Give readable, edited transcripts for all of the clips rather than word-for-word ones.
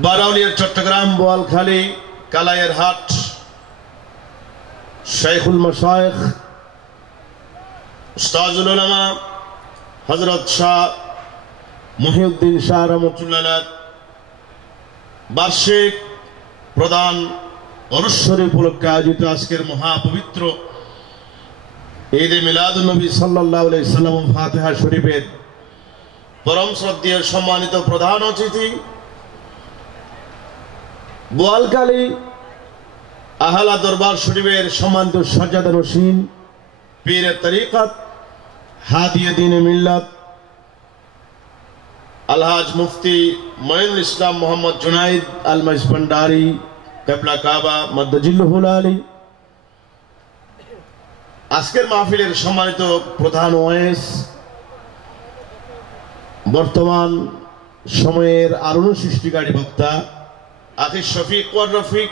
বারাউলিয়ার চট্টগ্রাম বোয়ালখালী কালাইয়ের হাট শাইখুল মাশায়েখ উস্তাজুল উলামা হযরত শাহ মহিউদ্দিন শাহ রহমাতুল্লাহ বার্ষিক প্রধান অনুষ্ঠিত উপলক্ষে আয়োজিত আজকের মহাপবিত্র ঈদে মিলাদুন নবী সাল্লাল্লাহু আলাইহি সাল্লাম ফাতিহা শরীফের পরম শ্রদ্ধেয় সম্মানিত প্রধান অতিথি বোয়ালখালী আহলা দরবার শরীফের সম্মানিত সাজ্জাদ নশীন পীর তরিকত হাদিয়ে দ্বীন মিল্লাত আলহাজ মুফতি মঈনুল ইসলাম মোহাম্মদ জুনাইদ আল মাইজভান্ডারি কিবলা কাবা মদ্দাজিল্লুহুল আলী আজকের মাহফিলের সম্মানিত প্রধান ওয়াইস বর্তমান সময়ের আরুণ সৃষ্টিকারী বক্তা আকিব শফিক ওয়ার রফিক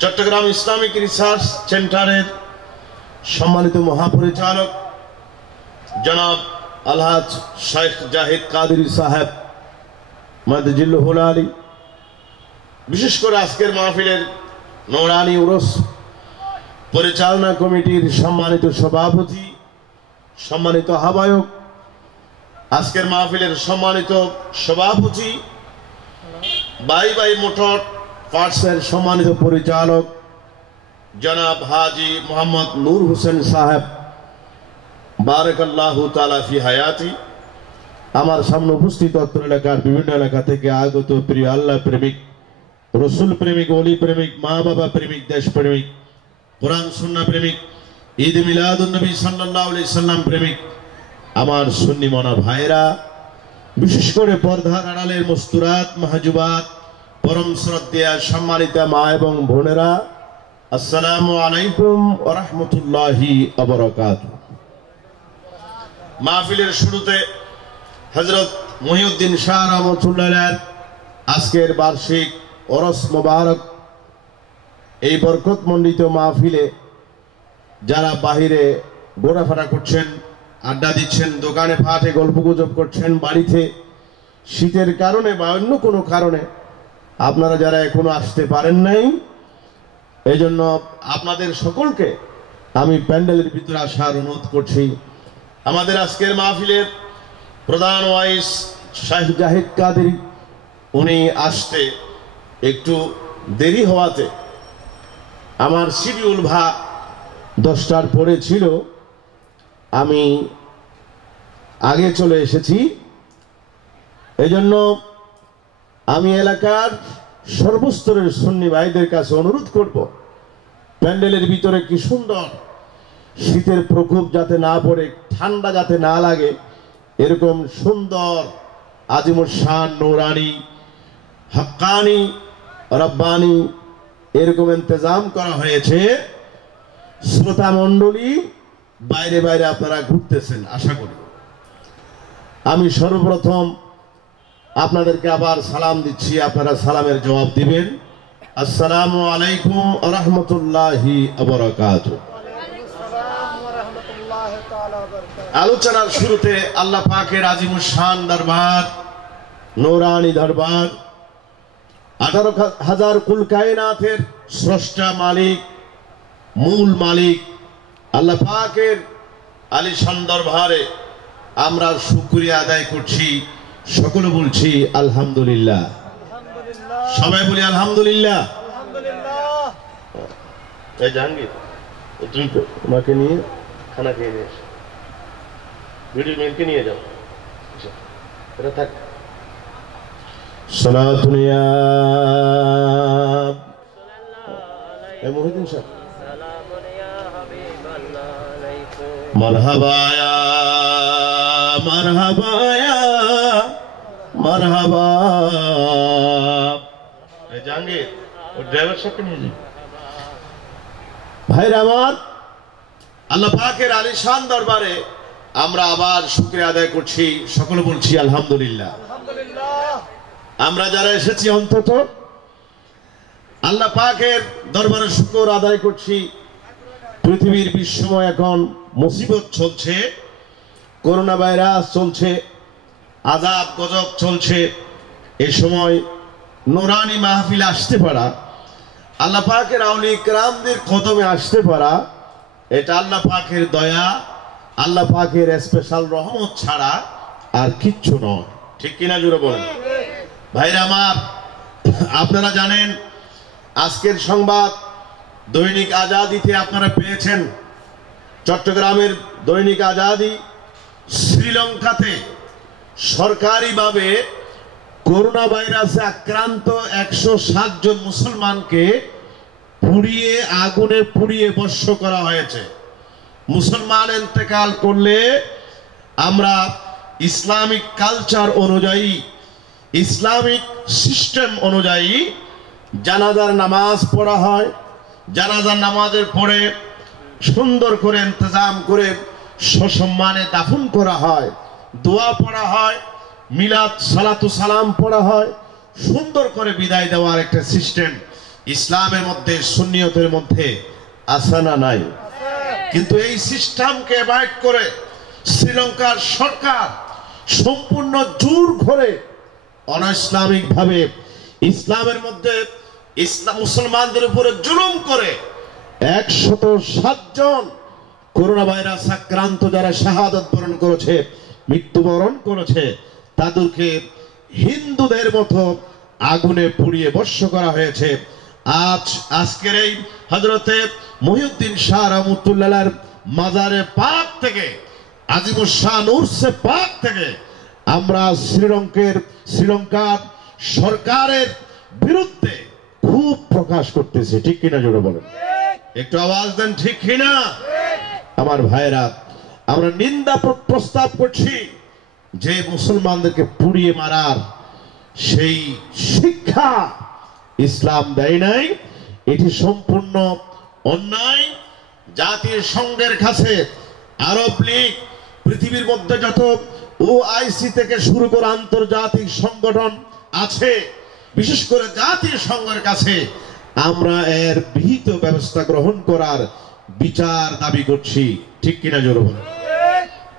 চট্টগ্রাম ইসলামিক রিসার্চ সেন্টারের সম্মানিত মহাপরিচালক জনাব আলহাজ শেখ জাহিদ কাদেরী সাহেব মদ্দাজিল্লুহুল আলী, বিশেষ করে আজকের মাহফিলের নৌরানি উরস পরিচালনা কমিটির সম্মানিত সভাপতি, সম্মানিত আহ্বায়ক, আজকের মাহফিলের সম্মানিত সভাপতি, বাই বাই মোটর পার্টসের সম্মানিত পরিচালক জনাব হাজি মোহাম্মদ নূর হোসেন সাহেব বারাকাল্লাহু তাআলা ফি হায়াতি, আমার সামনে উপস্থিত অত্র এলাকার বিভিন্ন এলাকা থেকে আগত প্রিয় আল্লাহ প্রেমিক, রসুল প্রেমিক, ওলি প্রেমিক, মা বাবা প্রেমিক, দেশ প্রেমিক, কোরআন সুন্নাহ প্রেমিক, ঈদ মিলাদুন নবী সাল্লাল্লাহু আলাইহি সাল্লাম প্রেমিক আমার সুন্নি মনা ভাইরা, বিশেষ করে পর্দার আড়ালের মস্তুরাত মাহজুবাত পরম শ্রদ্ধেয়া সম্মানিতা মা এবং বোনেরা, আসসালামু আলাইকুম ওয়া রাহমাতুল্লাহি ওয়া বারাকাতুহু। মাহফিলের শুরুতে হযরত মহিউদ্দিন শাহ রহমাতুল্লাহ আজকের বার্ষিক ওরস মোবারক এই বরকতমণ্ডিত মাহফিলে যারা বাহিরে ঘোরাফেরা করছেন, আড্ডা দিচ্ছেন, দোকানে ফাটে গল্পগুজব করছেন, বাড়িতে শীতের কারণে বা অন্য কোনো কারণে আপনারা যারা এখনো আসতে পারেন নাই, এই জন্য আপনাদের সকলকে আমি প্যান্ডেলের ভিতরে আসার অনুরোধ করছি। আমাদের আজকের মাহফিলের প্রধান ওয়াইস শেখ জাহিদ কাদেরী উনি আসতে একটু দেরি হওয়াতে আমার শিডিউল 10টার পরে ছিল, আমি আগে চলে এসেছি। এজন্য আমি এলাকার সর্বস্তরের সুন্নি ভাইদের কাছে অনুরোধ করব, প্যান্ডেলের ভিতরে কি সুন্দর শীতের প্রকোপ যাতে না পড়ে, ঠান্ডা যাতে না লাগে, এরকম সুন্দর আজিমুল শান নূরানি হক্কানি রব্বানি এরকম ইন্তজাম করা হয়েছে। শ্রোতা মণ্ডলী বাইরে বাইরে আপনারা ঘুরতেছেন আশা করি। আমি সর্বপ্রথম আপনাদেরকে আবার সালাম দিচ্ছি, আপনারা সালামের জবাব দিবেন। আসসালামু আলাইকুম ওয়া রাহমাতুল্লাহি ওয়া বারাকাতুহু। আলোচনার শুরুতে আল্লাহ পাকের আজিমুল শান দরবার, নূরানি দরবার, 18,000 কুল কায়নাতের স্রষ্টা মালিক, মূল মালিক আল্লাহ পাকের আলিশান দরবারে আমরা শুকরিয়া আদায় করছি। সকলে বলছি আলহামদুলিল্লাহ, সবাই বলি আলহামদুলিল্লাহ। এই জাহাঙ্গীর, তুমি তোমাকে নিয়ে খানা খেয়ে নিয়ে এসো, ভিডিও মেলকে নিয়ে যাও, এটা থাক। সালাতুন ইয়া মুহিদ্দিন সাহেব, মারহাবা ইয়া মারহাবা ইয়া মারহাবা। এই জাহাঙ্গীর, ওই ড্রাইভার সাহেবকে নিয়ে যাও। ভাইরা আমার, আল্লাহ পাকের আলিশান দরবারে আমরা আবার শুকরিয়া আদায় করছি, সকলে বলছি আলহামদুলিল্লাহ। আমরা যারা এসেছি অন্তত আল্লাহ পাকের দরবারে শুকর আদায় করছি। পৃথিবীর বিশ্বময় এখন মুসিবত চলছে, করোনা ভাইরাস চলছে, আযাব গজব চলছে। এই সময় নুরানি মাহফিলে আসতে পারা, আল্লাহ পাকের আউলিয়া কিরামদের কদমে আসতে পারা, এটা আল্লাহ পাকের দয়া, আল্লাহ পাকের স্পেশাল রহমত ছাড়া আর কিচ্ছু নয়। ঠিক কিনা জোরে বলেন ভাইরা আমার। আপনারা জানেন আজকের সংবাদ দৈনিক আজাদিতে আপনারা পেয়েছেন, চট্টগ্রামের দৈনিক আজাদি শ্রীলঙ্কাতে সরকারিভাবে করোনা ভাইরাসে আক্রান্ত 107 জন মুসলমানকে পুড়িয়ে আগুনে পুড়িয়ে ভস্ম করা হয়েছে। মুসলমান ইন্তেকাল করলে আমরা ইসলামিক কালচার অনুযায়ী, ইসলামিক সিস্টেম অনুযায়ী জানাজার নামাজ পড়া হয়। জানাজার নামাজের পরে সুন্দর করে ইন্তজাম করে সসম্মানে দাফন করা হয়, দোয়া পড়া হয়, মিলাদ সালাতু সালাম পড়া হয়, সুন্দর করে বিদায় দেওয়ার একটা সিস্টেম ইসলামের মধ্যে, সুন্নিয়তের মধ্যে আছে না নাই? কিন্তু এই সিস্টেমকে অ্যাভয়েড করে শ্রীলঙ্কার সরকার সম্পূর্ণ জোর করে অনইসলামিক ভাবে ইসলামের মধ্যে ইসলাম মুসলমানদের উপরে জুলুম করে 107 জন করোনা ভাইরাস আক্রান্ত যারা শাহাদাত বরণ করেছে, মৃত্যুবরণ করেছে, তাদেরকে হিন্দুদের মতো আগুনে পুড়িয়ে ভস্ম করা হয়েছে। আজকের এই হযরতে মহিউদ্দিন শাহ রহমাতুল্লাহর মাজারে পাক থেকে, আজিমুস শান উরসে পাক থেকে আমরা শ্রীলঙ্কার সরকারের বিরুদ্ধে খুব প্রকাশ করতেছি। ঠিক কিনা জোরে বলেন, একটু আওয়াজ দেন ঠিক কিনা আমার ভাইরা। আমরা নিন্দা প্রস্তাব করছি যে মুসলমানদেরকে পুড়িয়ে মারার সেই শিক্ষা ইসলাম দেয় নাই, এটি সম্পূর্ণ অন্যায়। জাতীয় সংঘের কাছে, আরব লীগ, পৃথিবীর মধ্যে যত ওআইসি থেকে শুরু করে আন্তর্জাতিক সংগঠন আছে, বিশেষ করে জাতীয় সংঘের কাছে আমরা এর বিহিত ব্যবস্থা গ্রহণ করার বিচার দাবি করছি। ঠিক কিনা জোরে বলেন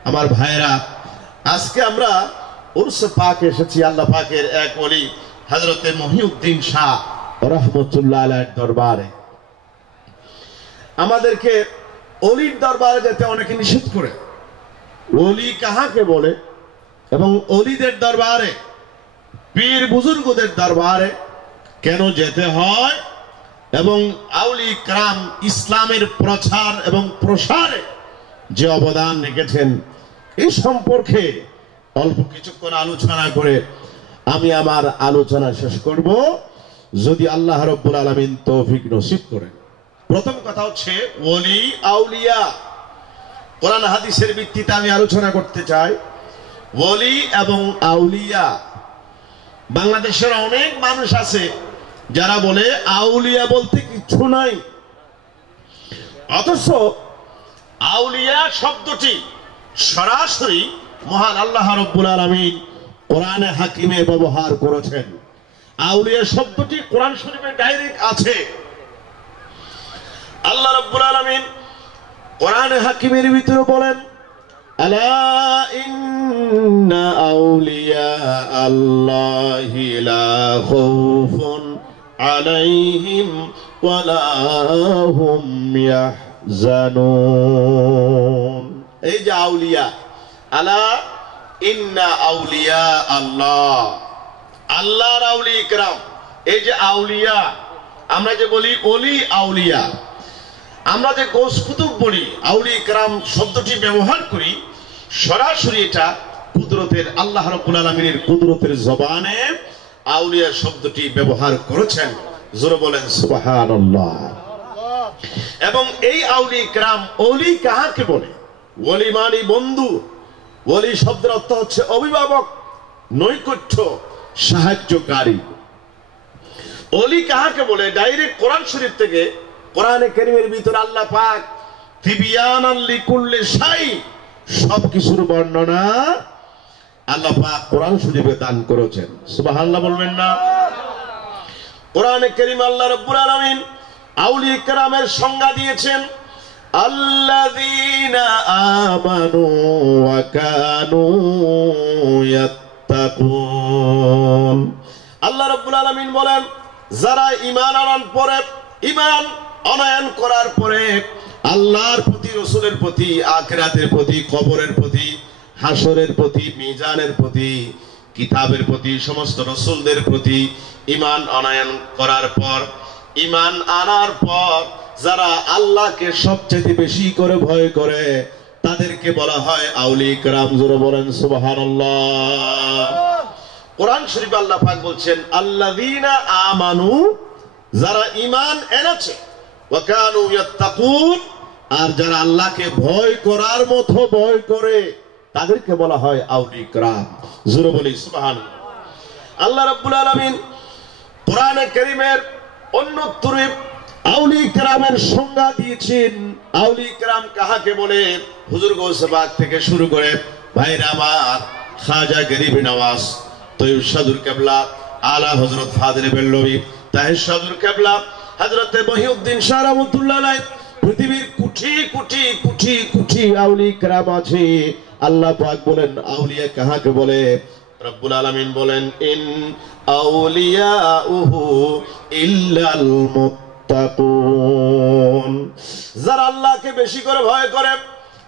আমার ভাইরা। আজকে আমরা উরসে পাক এসেছি আল্লাহ পাকের এক ওলি হযরতে মহিউদ্দিন শাহ রহমাতুল্লাহ আলাইহির দরবারে। আমাদেরকে ওলির দরবারে যেতে অনেকে নিষেধ করে। ওলি কাহাকে বলে এবং ওলিদের দরবারে, পীর বুজুর্গদের দরবারে কেন যেতে হয় এবং আউলিয়া কিরাম ইসলামের প্রচার এবং প্রসারে যে অবদান রেখেছেন এই সম্পর্কে অল্প কিছুক্ষণ আলোচনা করে আমি আমার আলোচনা শেষ করব, যদি আল্লাহ রাব্বুল আলামিন তৌফিক নসিব করেন। প্রথম কথা হচ্ছে ওলি আউলিয়া। কোরআন হাদিসের ভিত্তিতে আমি আলোচনা করতে চাই। ওলি এবং আউলিয়া, বাংলাদেশের অনেক মানুষ আছে যারা বলে আউলিয়া বলতে কিছু নাই, অথচ আউলিয়া শব্দটি সরাসরি মহান আল্লাহ রাব্বুল আলামিন কোরআনে হাকিমে ব্যবহার করেছেন। আউলিয়া শব্দটি কোরআন শরীফে ডাইরেক্ট আছে। আল্লাহ রাব্বুল আলামিন কোরআনে হাকিমের ভিতরে বলেন, আলা ইন্না আউলিয়া আল্লাহি লা খাউফুন আলাইহিম ওয়ালা হুম ইয়াহজানুন। এই যে আউলিয়া, আলা ইন্না আউলিয়া আল্লাহ, আল্লাহর আউলিয়া কিরাম। এই যে আউলিয়া, আমরা যে বলি ওলি আউলিয়া, আমরা যে গৌস কুতুব বলি, আউলিয়া কিরাম শব্দটি ব্যবহার করি, সরাসরি এটা কুদরতের আল্লাহ রাব্বুল আলামিনের কুদরতের জবানে আউলিয়া শব্দটি ব্যবহার করেছেন। জোরে বলেন সুবহানাল্লাহ। এবং এই আউলিয়া কিরাম, ওলি কাহাকে বলে? ওলি মানে বন্ধু। ওলি শব্দের অর্থ হচ্ছে অভিভাবক, নৈকট্য, সাহায্যকারী। ওলি কাহাকে বলে? ডাইরেক্ট কোরআন শরীফ থেকে, কোরআনে কারীমের ভিতরে আল্লাহ পাক তিবিয়ানাল লিকুল্লি শাই, সবকিছুর বর্ণনা আল্লাহ পাক কোরআন শরীফে দান করেছেন। সুবহানাল্লাহ বলবেন না? কোরআনে কারীম আল্লাহ রাব্বুল আলামিন আউলিয়া কিরামের সংজ্ঞা দিয়েছেন, আল্লাযীনা আমানু ওয়া কানু ইয়াত্তাকুন। আল্লাহ রাব্বুল আলামিন বলেন যারা ঈমান আনয়ন করার পরে আল্লাহর প্রতি, রাসূলের প্রতি, আখিরাতের প্রতি, কবরের প্রতি, হাসরের প্রতি, মিজানের প্রতি, কিতাবের প্রতি, সমস্ত রাসূলদের প্রতি ঈমান আনয়ন করার পর, ঈমান আনার পর যারা আল্লাহকে সবচেয়ে বেশি করে ভয় করে তাদেরকে বলা হয় আউলিয়া কিরাম। জোরে বলেন সুবহানাল্লাহ। কোরআন শরীফে আল্লাহ পাক বলছেন আল্লাযীনা আমানু, যারা ঈমান এনেছে, ওয়া কানু ইয়াত্তাকুন, আর যারা আল্লাহকে ভয় করার মতো ভয় করে তাদেরকে বলা হয় আউলিয়া কিরাম। জোরে বলি সুবহানাল্লাহ। আল্লাহ রাব্বুল আলামিন কোরআনে কারীমের অন্যত্তরে আউলিয়া কিরামের সংজ্ঞা দিয়েছেন। আউলিয়া কিরাম কাহাকে বলে? হুজুর গৌসে পাক থেকে শুরু করে ভাইরা আমার খাজা গরিব নওয়াজ, তৈয়ব সাদুর কেবলা, আলা হযরত ফাজিল বেল্লভী, তাহির সাদুর কেবলা, হযরতে মহিউদ্দিন শাহ রাহমাতুল্লাহ আলাইহি, পৃথিবীর কোটি কোটি কোটি কোটি আউলিয়া কিরাম আছে। আল্লাহ পাক বলেন আউলিয়া কাহাকে বলে? রব্বুল আলামিন বলেন ইন আউলিয়াউহু ইল্লাল মুত্তাকুন, যারা আল্লাহকে বেশি করে ভয় করে।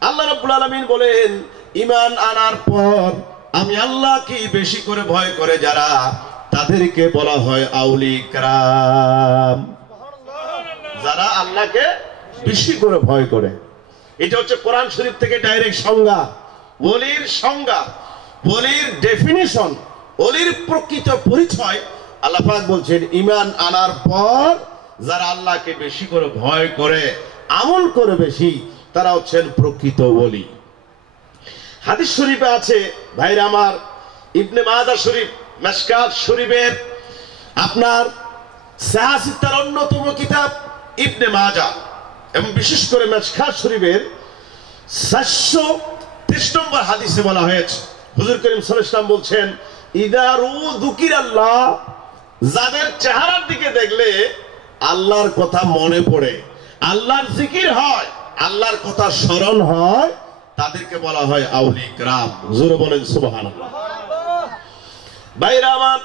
আল্লাহ রাব্বুল আলামিন বলেন ঈমান আনার পর আমি আল্লাহকে বেশি করে ভয় করে যারা, তাদেরকে বলা হয় আউলিয়া কিরাম। যারা আল্লাহকে বেশি করে ভয় করে, এটা হচ্ছে কোরআন শরীফ থেকে ডাইরেক্ট সংজ্ঞা, ওলির সংজ্ঞা, ওলির ডেফিনিশন, ওলির প্রকৃত পরিচয়। আল্লাহ পাক বলছেন ঈমান আনার পর যারা আল্লাহকে বেশি করে ভয় করে, আমল করে বেশি, তারা হচ্ছেন প্রকৃত ওলি। হাদিস শরীফে আছে ভাইরা আমার, ইবনে মাজাহ শরীফ, মিশকাত শরীফের আপনার সাহাসিতার অন্যতম কিতাব ইবনে মাজাহ, এবং বিশেষ করে মিশকাত শরীফের 423 নম্বর হাদিসে বলা হয়েছে, হুজুর করিম সাল্লাল্লাহু আলাইহি ওয়াসাল্লাম বলছেন ইদা যুকিরাল্লাহ, যাদের চেহারার দিকে দেখলে আল্লাহর কথা মনে পড়ে, আল্লাহর জিকির হয়, আল্লাহর কথা স্মরণ হয়, তাদেরকে বলা হয় আউলিয়া কিরাম। জোরে বলেন সুবহানাল্লাহ। ভাইরা আমার,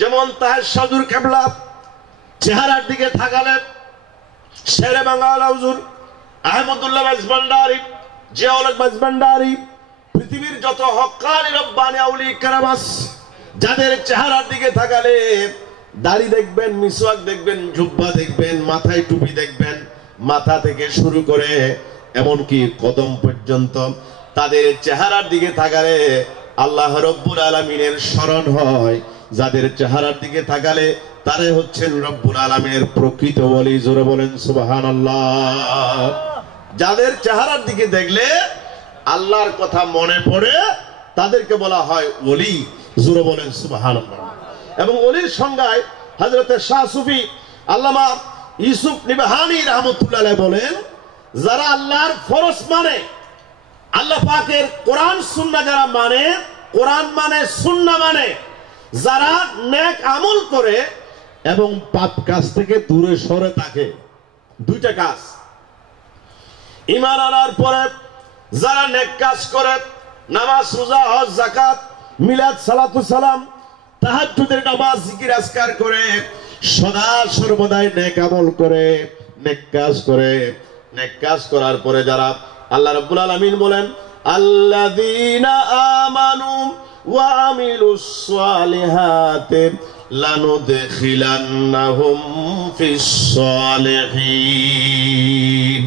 যেমন তাহির সাদুর কেবলা চেহারার দিকে তাকালে শেরে বাংলা হুজুর আহমদুল্লাহ মাইজভান্ডারী, জিয়াউল মাইজভান্ডারী, পৃথিবীর যত হক্কানি রব্বানি আউলিয়া কিরাম আছে, যাদের চেহারার দিকে তাকালে দাড়ি দেখবেন, মিসওয়াক দেখবেন, জুব্বা দেখবেন, মাথায় টুপি দেখবেন, মাথা থেকে শুরু করে এমনকি কদম পর্যন্ত, তাদের চেহারার দিকে তাকালে আল্লাহ রব্বুল আলামিনের স্মরণ হয়। যাদের চেহারার দিকে তাকালে তারাই হচ্ছেন রব্বুল আলামিনের প্রকৃত ওলি। জোরে বলেন সুবহানাল্লাহ। যাদের চেহারার দিকে দেখলে আল্লাহর কথা মনে পড়ে তাদেরকে বলা হয় ওলি। জোরে বলেন সুবহানাল্লাহ। এবং ওলির সংজ্ঞায় হযরতে শাহ সুফি আল্লামা ইউসুফ নিবহানী রাহমাতুল্লাহ আলাইহি বলেন, যারা আল্লাহর ফরজ মানে, আল্লাহ পাকের কোরআন সুন্নাহ যারা মানে, কোরআন মানে, সুন্নাহ মানে, যারা নেক আমল করে এবং পাপ কাজ থেকে দূরে সরে থাকে, দুইটা কাজ। ঈমান আনার পরে যারা নেক কাজ করে, নামাজ, রোজা, হজ, যাকাত, মিলাদ, সালাতু সালাম, তাহাজ্জুদের নামাজ, জিকির আজকার করে, সদা সর্বদাই নেক আমল করে, নেক কাজ করে, নেক কাজ করার পরে যারা, আল্লাহ রাব্বুল আলামিন বলেন আল্লাযীনা আমানু ওয়া আমিলুস সালিহাতি লানুদখিলান্নাহুম ফিস সালিহিন।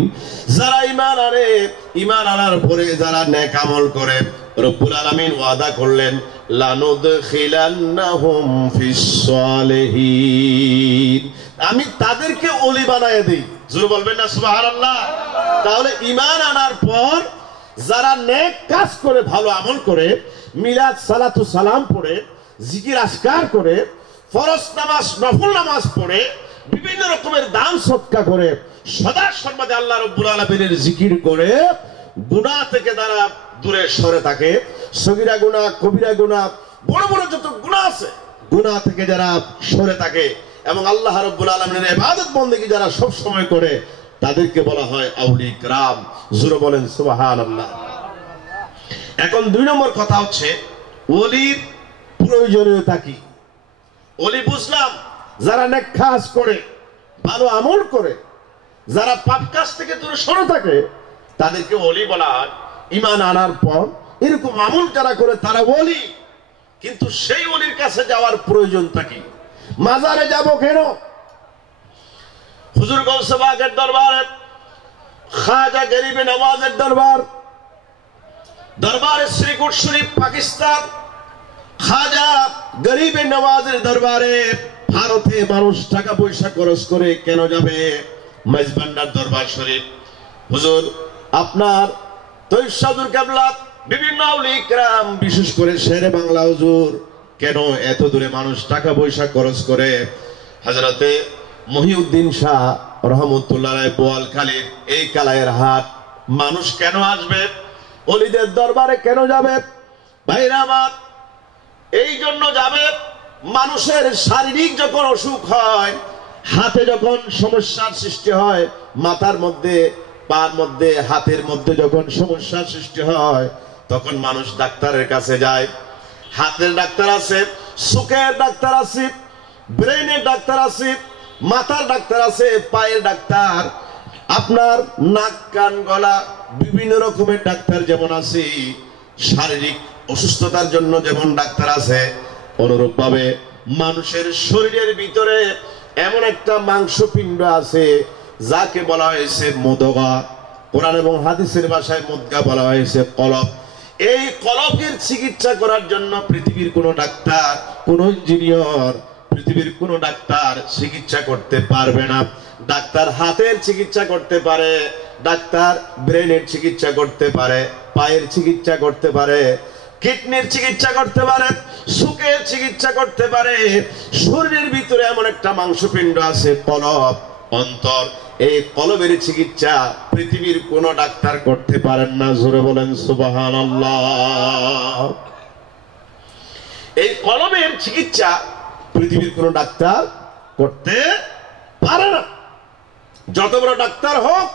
যারা ঈমান আনে, ঈমান আনার পরে যারা নেক আমল করে, রব্বুল আলামিন ওয়াদা করলেন লানুদখিলান্নাহুম ফিস সালিহিন, আমি তাদেরকে ওলি বানায় দেই। জোরে বলবেন না সুবহানাল্লাহ। তাহলে ঈমান আনার পর যারা নেক কাজ করে, ভালো আমল করে, মিলাদ, সালাতু সালাম পড়ে, জিকির আজকার করে, ফরজ নামাজ, নফল নামাজ পড়ে, বিভিন্ন রকমের দান সদকা করে, সদা সর্বদা আল্লাহ রাব্বুল আলামিনের জিকির করে, গুনাহ থেকে তারা দূরে সরে থাকে, সগীরা গুনাহ, কবিরা গুনাহ, বড় বড় যত গুনাহ আছে, গুনাহ থেকে যারা সরে থাকে এবং আল্লাহ রাব্বুল আলামিনের ইবাদত বন্দেগী যারা সব সময় করে, তাদেরকে বলা হয় আউলিয়া কিরাম। জোরে বলেন সুবহানাল্লাহ। এখন 2 নম্বর কথা হচ্ছে ওলির প্রয়োজনীয়তা কি। ওলি বুঝলাম যারা নেক কাজ করে, ভালো আমল করে, যারা পাপ কাজ থেকে দূরে সরে থাকে তাদেরকে ওলি বলা হয়। ঈমান আনার পর এরকম আমল যারা করে তারা ওলি। কিন্তু সেই ওলির কাছে যাওয়ার প্রয়োজনটা কি? মাজারে যাব কেন? হুজুর গৌসে পাকের দরবারে, খাজা গরিবে নওয়াজের দরবারে শ্রীকুট শরীফ পাকিস্তান, খাজা গরিবে নওয়াজের দরবারে ভারতে মানুষ টাকা পয়সা খরচ করে কেন যাবে? মেজবান্ডার দরবার শরীফ হুজুর আপনার তৈয়ব কেবলা, বিভিন্ন আউলিয়া কিরাম, বিশেষ করে শেরে বাংলা হুজুর কেন এত দূরে মানুষ টাকা পয়সা খরচ করে? হযরতে মহিউদ্দিন শাহ রহমতুল্লাহ আলাইহি বোয়ালখালীর এই কালায়ের হাট মানুষ কেন আসবে? ওলিদের দরবারে কেন যাবে? ভাইরা আমার, এই জন্য যাবে মানুষের শারীরিক যখন অসুখ হয়, হাতে যখন সমস্যার সৃষ্টি হয়, মাথার মধ্যে, পার মধ্যে, হাতের মধ্যে যখন সমস্যার সৃষ্টি হয় তখন মানুষ ডাক্তারের কাছে যায়। হাতের ডাক্তার আছে, চোখের ডাক্তার আছে, ব্রেনের ডাক্তার আছে, মাথার ডাক্তার আছে, পায়ের ডাক্তার, আপনার নাক কান গলা বিভিন্ন রকমের ডাক্তার যেমন আছে, শারীরিক অসুস্থতার জন্য যেমন ডাক্তার আছে, অনুরূপ ভাবে মানুষের শরীরের ভিতরে এমন একটা মাংসপিণ্ড আছে যাকে বলা হয়েছে মুদগা, কোরআন এবং হাদিসের ভাষায় মুদগা বলা হয়েছে কলব। এই কলবের চিকিৎসা করার জন্য পৃথিবীর কোন ডাক্তার, কোন ইঞ্জিনিয়ার, পৃথিবীর কোন ডাক্তার চিকিৎসা করতে পারবে না। ডাক্তার হাতের চিকিৎসা করতে পারে, ডাক্তার ব্রেনের চিকিৎসা করতে পারে, পায়ের চিকিৎসা করতে পারে, কিডনির চিকিৎসা করতে পারে, চোখের চিকিৎসা করতে পারে। শরীরের ভিতরে এমন একটা মাংসপিণ্ড আছে কলব, অন্তর, এই কলবের চিকিৎসা পৃথিবীর কোন ডাক্তার করতে পারেন না। জোরে বলেন সুবহানাল্লাহ। এই কলবের চিকিৎসা পৃথিবীর কোন ডাক্তার করতে পারে না, যত বড় ডাক্তার হোক।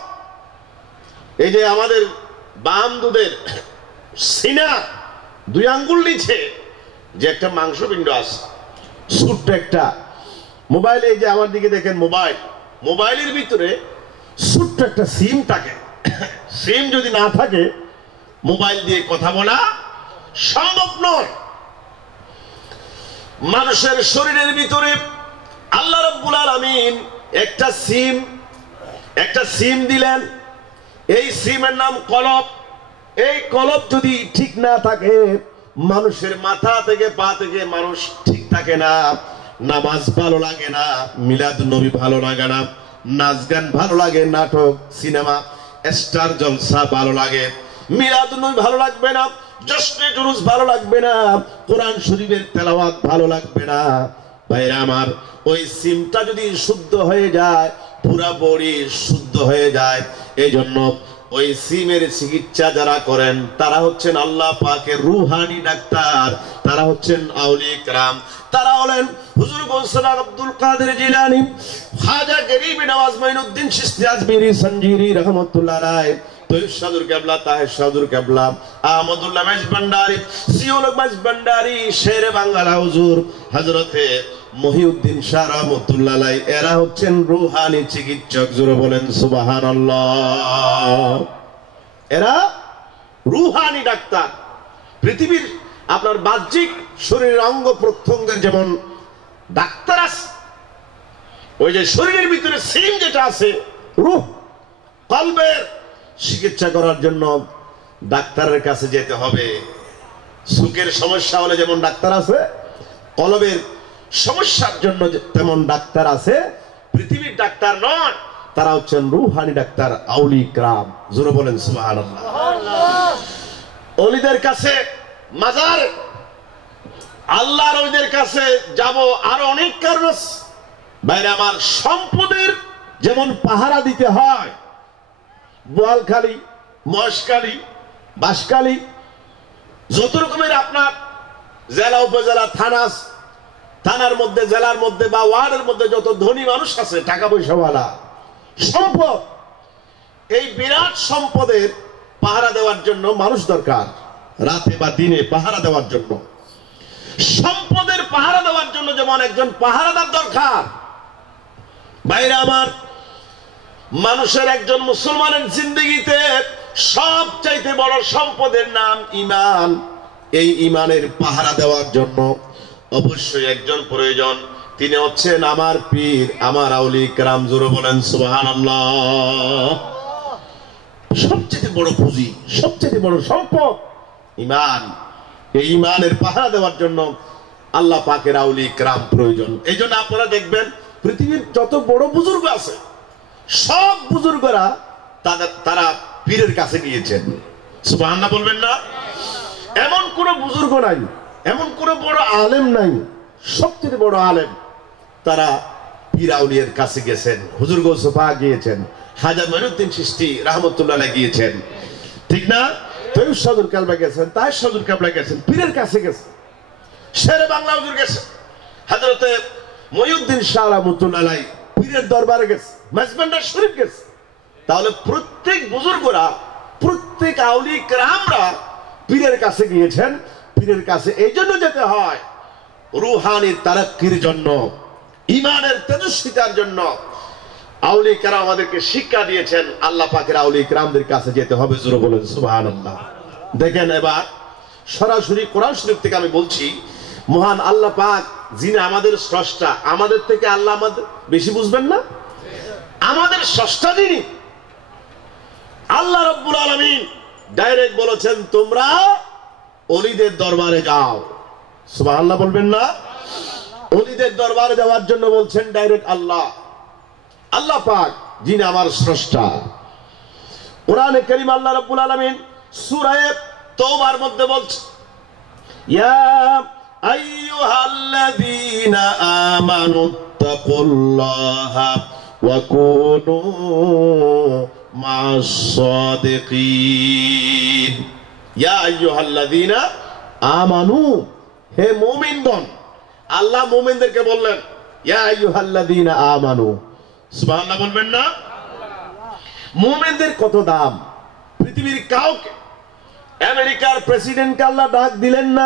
এই যে আমাদের বাম দুধের সিনা 2 আঙ্গুল নিচে যে একটা মাংসপিণ্ড আছে, ছোট্ট একটা মোবাইল, এই যে আমার দিকে দেখেন মোবাইলের ভিতরে ছোট্ট একটা সিম থাকে। সিম যদি না থাকে মোবাইল দিয়ে কথা বলা সম্ভব নয়। মানুষের শরীরের ভিতরে আল্লাহ রাব্বুল আলামিন একটা সিম দিলেন। এই সিমের নাম কলব। এই কলব যদি ঠিক না থাকে, মানুষের মাথা থেকে পা থেকে মানুষ ঠিক থাকে না। নামাজ ভালো লাগে না, মিলাদ নবী ভালো লাগে না, নাচ গান ভালো লাগে, নাটক সিনেমা স্টার জলসা ভালো লাগে, মিলাদ নবী ভালো লাগবে না, জশ্নে জুলুস ভালো লাগবে না, কোরআন শরীফের তেলাওয়াত ভালো লাগবে না। ভাইরা আমার, ওই সিমটা যদি শুদ্ধ হয়ে যায়, পুরা বডি শুদ্ধ হয়ে যায়। এই জন্য ওই সিমের চিকিৎসা যারা করেন তারা হচ্ছেন আল্লাহ পাকের রুহানি ডাক্তার, তারা হচ্ছেন আউলিয়া কিরাম। তারা হলেন হুজুর গৌস আব্দুল কাদের জিলানী, খাজা গরিবে নওয়াজ মাইনুদ্দিন চিশতি আজমিরি সঞ্জিরি রহমাতুল্লাহ আলাইহি, তৈয়ব শাহদুর কেবলা, তাহের শাহদুর কেবলা, আহমদুল্লাহ মেজবান্ডারি, জিয়াউল হক মেজবান্ডারি, শেরে বাংলা হুজুর হযরতে মহিউদ্দিন শাহ রহমাতুল্লাহ আলাইহি। এরা হচ্ছেন রুহানি চিকিৎসক। জোরে বলেন সুবহানাল্লাহ। এরা রুহানি ডাক্তার। পৃথিবীর আপনার বাহ্যিক শরীরের অঙ্গ প্রত্যঙ্গের যেমন ডাক্তার আছে, ওই যে শরীরের ভিতরে সিম যেটা আছে, রূহ, কলবের চিকিৎসা করার জন্য ডাক্তারের কাছে যেতে হবে। চোখের সমস্যা হলে যেমন ডাক্তার আছে, কলবের সমস্যার জন্য তেমন ডাক্তার আছে। পৃথিবীর ডাক্তার নয়, তারা হচ্ছেন রুহানি ডাক্তার, আউলিয়া কিরাম। জোরে বলেন সুবহানাল্লাহ। ওলিদের কাছে, মাজার, আল্লাহর ওলিদের কাছে যাব আরো অনেক কারণ আছে। বাইরে আমার সম্পদের যেমন পাহারা দিতে হয়, বোয়ালখালী, মহেশখালী, বাঁশখালী, যত রকমের আপনার জেলা উপজেলা থানার মধ্যে, জেলার মধ্যে বা ওয়ার্ডের মধ্যে যত ধনী মানুষ আছে, টাকা পয়সাওয়ালা, সম্পদ, এই বিরাট সম্পদের পাহারা দেওয়ার জন্য মানুষ দরকার, রাতে বা দিনে পাহারা দেওয়ার জন্য। সম্পদের পাহারা দেওয়ার জন্য যেমন একজন পাহারাদার দরকার, ভাইরা আমার, মানুষের একজন মুসলমানের জিন্দেগিতে সবচাইতে বড় সম্পদের নাম ঈমান। এই ঈমানের পাহারা দেওয়ার জন্য অবশ্যই একজন প্রয়োজন, তিনি হচ্ছেন আমার পীর, আমার আউলি কেরাম। জোরে বলেন সুবহানাল্লাহ। সবচেয়ে বড় পুঁজি, সবচেয়ে বড় সম্পদ ঈমান। এই ঈমানের পাহারা দেওয়ার জন্য আল্লাহ পাকের আউলি কেরাম প্রয়োজন। এই জন্য আপনারা দেখবেন পৃথিবীর যত বড় বুজুর্গ আছে সব বুজুর্গরা তারা পীরের কাছে গিয়েছেন। সুবহানাল্লাহ বলবেন না? এমন কোন বুজুর্গ নাই, এমন কোন বড় আলেম নাই, সবচেয়ে বড় আলেম তারা পীর আউলিয়ার কাছে গেছেন। হুজুর গৌস পাক গিয়েছেন, হাজা মঈনুদ্দিন চিশতি রাহমাতুল্লাহ আলাইহি গিয়েছেন, ঠিক না? তৈয়ব সদর কাবলা গেছেন, তাই সদর কাবলা গেছেন, পীরের কাছে গেছেন। শেরে বাংলা হুজুর গেছেন, হযরতে মঈনুদ্দিন শাহ রাহমাতুল্লাহ আলাইহি পীরের দরবারে গেছে, মাঝবান্ডার শরীফ গেছে। তাহলে প্রত্যেক বুজুর্গরা, প্রত্যেক আউলি কেরামরা পীরের কাছে গিয়েছেন। পীরের কাছে এই জন্য যেতে হয়, রুহানি তারাক্কির জন্য, ঈমানের তেজস্বিতার জন্য। আউলি কেরাম আমাদেরকে শিক্ষা দিয়েছেন, আল্লাহ পাকের আউলি কেরামদের কাছে যেতে হবে। জোরে বলেন সুবহানাল্লাহ। দেখেন এবার সরাসরি কোরআন শরীফ থেকে আমি বলছি, মহান আল্লাহ পাক যিনি আমাদের স্রষ্টা, আমাদের থেকে আল্লাহ আমাদের বেশি বুঝবেন না? আমাদের স্রষ্টা যিনি আল্লাহ রাব্বুল আলামিন ডাইরেক্ট বলেছেন, তোমরা ওলিদের দরবারে যাও। সুবহানাল্লাহ বলবেন না? ওলিদের দরবারে যাওয়ার জন্য বলছেন ডাইরেক্ট আল্লাহ, আল্লাহ পাক যিনি আমার স্রষ্টা। কোরআনে কারীম আল্লাহ রাব্বুল আলামিন সূরা তাওবার মধ্যে বলছেন, ইয়া আইয়ুহাল্লাযীনা আমানুত্তাকুল্লাহা ওয়া কুনু মা'আস সাদিকিন। ইয়া আইয়ুহাল্লাযীনা আমানু, হে মুমিনগণ। আল্লাহ মুমিনদেরকে বললেন ইয়া আইয়ুহাল্লাযীনা আমানু। সুবহানাল্লাহ বলবেন না? মুমিনদের কত দাম! পৃথিবীর কাউকে, আমেরিকার প্রেসিডেন্টকে আল্লাহ ডাক দিলেন না,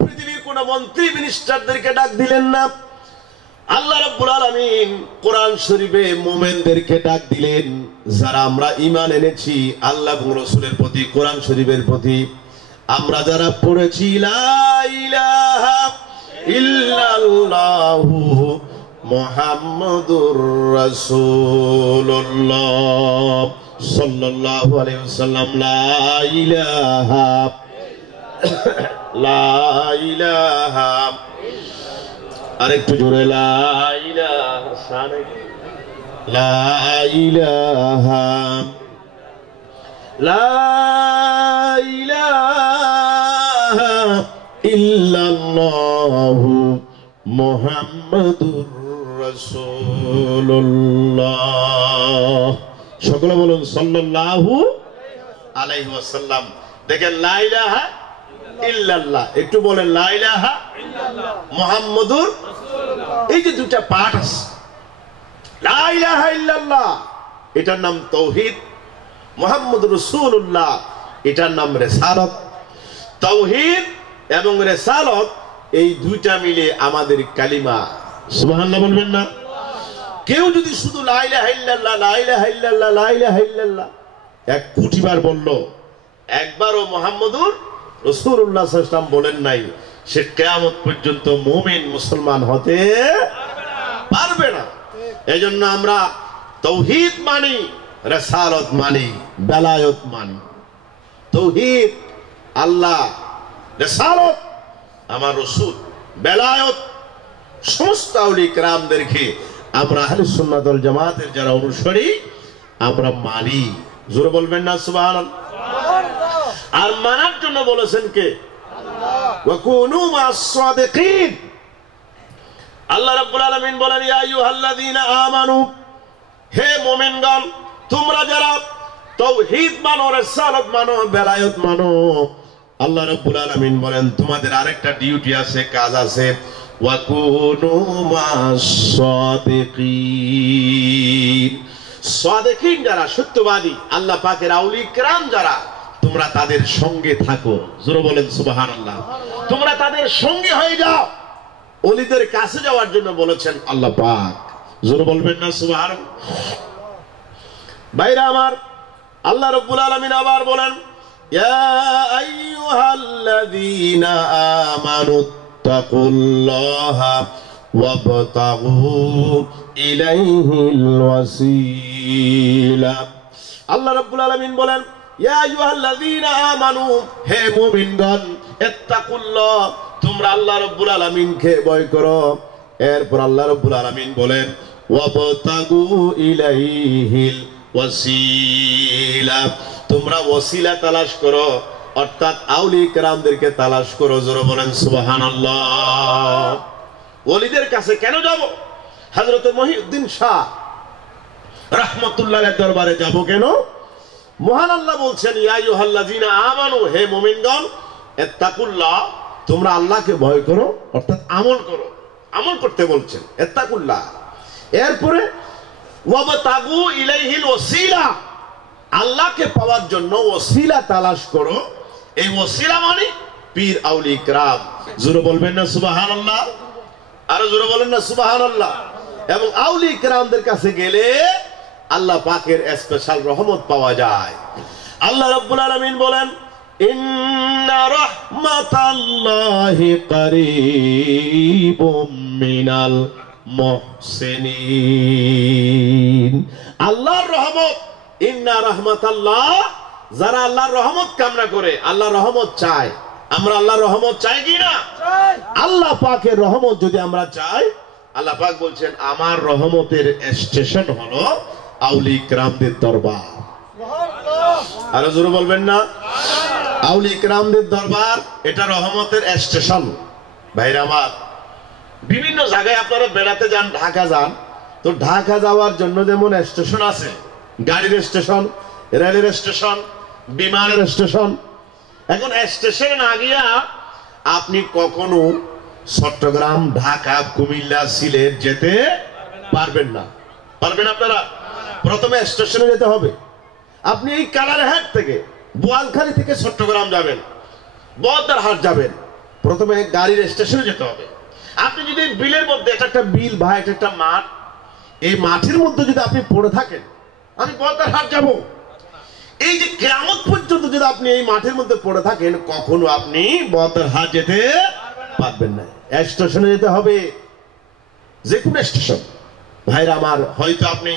পৃথিবীর কোন মন্ত্রী মিনিস্টারদেরকে ডাক দিলেন না। আল্লাহ রাব্বুল আলামিন কোরআন শরীফে মুমিনদেরকে ডাক দিলেন, যারা আমরা ঈমান এনেছি আল্লাহ এবং রাসূলের প্রতি, কোরআন শরীফের প্রতি। আমরা যারা পড়েছি লা ইলাহা ইল্লাল্লাহু মুহাম্মাদুর রাসূলুল্লাহ সাল্লাল্লাহু আলাইহি ওয়াসাল্লাম, লা ইলাহা লা ইলাহা, আরেকটু জোরে, লা ইলাহা, লা ইলাহা, লা ইলাহা ইল্লাল্লাহু মুহাম্মাদুর রাসূলুল্লাহ। সকলে বলুন সাল্লাল্লাহু আলাইহি ওয়াসাল্লাম। দেখেন লা ইলাহা ইল্লাল্লাহ, একটু বলেন লা ইলাহা ইল্লাল্লাহ মুহাম্মাদুর রাসূলুল্লাহ। এই যে দুটো পাঠ আছে, লা ইলাহা ইল্লাল্লাহ এটার নাম তাওহীদ, মুহাম্মাদুর রাসূলুল্লাহ এটার নাম রিসালাত। তাওহীদ এবং রিসালাত এই দুইটা মিলে আমাদের কালিমা। সুবহানাল্লাহ বলবেন না? কেউ যদি শুধু লা ইলাহা ইল্লাল্লাহ, লা ইলাহা ইল্লাল্লাহ, লা ইলাহা ইল্লাল্লাহ 1 কোটি বার বলল, একবারও মুহাম্মাদুর রাসূলুল্লাহ সাল্লাল্লাহু আলাইহি ওয়াসাল্লাম বলেন নাই, সে কিয়ামত পর্যন্ত মুমিন মুসলমান হতে পারবে না। এজন্য আমরা তাওহীদ মানি, রিসালাত মানি, বেলায়েত মানি। তাওহীদ আল্লাহ, রিসালাত আমার রাসূল, বেলায়েত সমস্ত আউলিয়া কেরামদেরকে আমরা আহলে সুন্নাত ওয়াল জামাতের যারা অনুসারী আমরা মানি। জোরে বলবেন না সুবহানাল্লাহ? আর মানার জন্য বলেছেন কে? আল্লাহ। ওয়া কুনু মা'আস সাদিকিন। আল্লাহ রাব্বুল আলামিন বলেন ইয়া আইয়ুহাল্লাযীনা আমানু, হে মুমিনগণ তোমরা যারা তাওহীদ মানো, রিসালাত মানো, বেলায়েত মানো, আল্লাহ রাব্বুল আলামিন বলেন তোমাদের আরেকটা ডিউটি আছে, কাজ আছে, ওয়া কুনু মা'আস সাদিকিন। সাদিকিন যারা সত্যবাদী, আল্লাহ পাকের আউলিয়া কেরাম যারা তোমরা তাদের সঙ্গে থাকো। জোরে বলেন সুবহানাল্লাহ। তোমরা তাদের সঙ্গে হয়ে যাও। ওলিদের কাছে যাওয়ার জন্য বলেছেন আল্লাহ পাক। জোরে বলবেন না সুবহানাল্লাহ। ভাইরা আমার, আল্লাহ রাব্বুল আলামিন আবার বলেন, ইয়া আইয়ুহাল্লাযীনা আমানু তাকুল্লাহা ওয়াবতাগু ইলাইহিল ওয়াসিলা। আল্লাহ রাব্বুল আলামিন বলেন, ইয়া আইয়ুহাল্লাযীনা আমানু, হে মুমিনগণ, ইত্তাকুল্লাহ, তোমরা আল্লাহ রাব্বুল আলামিনকে ভয় করো। এরপর আল্লাহ রাব্বুল আলামিন বলেন, ওয়াবতাগু ইলাইহিল ওয়াসিলা, তোমরা ওসিলা তালাশ করো, অর্থাৎ আউলিয়া কেরামদেরকে তালাশ করো। জোরে বলেন সুবহানাল্লাহ। ওলিদের কাছে কেন যাব? হযরত মহিউদ্দিন শাহ রাহমাতুল্লাহ দরবারে যাব কেন? মহান আল্লাহ বলছেন, ইয়া আইয়ুহাল্লাযীনা আমানু, হে মুমিনগণ, ইত্তাকুল্লাহ, তোমরা আল্লাহকে ভয় করো, অর্থাৎ আমল করো। আমল করতে বলছেন, ইত্তাকুল্লাহ। এরপরে ওয়াবতাগু ইলাইহিল ওয়াসিলা, আল্লাহকে পাওয়ার জন্য ওসিলা তালাশ করো। এই ওসিলা মানে পীর আউলিয়া কেরাম। জোরে বলবেন না সুবহানাল্লাহ? আরো জোরে বলেন না সুবহানাল্লাহ। এবং আউলিয়া কেরামদের কাছে গেলে আল্লাহ পাকের স্পেশাল রহমত পাওয়া যায়। আল্লাহ রাব্বুল আলামিন বলেন, ইন্না রাহমাতাল্লাহি কারীবুম মিনাল মুহসিনিন। আল্লাহর রহমত, ইন্না রাহমাতাল্লাহ, যারা আল্লাহর রহমত কামনা করে, আল্লাহর রহমত চায়। আমরা আল্লাহর রহমত চাই কি না? আল্লাহ পাকের রহমত যদি আমরা চাই, আল্লাহ পাক বলছেন, আমার রহমতের স্টেশন হলো আউলিয়া কেরামদের দরবার। আরো জোরে বলবেন না? আউলিয়া কেরামদের দরবার, এটা রহমতের স্টেশন। ভাইরা আমার, বিভিন্ন জায়গায় আপনারা বেড়াতে যান, ঢাকা যান, তো ঢাকা যাওয়ার জন্য যেমন স্টেশন আছে, গাড়ির স্টেশন, রেলের স্টেশন, বিমানের স্টেশন। এখন স্টেশনে না গিয়া আপনি কখনো চট্টগ্রাম, ঢাকা, কুমিল্লা, সিলেট যেতে পারবেন না। পারবেন আপনারা? প্রথমে স্টেশনে যেতে হবে। আপনি এই কালারহাট থেকে, বোয়ালখালী থেকে চট্টগ্রাম যাবেন, বহদ্দারহাট যাবেন, প্রথমে গাড়ির স্টেশনে যেতে হবে। আপনি যদি বিলের মধ্যে, এটা একটা বিল ভাই, এটা একটা মাঠ, এই মাঠের মধ্যে যদি আপনি পড়ে থাকেন, আমি বহদ্দারহাট যাব, এই যে কিয়ামত পর্যন্ত যদি আপনি এই মাঠের মধ্যে পড়ে থাকেন, কখনো আপনি বহদ্দারহাট যেতে পারবেন না। স্টেশনে যেতে হবে, যে কোনো স্টেশন। ভাইরা আমার, হয়তো আপনি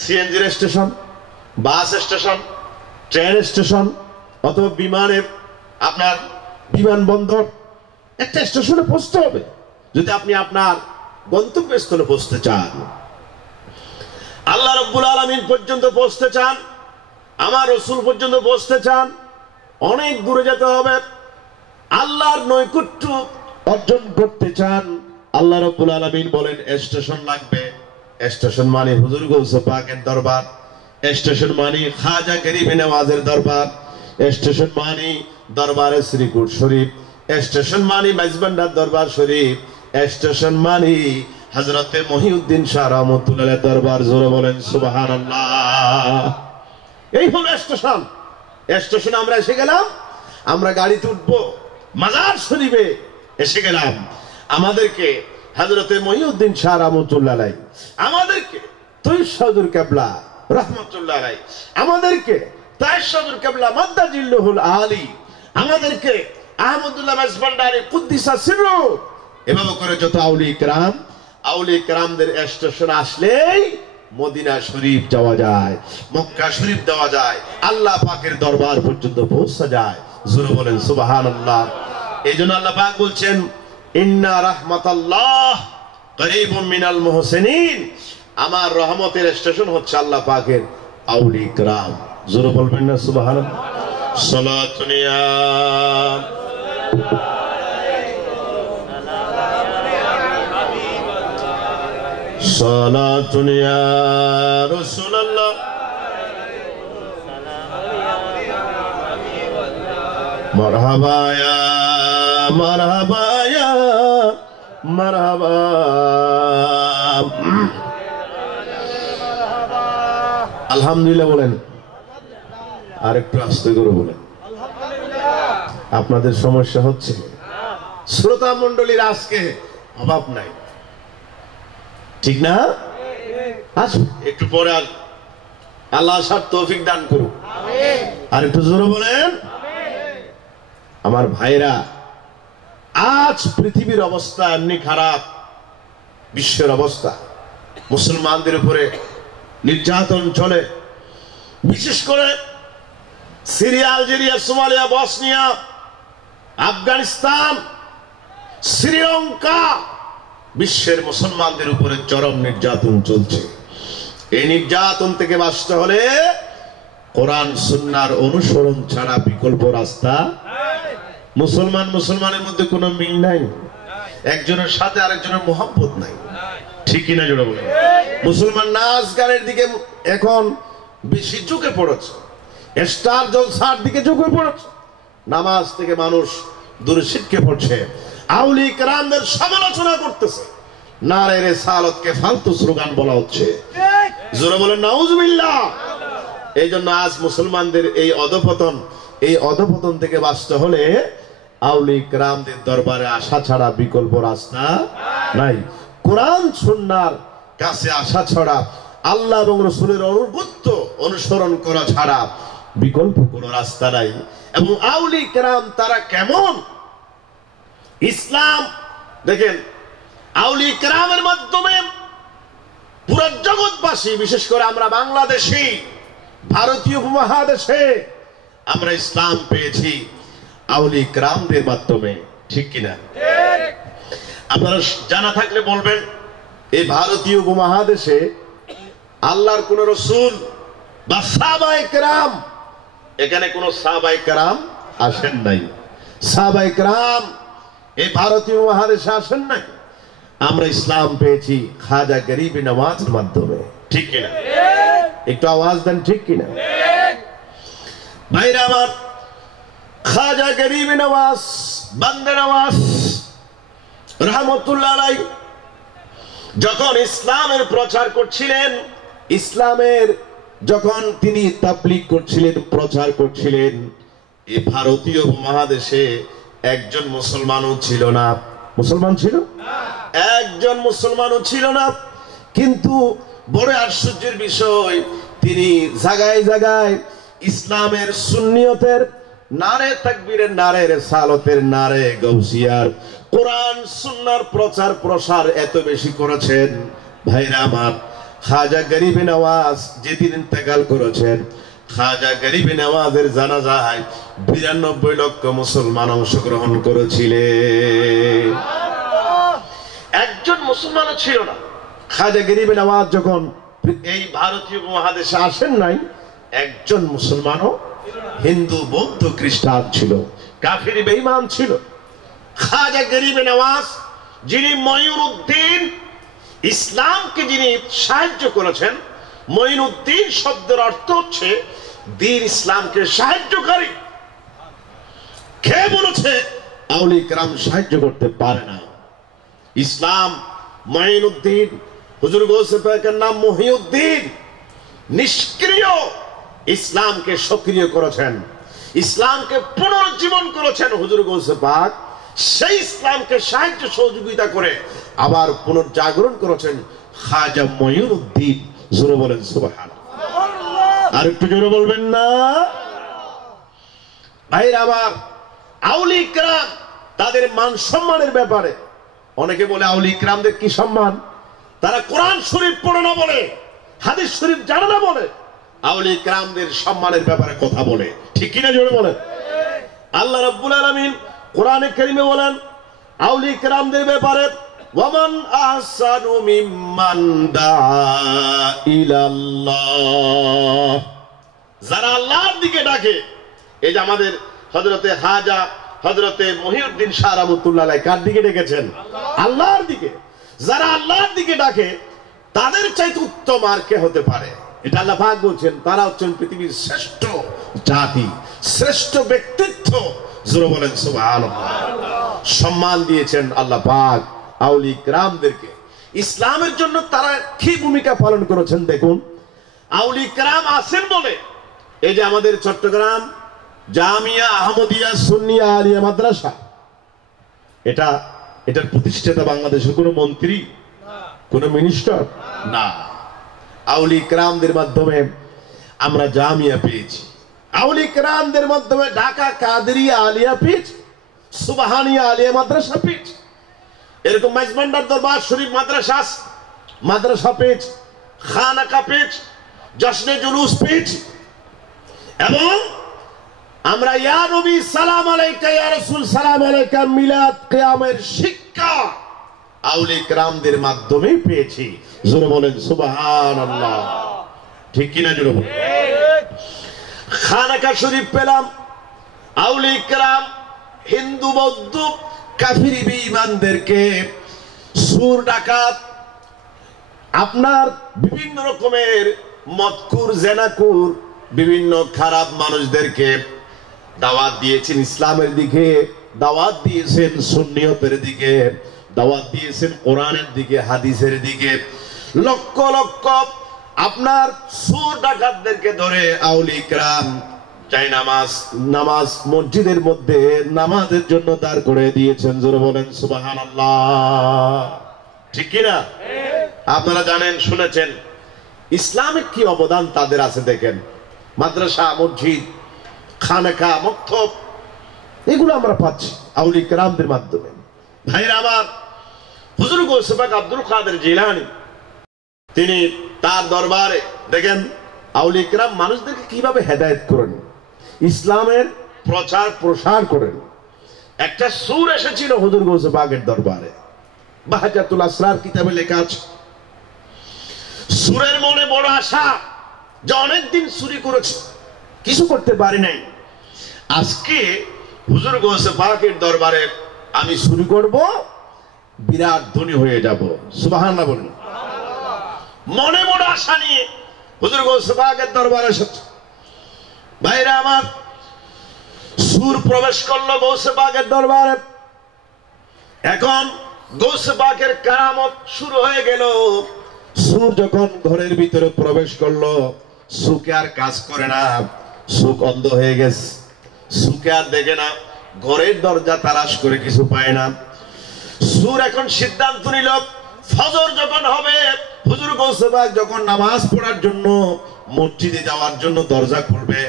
সিএনজির station, bus station, train station, অথবা বিমানের আপনার বিমানবন্দর, একটা স্টেশনে পৌঁছতে হবে যদি আপনি আপনার গন্তব্যস্থলে পৌঁছতে চান, আল্লাহ রাব্বুল আলামিন পর্যন্ত পৌঁছতে চান, আমার রাসূল পর্যন্ত পৌঁছতে চান, অনেক দূরে যেতে হবে। আল্লাহর নৈকট্য অর্জন করতে চান, আল্লাহ রাব্বুল আলামিন বলেন স্টেশন লাগবে। স্টেশন মানে হুজুর গৌসে পাকের দরবার, স্টেশন মানে খাজা গরিব নওয়াজের দরবার, স্টেশন মানে দরবারে শ্রীকুট শরীফ, স্টেশন মানে মাইজবান্ডার দরবার শরীফ, স্টেশন মানে হযরতে মহিউদ্দিন শাহ রহমাতুল্লাহ দরবার। জোরে বলেন সুবহানাল্লাহ। এই হলো স্টেশন। স্টেশনে আমরা এসে গেলাম, আমরা গাড়িতে উঠবো, মাজার শরীফে এসে গেলাম। আমাদেরকে হযরতে মহিউদ্দিন শাহ রহমাতুল্লাহ আলাইহি, আমাদেরকে তৈয়ব কেবলা রহমাতুল্লাহ আলাইহি, আমাদেরকে তাইয়ুর কেবলা মাদ্দাজিল্লাহুল আলী, আমাদেরকে আহমদুল্লাহ মাইজভান্ডারী কুদ্দিসা সিররু, এভাবে করে যত আউলিয়া কেরামদের স্টেশন আসলেই মদিনা শরীফ যাওয়া যায়, মক্কা শরীফ দেওয়া যায়, আল্লাহ পাকের দরবার পর্যন্ত পৌঁছা যায়। জোরে বলেন সুবহানাল্লাহ। এইজন্য আল্লাহ পাক বলছেন, ইন্না রাহমাতাল্লাহ করিবুম মিনাল মুহসিনিন, আমার রহমতের স্টেশন হচ্ছে আল্লাহ পাকের আউলিয়া কেরাম। জোরে বলবেন না সুবহানাল্লাহ। সালাতুন ইয়া সালাতুন ইয়া রাসূলুল্লাহ, মারহাবা ইয়া মারহাবা ইয়া মারহাবা। আলহামদুলিল্লাহ বলেন, আর একটু আস্তে করে বলেন। আপনাদের সমস্যা হচ্ছে, শ্রোতা মণ্ডলীর আজকে অভাব নাই, ঠিক না? আসুন একটু পরে আল্লাহ আসার তৌফিক দান করুন। আর একটু জোরে বলেন। আমার ভাইরা, আজ পৃথিবীর অবস্থা এমনি খারাপ, বিশ্বের অবস্থা, মুসলমানদের উপরে নির্যাতন চলে, বিশেষ করে Syria, Algeria, Somalia, Bosnia, Afghanistan, Sri Lanka, বিশ্বের মুসলমানদের উপরে চরম নির্যাতন চলছে। এই নির্যাতন থেকে বাঁচতে হলে কোরআন সুন্নাহর অনুসরণ ছাড়া বিকল্প রাস্তা। মুসলমানের মধ্যে কোনো মিল নাই, একজনের সাথে আরেকজনের মোহাব্বত নাই, ঠিক কিনা জোরে বলেন? মুসলমান নাচ গানের দিকে এখন বেশি ঝুঁকে পড়েছে, স্টার জলসার দিকে ঝুঁকে পড়েছে, নামাজ থেকে মানুষ দূরে ছিটকে পড়ছে, আউলি কেরামদের সমালোচনা করতেছে, নারে রিসালাতকে ফালতু স্লোগান বলা হচ্ছে। জোরে বলেন নাউজুবিল্লাহ। এই জন্য আজ মুসলমানদের এই অধপতন থেকে বাঁচতে হলে আউলি কেরামদের দরবারে আসা ছাড়া বিকল্প রাস্তা নাই। কোরআন সুন্নাহর কাছে আসা ছাড়া, আল্লাহ এবং রাসূলের অনুসরণ করা ছাড়া বিকল্প কোনো রাস্তা নাই। এবং আউলি কেরাম তারা কেমন? ইসলাম দেখেন, আউলি কেরামের মাধ্যমে পুরো জগৎবাসী, বিশেষ করে আমরা বাংলাদেশী, ভারতীয় উপমহাদেশে আমরা ইসলাম পেয়েছি আউলি কেরামদের মাধ্যমে, ঠিক কিনা? আপনারা জানা থাকলে বলবেন, এই ভারতীয় উপমহাদেশে আল্লাহর কোন রাসূল বা সাহাবায়ে কেরাম, এখানে কোন সাহাবায়ে কেরাম আসেন নাই। সাহাবায়ে কেরাম এই ভারতীয় মহাদেশে আসেন নাই। আমরা ইসলাম পেয়েছি খাজা গরিব নওয়াজের মাধ্যমে, ঠিক কিনা? একটু আওয়াজ দেন, ঠিক কিনা? ভাইরা আমার, খাজা গরিব নওয়াজ, বান্দে নওয়াজ রহমতুল্লাহ আলাইহি যখন ইসলামের প্রচার করছিলেন, ইসলামের যখন তিনি তাবলীগ করছিলেন, প্রচার করছিলেন, এই ভারতীয় মহাদেশে একজন মুসলমানও ছিল না। মুসলমান ছিল? একজন মুসলমানও ছিল না। কিন্তু বড় আশ্চর্যের বিষয়, তিনি জায়গায় জায়গায় ইসলামের সুন্নিয়তের নারে তাকবীরের, নারে রিসালাতের, নারে গাউসিয়ার, কোরআন সুন্নাহর প্রচার প্রসার এত বেশি করেছেন। ভাইরা আমার, খাজা গরিব নওয়াজ যেদিন ইন্তেকাল করেছেন, খাজা গরিব নওয়াজের জানাজায় 92 লক্ষ মুসলমান অংশগ্রহণ করেছিলেন। একজন মুসলমানও ছিল না। খাজা গরিব নওয়াজ যখন এই ভারতীয় মহাদেশে আসেন নাই, একজন মুসলমানও, হিন্দু, বৌদ্ধ, খ্রিস্টান ছিল, কাফির, বেঈমান ছিল। খাজা গরিব নওয়াজ, যিনি মঈনুদ্দিন, ইসলামকে যিনি সাহায্য করেছেন, মঈনুদ্দিন শব্দের অর্থ হচ্ছে দ্বীন, ইসলামকে সাহায্যকারী। কে বলেছে আউলি কেরাম সাহায্য করতে পারে না? ইসলাম, মঈনুদ্দিন, হুজুর গৌসে পাকের নাম মহিউদ্দিন, নিষ্ক্রিয় ইসলামকে সক্রিয় করেছেন, ইসলামকে পুনর্জীবন করেছেন হুজুর গৌসে পাক। সেই ইসলামকে সাহায্য সহযোগিতা করে আবার পুনর্জাগরণ করেছেন খাজা মঈনুদ্দিন। জোরে বলেন সুবহানাল্লাহ। আর একটু জোরে বলবেন না? ভাইরা আমার, আউলি কেরাম তাদের মান সম্মানের ব্যাপারে অনেকে বলে আউলি কেরামদের কি সম্মান? তারা কোরআন শরীফ পড়ে না বলে, হাদিস শরীফ জানে না বলে, আউলি কেরামদের সম্মানের ব্যাপারে কথা বলে, ঠিক কিনা জোরে বলেন? আল্লাহ রাব্বুল আলামিন কোরআনে কারীমে বলেন আউলি কেরামদের ব্যাপারে, ওয়ামান আহসানু মিম্মান দাআ ইলাল্লাহ, যারা আল্লাহর দিকে ডাকে। এই যে আমাদের হযরতে খাজা, হযরতে মহিউদ্দিন শাহ রাহমাতুল্লাহ আলাইহি কার দিকে ডেকেছেন? আল্লাহর দিকে। যারা আল্লাহর দিকে ডাকে, তাদের চাইতে উত্তম আর কে হতে পারে? এটা আল্লাহ পাক বলছেন, তারা হচ্ছেন পৃথিবীর শ্রেষ্ঠ জাতি, শ্রেষ্ঠ ব্যক্তিত্ব। জোরে বলেন সুবহানাল্লাহ। সম্মান দিয়েছেন আল্লাহ পাক আউলি কেরামদেরকে। ইসলামের জন্য তারা কি ভূমিকা পালন করেছেন দেখুন। আউলি কেরাম আছেন বলে এই যে আমাদের চট্টগ্রাম জামিয়া আহমদিয়া সুন্নিয়া আলিয়া মাদ্রাসা, এটার প্রতিষ্ঠাতা বাংলাদেশের কোন মন্ত্রী, কোন মিনিস্টার না, আউলি কেরামদের মাধ্যমে আমরা জামিয়া পেয়েছি, আউলি কেরামদের মাধ্যমে ঢাকা কাদেরিয়া আলিয়া পেয়েছি, সুবহানিয়া আলিয়া মাদ্রাসা পেয়েছি, এরকম মাইজবান্ডার দরবার শরীফ মাদ্রাসা পেয়েছি, খানাকা পেয়েছি, জশ্নে জুলুস পেয়েছি। এবং আমরা ইয়া নবী সালাম আলাইকা, ইয়া রাসূল সালাম আলাইকা মিলাদ কিয়ামের শিক্ষা আউলি কেরামদের মাধ্যমে পেয়েছি। জোরে বলেন সুবহানাল্লাহ, ঠিক কিনা জোরে বলেন। খানাকা শরীফ পেলাম, আউলি কেরাম হিন্দু বৌদ্ধ কাফির বেঈমানদেরকে সুর ডাকাত আপনার বিভিন্ন রকমের মদকুর জেনাকুর বিভিন্ন খারাপ মানুষদেরকে দাওয়াত দিয়েছেন ইসলামের দিকে, দাওয়াত দিয়েছেন সুন্নিয়তের দিকে, দাওয়াত দিয়েছেন কোরআনের দিকে, হাদিসের দিকে। লক্ষ লক্ষ আপনার সুর ডাকাতদেরকে ধরে আউলি কেরাম চাই নামাজ মসজিদের মধ্যে নামাজের জন্য দাঁড় করে দিয়েছেন। জোরে বলেন সুবহানাল্লাহ, ঠিক কিনা? আপনারা জানেন, শুনেছেন ইসলামিক কি অবদান তাদের আছে। দেখেন মাদ্রাসা, মসজিদ, খানাকা, মক্তব এগুলো আমরা পাচ্ছি আউলি কেরামদের মাধ্যমে। ভাইরা আমার, হুজুর গৌসে পাক আব্দুল কাদের জিলানী তিনি তার দরবারে দেখেন আউলি কেরাম মানুষদেরকে কিভাবে হেদায়েত করেন, ইসলামের প্রচার প্রসার করেন। একটা সূর এসেছিল হুজুর গৌসে পাকের দরবারে, বাহজাতুল আসরার কিতাবে লেখা আছে। সূরের মনে বড় আশা যে অনেকদিন চুরি করেছে, কিছু করতে পারি নাই, আজকে হুজুর গৌসে পাকের দরবারে আমি চুরি করব, বিরাট ধনী হয়ে যাব। সুবহানাল্লাহ বলেন। মনে বড় আশা নিয়ে হুজুর গৌসে পাকের দরবারে এসেছে। ভাইরা আমার, সুর প্রবেশ করলো গৌসে পাকের দরবারে। এখন গৌসে পাকের কারামত শুরু হয়ে গেল। সুর যখন ঘরের ভিতরে প্রবেশ করলো, সুকে আর কাজ করে না, সুক অন্ধ হয়ে গেছে, সুকে আর দেখে না, ঘরের দরজা তালাশ করে কিছু পায় না। সুর এখন সিদ্ধান্ত নিল, ফজর যখন হবে, হুজুর গৌসে পাক যখন নামাজ পড়ার জন্য মসজিদে যাওয়ার জন্য দরজা খুলবে,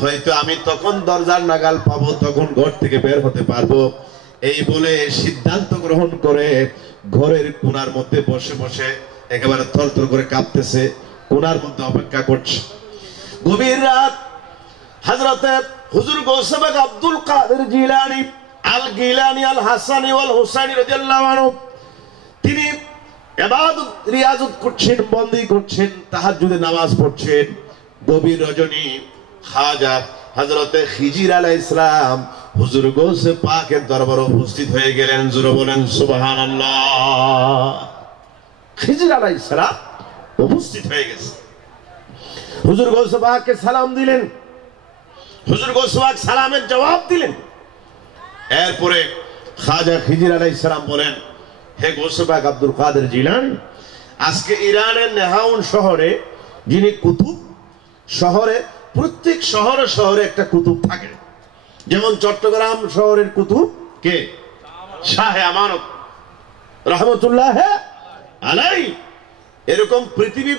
হয়তো আমি তখন দরজার নাগাল পাবো, তখন ঘর থেকে বের হতে পারবো। এই বলে সিদ্ধান্ত গ্রহণ করে ঘরের কোণার মধ্যে বসে বসে একেবারে থরথর করে কাঁপতেছে, কোণার মধ্যে অপেক্ষা করছে। গভীর রাত, হযরতে হুজুর গৌসে পাক আব্দুল কাদের জিলানী আল গিলানী আল হাসানী ওয়াল হুসাইনী রাদিয়াল্লাহু আনহু তিনি ইবাদত রিয়াজত করছেন, বন্দি করছেন, তাহাজ্জুদে নামাজ পড়ছেন। গভীর রজনী খাজা হযরতে খিজির আলাইহিস সালাম হুজুর গৌসে পাকের দরবারে উপস্থিত হয়ে গেলেন। জোরে বলেন সুবহানাল্লাহ। খিজির আলাইহিস সালাম উপস্থিত হয়ে গেছে, হুজুর গৌসে পাককে সালাম দিলেন, হুজুর গৌসে পাক সালামের জবাব দিলেন। এরপরে খাজা খিজির আলাইহিস সালাম বলেন, হে গৌসে পাক আব্দুল কাদের জিলানী, আজকে ইরানের নেহাউন শহরে যিনি কুতুব, শহরে প্রত্যেক শহরে শহরে একটা কুতুব থাকে, যেমন চট্টগ্রাম শহরের কুতুব কে? শাহে আমানত রহমতুল্লাহ আলাইহি। এরকম পৃথিবী,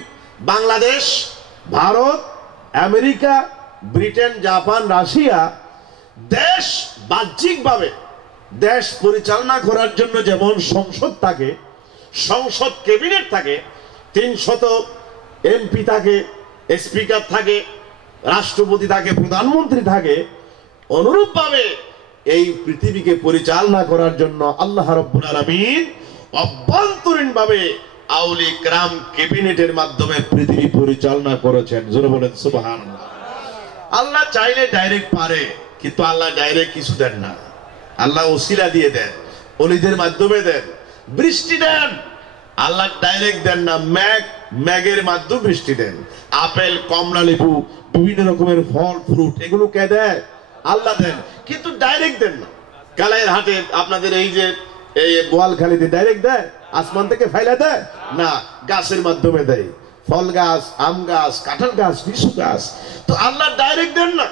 Bangladesh, Bharat, America, Britain, Japan, Russia দেশ বাহ্যিকভাবে দেশ পরিচালনা করার জন্য যেমন সংসদ থাকে, সংসদ ক্যাবিনেট থাকে, 300 এমপি থাকে, স্পিকার থাকে, রাষ্ট্রপতি থাকে, প্রধানমন্ত্রী থাকে, অনুরূপভাবে এই পৃথিবীকে পরিচালনা করার জন্য আল্লাহ রাব্বুল আলামিন অভ্যন্তরীণভাবে আউলি কেরাম ক্যাবিনেটের মাধ্যমে পৃথিবী পরিচালনা করেছেন। জোরে বলেন সুবহানাল্লাহ। আল্লাহ চাইলে ডাইরেক্ট পারে, কিন্তু আল্লাহ ডাইরেক্ট কিছু দেন না, আল্লাহ ওসিলা দিয়ে দেন, ওলিদের মাধ্যমে দেন, বৃষ্টি দেন। আল্লাহ ডাইরেক্ট দেন না, ম্যাগের মাধ্যমে বৃষ্টি দেন। আপেল, কমলা লেবু, বিভিন্ন রকমের ফল ফ্রুট এগুলো কে দেয়? আল্লাহ দেন, কিন্তু ডাইরেক্ট দেন না। কালাইয়ের হাটে আপনাদের এই যে এই বোয়ালখালীতে ডাইরেক্ট দেয়, আসমান থেকে ফাইলা দেয় না, গাছের মাধ্যমে দেয়, ফল গাছ, আম গাছ, কাঁঠাল গাছ, লিচু গাছ। তো আল্লাহ ডাইরেক্ট দেন না।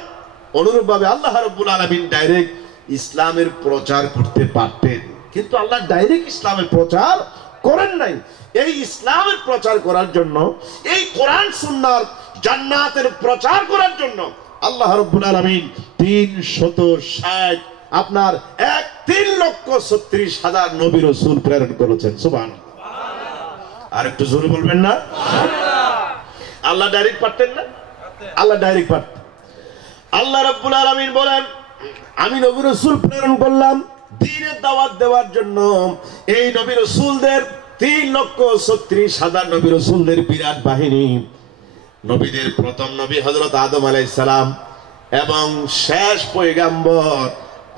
অনুরূপ ভাবে আল্লাহ রাব্বুল আলামিন ডাইরেক্ট ইসলামের প্রচার করতে পারতেন, কিন্তু আল্লাহ ডাইরেক্ট ইসলামের প্রচার করেন নাই। এই ইসলামের প্রচার করার জন্য, এই কোরআন সুন্নাহর জান্নাতের প্রচার করার জন্য আল্লাহ রাব্বুল আলামিন 360 আপনার 3,36,000 নবী রাসূল প্রেরণ করেছেন। সুবহানাল্লাহ। আর একটু জোরে বলবেন না? আল্লাহ ডাইরেক্ট পারতেন না? আল্লাহ ডাইরেক্ট পারতেন। আল্লাহ রাব্বুল আলামিন বলেন, আমি নবী রাসূল প্রেরণ করলাম দ্বীনের দাওয়াত দেওয়ার জন্য। এই নবী রাসূলদের 3,36,000 নবী রাসূলদের বিরাট বাহিনী। নবীদের প্রথম নবী হযরত আদম আলাইহিস সালাম এবং শেষ পয়গম্বর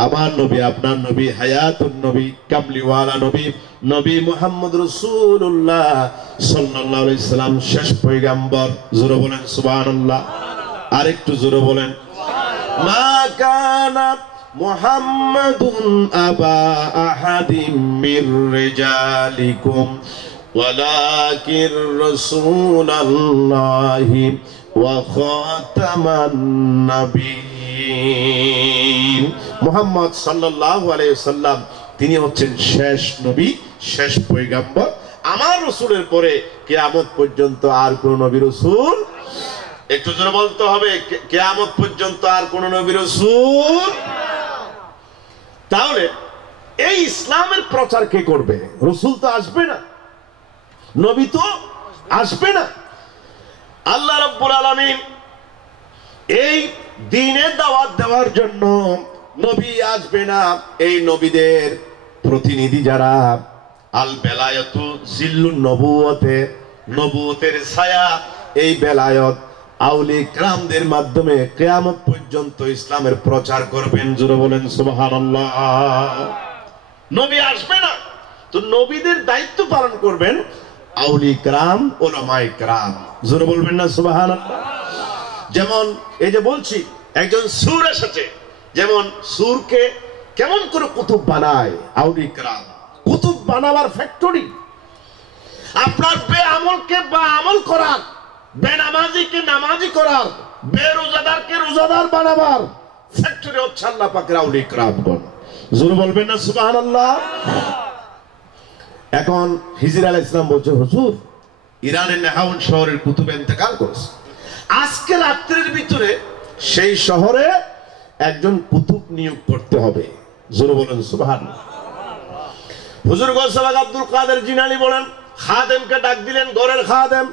আমার নবী, আপনার নবী, হায়াতুন নবী, কামলিওয়ালা নবী, নবী মুহাম্মদ রাসূলুল্লাহ সাল্লাল্লাহু আলাইহি সাল্লাম শেষ পয়গম্বর। জোরে বলেন সুবহানাল্লাহ। আরেকটু জোরে বলেন মা কানা মুহাম্মাদুন আবা আহাদিম মির রিজালিকুম ওয়ালাকিন রাসূলুল্লাহি ওয়া খাতামান নাবিয়্যিন। মুহাম্মদ সাল্লাল্লাহু আলাইহি ওয়াসাল্লাম তিনি হচ্ছেন শেষ নবী, শেষ পয়গম্বর। আমার রাসূলের পরে কিয়ামত পর্যন্ত আর কোন নবী রাসূল, একটু জোরে বলতে হবে, কিয়ামত পর্যন্ত আর কোন নবী রাসূল। তাহলে এই ইসলামের প্রচার কে করবে? রাসূল তো আসবে না, নবী তো আসবে না। আল্লাহ রাব্বুল আলামিন এই দ্বীনের দাওয়াত দেওয়ার জন্য নবী আসবে না। এই নবীদের প্রতিনিধি যারা, আল বেলায়াতু জিল্লুন নবুওয়াতে, নবুয়তের ছায়া, এই বেলায়ত আউলিয়া কিরামদের মাধ্যমে কিয়ামত পর্যন্ত ইসলামের প্রচার করবেন। জোরে বলেন সুবহানাল্লাহ। নবী আসবে না, তো নবীদের দায়িত্ব পালন করবেন আউলিয়া কিরাম, উলামায়ে কিরাম। জোরে বলবেন না সুবহানাল্লাহ। যেমন এই যে বলছি, একজন সূর এসেছে, যেমন সূরকে কেমন করে কুতুব বানায় আউলিয়া কিরাম, কুতুব বানাবার ফ্যাক্টরি। আপনার বেআমলকে বাআমল করার, বেনামাজিকে নামাজি করার, বেরোজাদারকে রোজাদার বানাবার ফ্যাক্টরি হচ্ছে আল্লাহ পাকের আউলিয়া কিরামগণ। জোরে বলবেন না সুবহানাল্লাহ। এখন হিজর আলাইহিস সালাম বলছে, হুজুর ইরানের নেহাউন শহরের কুতুব ইন্তেকাল করেছে, আজকে রাত্রির ভিতরে সেই শহরে একজন কুতুব নিয়োগ করতে হবে। জোরে বলেন সুবহানাল্লাহ। হুজুর গৌস পাক আব্দুল কাদের জিলানী বলেন, খাদেমকে ডাক দিলেন, ঘরের খাদেম,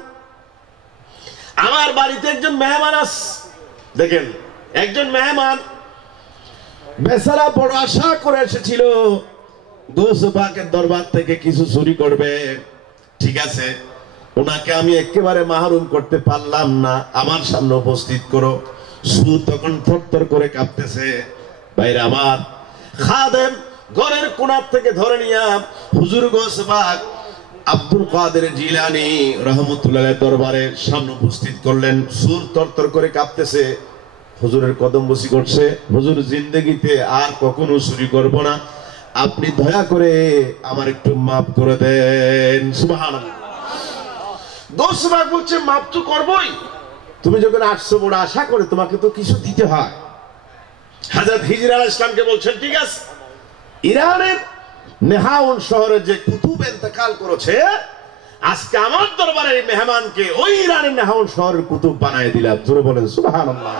আমার বাড়িতে একজন মেহমান আস। দেখেন, একজন মেহমান বেচারা বড় আশা করে এসেছিল গৌস পাকের দরবার থেকে কিছু চুরি করবে। ঠিক আছে, ওনাকে আমি একেবারে মাহরুম করতে পারলাম না, আমার সামনে উপস্থিত করো। সুর তখন থরথর করে কাঁপতেছে। বাইরে আমার খাদেম ঘরের কোণার থেকে ধরে নিয়ে হুজুর গৌস পাক আব্দুল কাদের জিলানী রহমতুল্লাহ দরবারের সামনে উপস্থিত করলেন। সুর থরথর করে কাঁপতেছে, হুজুরের কদম বসি করছে, হুজুর জিন্দেগিতে আর কখনো চুরি করব না, আপনি দয়া করে আমার একটু মাফ করে দেন। সুবহানাল্লাহ। গৌস পাক বলছে, মাফ তো করবই, তুমি যখন আসছো বড় আশা করে, তোমাকে তো কিছু দিতে হয়। হযরত হিজর আলাইহিস সালামকে বলছেন, ঠিক আছে, ইরানের নেহাউন শহরে যে কুতুব ইন্তেকাল করেছে, আজকে আমার দরবারের মেহমানকে ওই ইরানের নেহাউন শহরের কুতুব বানায় দিলাম। জোরে বলেন সুবহানাল্লাহ।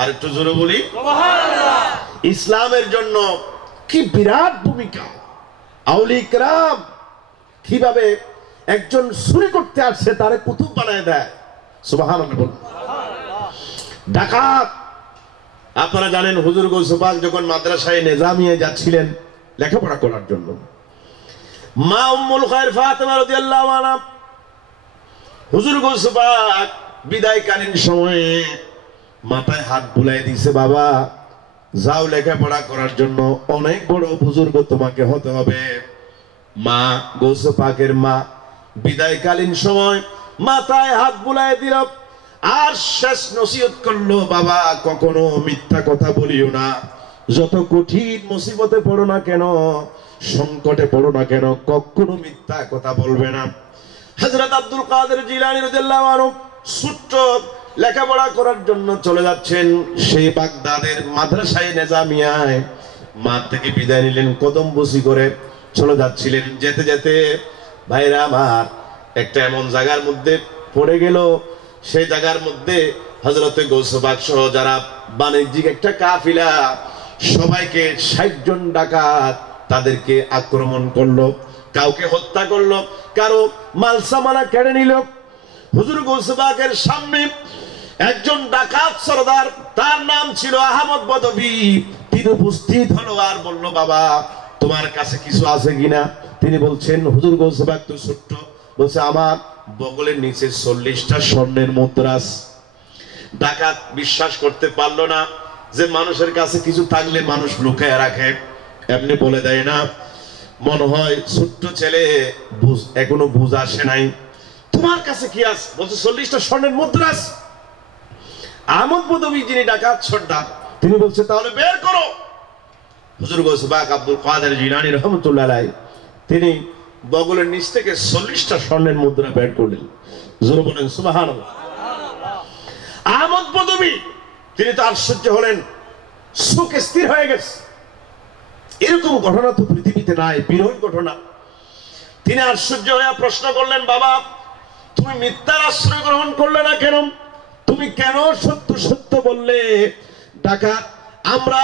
আর একটু জোরে বলি সুবহানাল্লাহ। ইসলামের জন্য কি বিরাট ভূমিকা। আউলিয়া কিরাম কিভাবে একজন চুরি করতে আসছে তারে কুতুব বানায় দেয়। সুবহানাল্লাহ। ডাকাত, আপনারা জানেন হুজুর গৌস পাক যখন মাদ্রাসায় নিজামিয়ে যাচ্ছিলেন লেখাপড়া করার জন্য, মা উম্মুল খায়র ফাতেমা রাদিয়াল্লাহু আনহা হুজুর গৌস পাক বিদায়কালীন সময়ে মাথায় হাত বুলাই দিয়েছে, বাবা যাও লেখাপড়া করার জন্য, অনেক বড় বুজুর্গ তোমাকে হতে হবে। মা গৌস পাকের মা বিদায়কালীন সময় মাথায় হাত বুলাই দিল আর শেষ নসিহত করলো, বাবা কখনো মিথ্যা কথা বলিও না, যত কঠিন মুসিবতে পড়ো না কেন, সংকটে পড়ো না কেন, কখনো মিথ্যা কথা বলবে না। হযরত আব্দুল কাদের জিলানী রাদিয়াল্লাহু আনহু ছোট্ট লেখাপড়া করার জন্য চলে যাচ্ছেন সেই বাগদাদের মাদ্রাসায়ে নিজামিয়ায়। মা থেকে বিদায় নিলেন, কদম বসি করে চলে যাচ্ছিলেন। যেতে যেতে ভাইরা আমার একটা এমন জায়গার মধ্যে পড়ে গেল, সেই জায়গার মধ্যে হযরতে গৌসে পাক সহ যারা বাণিজ্যিক একটা কাফিলা, সবাইকে ৬০ জন ডাকাত তাদেরকে আক্রমণ করলো, কাউকে হত্যা করলো, কারো মাল সামানা কেড়ে নিল। হুজুর গৌসে পাকের সামনে একজন ডাকাত সরদার, তার নাম ছিল আহমদ বদবী, তিনি উপস্থিত হলো আর বলল, বাবা তোমার কাছে কিছু আছে কিনা? তিনি বলছেন, হুজুর গৌসে পাক তো ছোট্ট, বলছে আমার বগলের নিচে 40টা স্বর্ণের মুদ্রা আছে। ডাকাত বিশ্বাস করতে পারলো না যে মানুষের কাছে কিছু থাকলে মানুষ লুকায় রাখে, এমনি বলে দেয় না। মনে হয় ছোট্ট ছেলে, এখনো বুঝ আসে নাই, তোমার কাছে কি আছে? বলছে 40টা স্বর্ণের মুদ্রা আছে। আহমদ বদবী যিনি ডাকাত সর্দার, তিনি বলছে তাহলে বের করো। হুজুর গৌসে পাক আব্দুল কাদের জিলানী রাহমাতুল্লাহ আলাইহি তিনি বগলের নিচ থেকে 40টা স্বর্ণের মুদ্রা বের করলেন। জোরে বলেন সুবহানাল্লাহ। আহমদ বদবী তিনি তো আশ্চর্য হলেন, চোখ স্থির হয়ে গেছে। এরকম ঘটনা তো পৃথিবীতে নাই, বিরল ঘটনা। তিনি আশ্চর্য হয়ে প্রশ্ন করলেন, বাবা তুমি মিথ্যার আশ্রয় গ্রহণ করলে না কেন? তুমি কেন সত্য সত্য বললে? ডাকাত, আমরা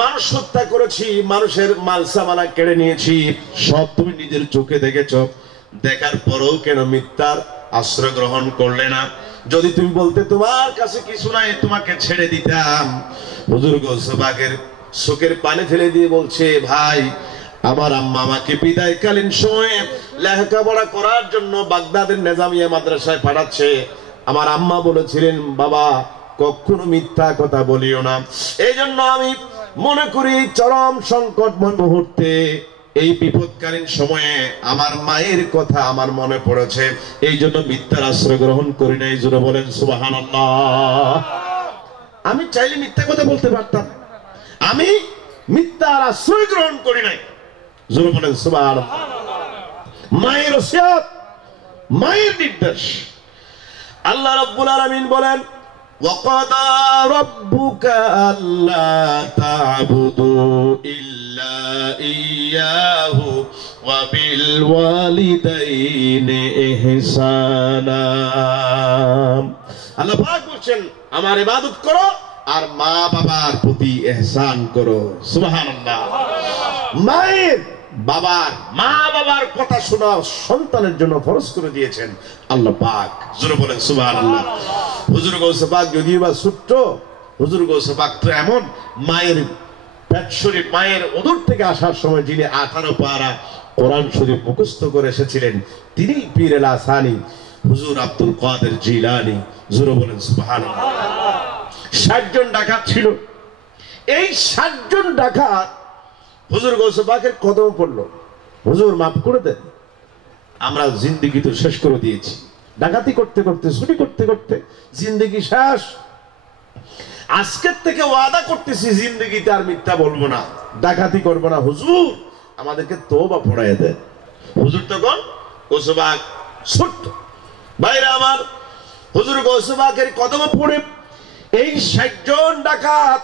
মানুষ হত্যা করেছি, মানুষের মাল সামানা কেড়ে নিয়েছি, সব তুমি নিজের চোখে দেখেছ, দেখার পরেও কেন মিথ্যার আশ্রয় গ্রহণ করলে না? যদি তুমি বলতে তোমার কাছে কিছু নাই, তোমাকে ছেড়ে দিতাম। হুজুর গৌসে পাকের চোখের পানি ফেলে দিয়ে বলছে, ভাই আমার আম্মা আমাকে বিদায়কালীন সময়ে লেখাপড়া করার জন্য বাগদাদের নিজামিয়া মাদ্রাসায় পাঠাচ্ছে। আমার আম্মা বলেছিলেন, বাবা কখনো মিথ্যা কথা বলিও না। এই জন্য আমি মনে করি চরম সংকটময় মুহূর্তে, এই বিপদকালীন সময়ে আমার মায়ের কথা আমার মনে পড়েছে, এই জন্য মিথ্যার আশ্রয় গ্রহণ করি নাই। জোরে বলেন সুবহানাল্লাহ। আমি চাইলে মিথ্যা কথা বলতে পারতাম, আমি মিথ্যার আশ্রয় গ্রহণ করি নাই। জোরে বলেন সুবহানাল্লাহ। মায়ের ওসিয়ত, মায়ের নির্দেশ। আল্লাহ রাব্বুল আলামিন বলেন, وَقَضَى رَبُّكَ أَلَّا تَعْبُدُوا إِلَّا إِيَّاهُ وَبِالْوَالِدَيْنِ إِحْسَانًا। আল্লাহ পাক বলেন, আমার ইবাদত করো আর মা বাবার প্রতি ইহসান করো। সুবহানাল্লাহ। মায়ের বাবার, মা বাবার কথা শোনা সন্তানের জন্য ফরজ করে দিয়েছেন আল্লাহ পাক। জোরে বলেন সুবহানাল্লাহ। হুজুর গৌসে পাক যদিও বা ছোট্ট, হুজুর গৌসে পাক তো এমন, মায়ের পেট শরীফ, মায়ের উদর থেকে আসার সময় যিনি 18 পারা কোরআন শরীফ মুখস্থ করে এসেছিলেন, তিনি পীর আসানি হুজুর আব্দুল কাদের জিলানী। জোরে বলেন সুবহানাল্লাহ। 60 জন ডাকাত ছিল। এই 60 জন ডাকাত হুজুর গৌসে পাকের কদমে পড়লো, হুজুর মাফ করে দেন, আমরা জিন্দেগি তো শেষ করে দিয়েছি, ডাকাতি করতে করতে, চুরি করতে করতে জিন্দেগি শেষ। আজকের থেকে ওয়াদা করতেছি জিন্দেগিতে আর মিথ্যা বলবো না, ডাকাতি করবো না, হুজুর আমাদেরকে তওবা পড়ায় দেন। হুজুর তখন গৌসে পাক ছোট্ট। ভাইরা আমার, হুজুর গৌসে পাকের কদমে পড়ে এই 60 জন ডাকাত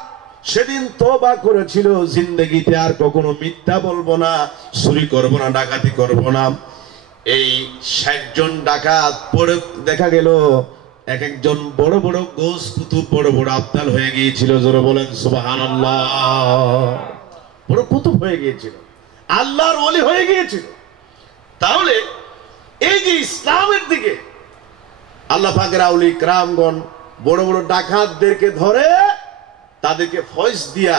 সেদিন তওবা করেছিল, জিন্দেগিতে আর কখনো মিথ্যা বলবো না, চুরি করবো না, ডাকাতি করবো না। এই 60 জন ডাকাত পড়ে দেখা গেল এক একজন বড় বড় গোস কুতুব, বড় বড় আবদাল হয়ে গিয়েছিল। জোরে বলেন সুবহানাল্লাহ। বড় কুতুব হয়ে গিয়েছিল, আল্লাহর ওলি হয়ে গিয়েছিল। তাহলে এই যে ইসলামের দিকে আল্লাহ পাকের আউলি کرامগণ বড় বড় ডাকাতদেরকে ধরে, তাদেরকে ফয়েজ দিয়া,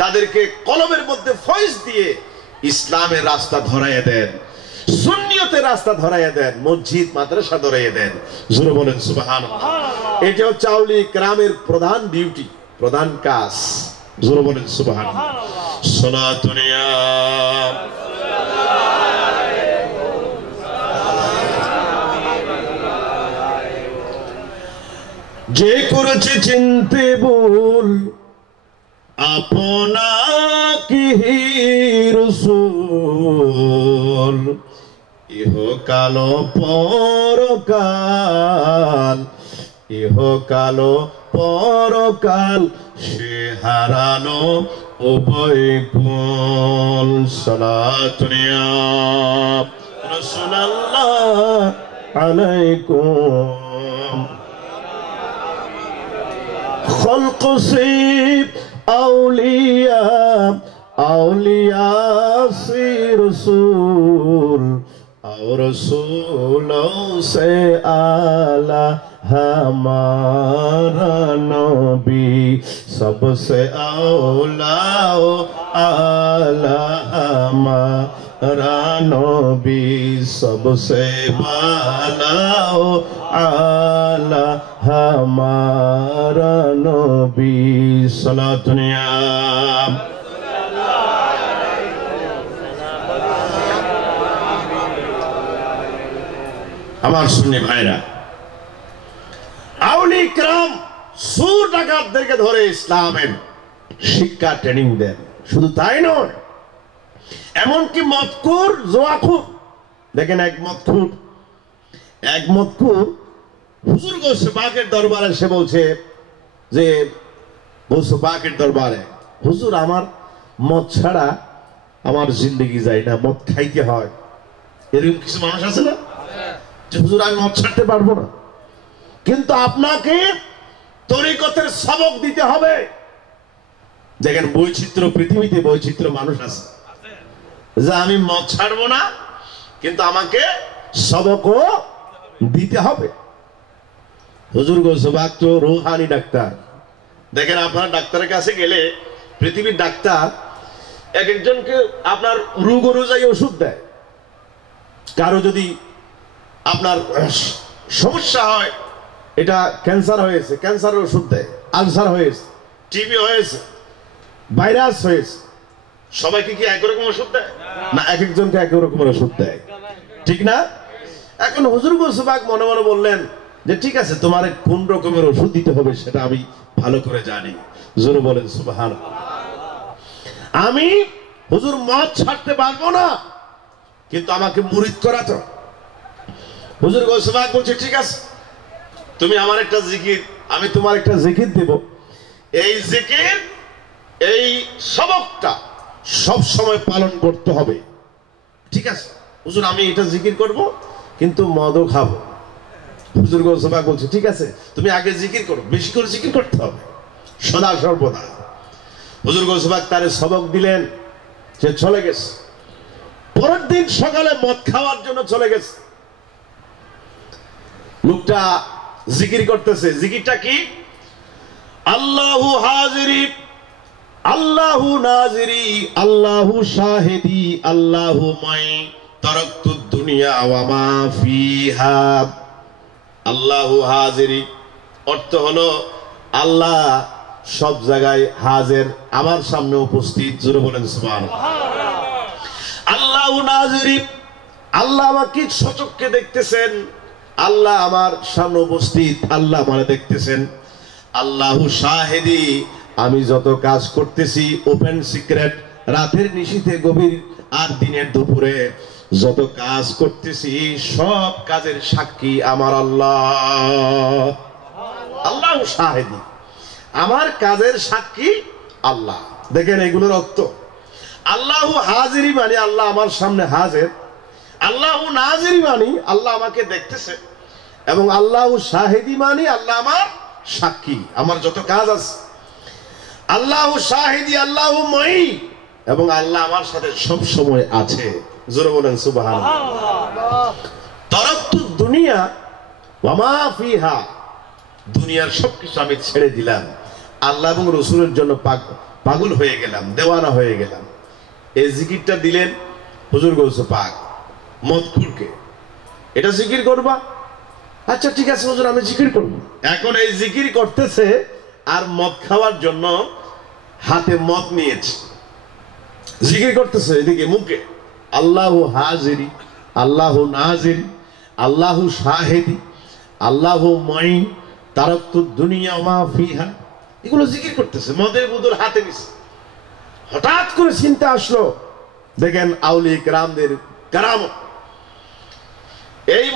তাদেরকে কলমের মধ্যে ফয়েজ দিয়ে ইসলামের রাস্তা ধরাইয়া দেন, সুন্নিয়তের রাস্তা ধরাইয়া দেন, মসজিদ মাদ্রাসা ধরাইয়া দেন। জোরে বলেন সুবহানাল্লাহ। এটা হচ্ছে আউলি کرامের প্রধান ডিউটি, প্রধান কাজ। জোরে বলেন সুবহানাল্লাহ। সালাতুন ইয়া যে করেছে চিনতে ভুল আপনাকে রাসূল, ইহ কালো পরকাল, ইহকাল পরকাল, সে হারানো উভয় কুল। সালাতুন ইয়া রাসূলুল্লাহ আলাইকুম। خلق سيب أولياء أولياء سی رسول اور رسولوں سے اعلی ہمارا نبی، سب سے اولا و اعلی ہمارا نبی، سب سے بالا و اعلی ہمارا نبی۔ صلاۃ یا আমার সুন্নি ভাইরা, আউলি کرام সুর ডাকাতদেরকে ধরে ইসলামের শিক্ষা ট্রেনিং দেন। শুধু তাই নয়, এমনকি মদকুর জোয়াখুর, দেখেন এক মদকুর হুজুর গৌস পাকের দরবারে সে বলছে যে গৌস পাকের দরবারে, হুজুর আমার মদ ছাড়া আমার জিন্দেগি যায় না, মদ খাইতে হয়। এরকম কিছু মানুষ আছে না, হুজুর আমি মদ ছাড়তে পারবো না, কিন্তু আপনাকে তরিকতের সবক দিতে হবে। দেখেন বৈচিত্র্য, পৃথিবীতে বৈচিত্র্য মানুষ আছে যে আমি মদ ছাড়বো না, কিন্তু আমাকে সবকও দিতে হবে। হুজুর গৌস পাক তো রুহানি ডাক্তার। দেখেন আপনার ডাক্তারের কাছে গেলে, পৃথিবীর ডাক্তার এক একজনকে আপনার রোগ অনুযায়ী ওষুধ দেয়। কারো যদি আপনার সমস্যা হয়, এটা ক্যান্সার হয়েছে, ক্যান্সারের ওষুধ দেয়। আলসার হয়েছে, টিবি হয়েছে, ভাইরাস হয়েছে, সবাইকে কি একরকম ওষুধ দেয় না? এক একজনকে এক রকমের ওষুধ দেয়, ঠিক না? এখন হুজুর গৌস পাক মনে মনে বললেন যে ঠিক আছে, তোমার কোন রকমের ওষুধ দিতে হবে সেটা আমি ভালো করে জানি। জোরে বলেন সুবহানাল্লাহ। আমি হুজুর মদ ছাড়তে পারবো না, কিন্তু আমাকে মুরিদ করাতো। হুজুর গৌস পাক বলছে ঠিক আছে, তুমি আমার একটা জিকির, আমি তোমার একটা জিকির দেব। এই জিকির, এই সবকটা সব সময় পালন করতে হবে। ঠিক আছে হুজুর, আমি এটা জিকির করব, কিন্তু মদও খাবো। হুজুর গৌস পাক বলছে ঠিক আছে, তুমি আগে জিকির করো, বেশি করে জিকির করতে হবে সদা সর্বদা। হুজুর গৌস পাক তারে সবক দিলেন, সে চলে গেছে। পরের দিন সকালে মদ খাওয়ার জন্য চলে গেছে। লোকটা জিকির করতেছে। জিকিরটা কি? আল্লাহু হাজিরি, আল্লাহু নাজিরি, আল্লাহু শাহিদি, আল্লাহু মাই তারাকতু দুনিয়া ওয়া মা ফিহা। আল্লাহু হাজিরি অর্থ হলো আল্লাহ সব জায়গায় হাজির, আমার সামনে উপস্থিত। জোরে বলেন সুবহানাল্লাহ। আল্লাহু নাজিরি, আল্লাহ আমাকে সচক্ষে দেখতেছেন, আল্লাহ আমার সামনে উপস্থিত, আল্লাহ আমারে দেখতেছেন। আল্লাহু শাহিদি, আমি যত কাজ করতেছি ওপেন সিক্রেট, রাতের নিশীথে গভীর আর দিনের দুপুরে যত কাজ করতেছি সব কাজের সাক্ষী আমার আল্লাহ। আল্লাহু শাহিদি, আমার কাজের সাক্ষী আল্লাহ। দেখেন এগুলোর অর্থ। আল্লাহু হাজিরি মানে আল্লাহ আমার সামনে হাজির, আল্লাহু নাজিরি মানে আল্লাহ আমাকে দেখতেছে, এবং আল্লাহু শাহিদি মানে আল্লাহ আমার সাক্ষী, আমার যত কাজ আছে। আল্লাহু শাহিদি, আল্লাহু মাই, এবং আল্লাহ আমার সাথে সব সময় আছে। জোরে বলেন সুবহানাল্লাহ। তারাকতু দুনিয়া ওয়া মা ফিহা, দুনিয়ার সবকিছু আমি ছেড়ে দিলাম, আল্লাহ এবং রাসূলের জন্য পাগল হয়ে গেলাম, দেওয়ানা হয়ে গেলাম। এই জিকিরটা দিলেন হুজুর গৌস পাক মদখুরকে। এটা জিকির করবা? আচ্ছা ঠিক আছে হুজুর, আমি জিকির করব। এখন এই জিকির করতেছে আর মদ খাওয়ার জন্য হাতে মদ নিয়েছে, জিকির করতেছে। এদিকে মুখে আল্লাহু হাজিরি, আল্লাহু নাজিরি, আল্লাহু শাহিদি, আল্লাহু মাই তারাকতু দুনিয়া ওয়া মা ফিহা, এগুলো জিকির করতেছে, মদের বোতল হাতে নিছে। হঠাৎ করে চিন্তা আসলো, দেখেন আউলিয়া কেরামদের কারামত।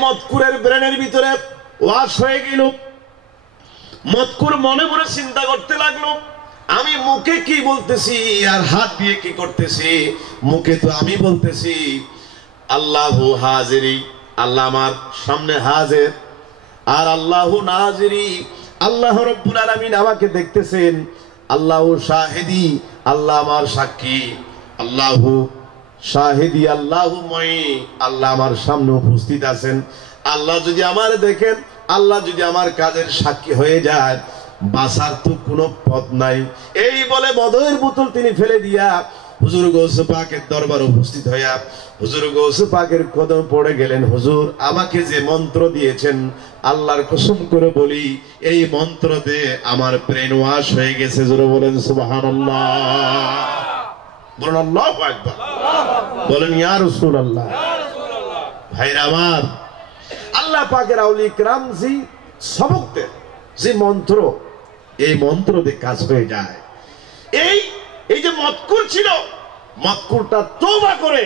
মতকুরের ব্রেনের ভিতরে ওয়াশ হয়ে গেল। মতকুর মনে মনে চিন্তা করতে লাগলো, আমি মুখে কি বলতেছি আর হাত দিয়ে কি করতেছি। মুখে তো আমি বলতেছি আল্লাহু হাজিরি, আল্লাহ আমার সামনে হাজির, আর আল্লাহু নাজিরি, আল্লাহ রাব্বুল আলামিন আমাকে দেখতেছেন। আল্লাহু শাহিদি, আল্লাহ আমার সাক্ষী। আল্লাহু শাহিদি, আল্লাহু মই, আল্লাহ আমার সামনে উপস্থিত আছেন। আল্লাহ যদি আমার দেখেন, আল্লাহ যদি আমার কাজের সাক্ষী হয়ে যায়, বাঁচার তো কোনো পথ নাই। এই বলে মদের বোতল তিনি ফেলে দিয়া হুজুর গৌস পাকের দরবারে উপস্থিত হইয়া হুজুর গৌস পাকের কদম পড়ে গেলেন। হুজুর, আমাকে যে মন্ত্র দিয়েছেন, আল্লাহর কসম করে বলি, এই মন্ত্র দিয়ে আমার ব্রেন ওয়াশ হয়ে গেছে। জোরে বলেন সুবহানাল্লাহ, বলেন আল্লাহু আকবার, বলেন ইয়া রাসূলুল্লাহ। ভাইরা আমার, আল্লাহ পাকের আউলিয়া কিরাম জি সবক দেন, যে মন্ত্র, এই মন্ত্র দিয়ে কাজ হয়ে যায়। এই যে মতকুর ছিল, মতকুরটা তওবা করে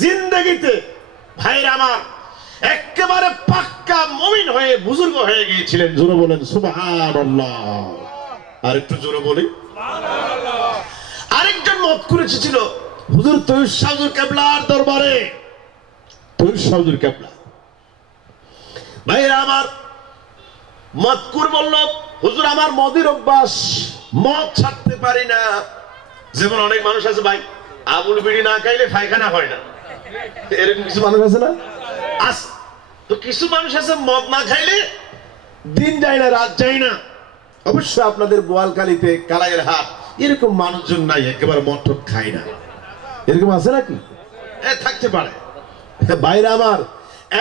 জিন্দেগিতে ভাইরা আমার একেবারে পাক্কা মুমিন হয়ে বুজুর্গ হয়ে গিয়েছিলেন। জোরে বলেন সুবহানাল্লাহ। আর একটু জোরে বলি সুবহানাল্লাহ। আরেকজন মতকুর এসেছিল হুজুর তৈয়ব শাহ হুজুর কেবলার দরবারে। তৈয়ব শাহ হুজুর কেবলা, ভাইরা আমার, মতকুর বলল, হুজুর আমার মদের অভ্যাস, মদ ছাড়তে পারি না। যেমন অনেক মানুষ আছে ভাই, আবুল বিড়ি না খাইলে পায়খানা হয় না, এরকম কিছু মানুষ আছে না? তো কিছু মানুষ আছে মদ না খাইলে দিন যায় না, রাত যায় না। অবশ্য আপনাদের বোয়ালখালীতে, কালাইয়ের হাট, এরকম মানুষজন নাই একেবারে মদ টদ খায় না, এরকম আছে নাকি? থাকতে পারে। বাইরে আমার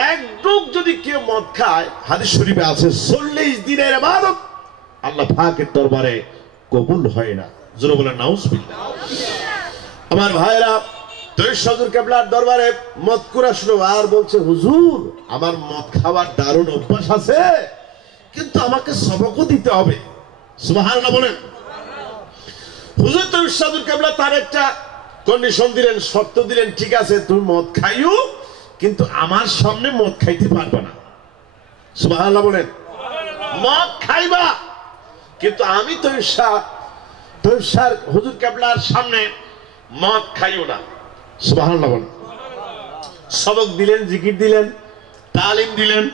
এক ডুব যদি কেউ মদ খায়, হাদিস শরীফে আছে 40 দিনের ইবাদত আল্লাহ পাকের দরবারে কবুল হয় না। জোরে বলেন নাউজুবিল্লাহ। আমার ভাইরা, তৈয়ব শাহ হুজুর কেবলার দরবারে মতকুর আসলো আর বলছে, হুজুর আমার মদ খাওয়ার দারুণ অভ্যাস আছে, কিন্তু আমাকে সবকও দিতে হবে। সুবহানাল্লাহ বলেন। হুজুর তৈয়ব শাহ হুজুর কেবলা তার একটা কন্ডিশন দিলেন, শর্ত দিলেন, ঠিক আছে তুমি মদ খাইও, কিন্তু আমার সামনে মদ খাইতে পারবে না। সুবহানাল্লাহ বলেন। মদ খাইবা, কিন্তু আমি তৈয়ব শাহ হুজুর কেবলার সামনে মদ খাইও না। সুবহানাল্লাহ বলেন। সবক দিলেন, জিকির দিলেন, তালিম দিলেন।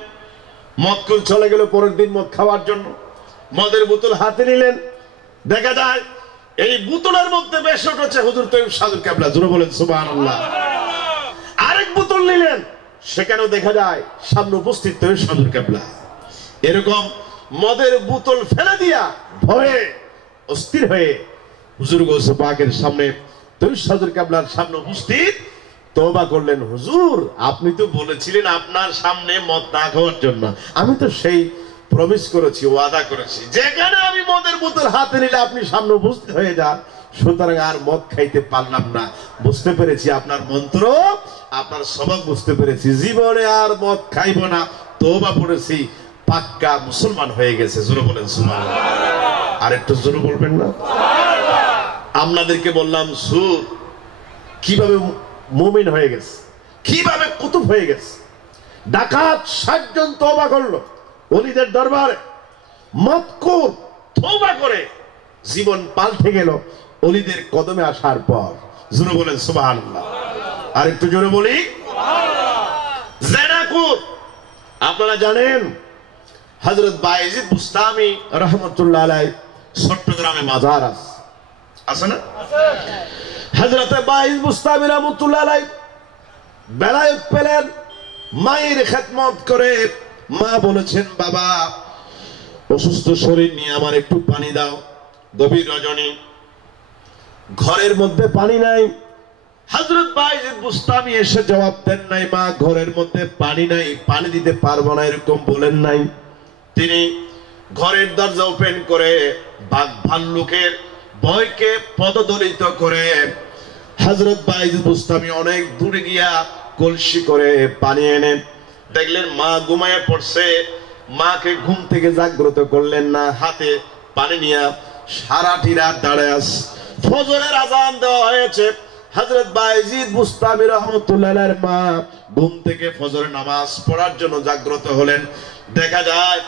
মদকুর চলে গেল পরের দিন মদ খাওয়ার জন্য। মদের বোতল হাতে নিলেন, দেখা যায় এই বোতলের মধ্যে বেশ উঠেছে হুজুর তৈয়ব শাহ হুজুর কেবলা। জোরে বলেন সুবহানাল্লাহ। আরেক বোতল নিলেন, সেখানেও দেখা যায় সামনে উপস্থিত তৈয়ব শাহ হুজুর কেবলা। এরকম মদের বোতল ফেলে দিয়া ভয়ে অস্থির হয়ে হুজুর গৌস পাকের সামনে তৈয়ব শাহ হুজুর কেবলার সামনে উপস্থিত তওবা করলেন। হুজুর, আপনি তো বলেছিলেন আপনার সামনে মদ না খাওয়ার জন্য, আমি তো সেই প্রমিস করেছি, ওয়াদা করেছি, যেখানে আমি মদের বোতল হাতে নিলে আপনি সামনে উপস্থিত হয়ে যান। সুতরাং আর মদ খাইতে পারলাম না। বুঝতে পেরেছি আপনার মন্ত্র, আপনার সবক বুঝতে পেরেছি, জীবনে আর মদ খাইব না, তওবা পড়েছি, পাক্কা মুসলমান হয়ে গেছে। জোরে বলেন সুবহানাল্লাহ। আর একটু জোরে বলবেন না? আপনাদেরকে বললাম সুর কিভাবে মুমিন হয়ে গেছে, কিভাবে কুতুব হয়ে গেছে। ডাকাত 60 জন তওবা করলো ওলিদের দরবারে, মতকুর তওবা করে জীবন পাল্টে গেল ওলিদের কদমে আসার পর। জোরে বলেন সুবহানাল্লাহ। আর একটু জোরে বলি সুবহানাল্লাহ। জেনাকুর, আপনারা জানেন হযরত বায়েজিদ বুস্তামি রাহমাতুল্লাহ আলাইহি চট্টগ্রামে মাজার আছে না? আছে। হযরত বায়েজিদ বুস্তামি রাহমাতুল্লাহ আলাইহি বেলায়েত পেলেন, মায়ের খেদমত করে। মা বলেছেন, বাবা অসুস্থ শরীর নিয়ে আমার একটু পানি দাও। গভীর রজনী, ঘরের মধ্যে পানি নাই। হযরত বায়েজিদ বুস্তামি এসে জবাব দেন নাই, মা ঘরের মধ্যে পানি নাই, পানি দিতে পারবো না, এরকম বলেন নাই। তিনি ঘরের দরজা ওপেন করে বাঘ ভাল্লুকের ভয়কে পদদলিত করে হযরত বায়েজিদ বুস্তামি অনেক দূরে গিয়া কলসি করে পানি এনে দেখলেন মা ঘুমায় পড়ছে। মাকে ঘুম থেকে জাগ্রত করলেন না, হাতে পানি নিয়ে সারাটি রাত দাঁড়ায় আছে। ফজরের আযান দেওয়া হয়েছে, হযরত বায়েজিদ বুস্তামি রাহমাতুল্লাহ আলাইহির মা ঘুম থেকে ফজরের নামাজ পড়ার জন্য জাগ্রত হলেন। দেখা যায়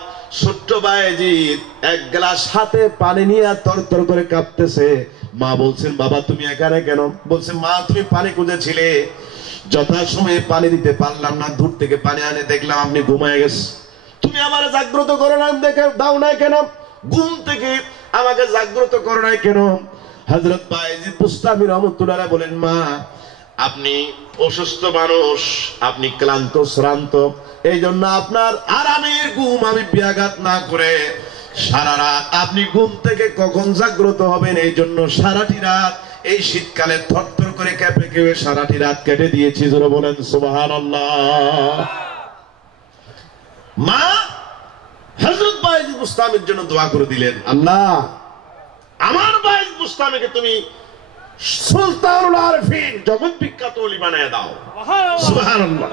ছোট্ট বায়েজিদ এক গ্লাস হাতে পানি নিয়ে তরতর করে কাঁপতেছে। মা বলছেন, বাবা তুমি এখানে কেন? বলছে, মা তুমি পানি খুঁজেছিলে, যথাসময়ে পানি দিতে পারলাম না, দূর থেকে পানি আনে দেখলাম আপনি ঘুমায় গেছে, তুমি আমার জাগ্রত করো না, দেখে দাও না কেন? ঘুম থেকে আমাকে জাগ্রত করো না কেন? হযরত বায়েজিদ বুস্তামি রাহমাতুল্লাহ আলাইহি বলেন, মা আপনি অসুস্থ মানুষ, আপনি ক্লান্ত শ্রান্ত, এই জন্য আপনার আরামের ঘুম আমি ব্যাঘাত না করে সারা রাত আপনি ঘুম থেকে কখন জাগ্রত হবেন এই জন্য সারাটি রাত এই শীতকালে থরথর করে কেঁপে কেঁপে সারাটি রাত কেটে দিয়েছি। জোরে বলেন সুবহানাল্লাহ। মা হযরত বায়েজিদ বুস্তামির জন্য দোয়া করে দিলেন, আল্লাহ আমার বায়েজিদ বুস্তামিকে তুমি সুলতানুল আরিফিন জগৎ বিখ্যাত ওলি বানায় দাও। সুবহানাল্লাহ।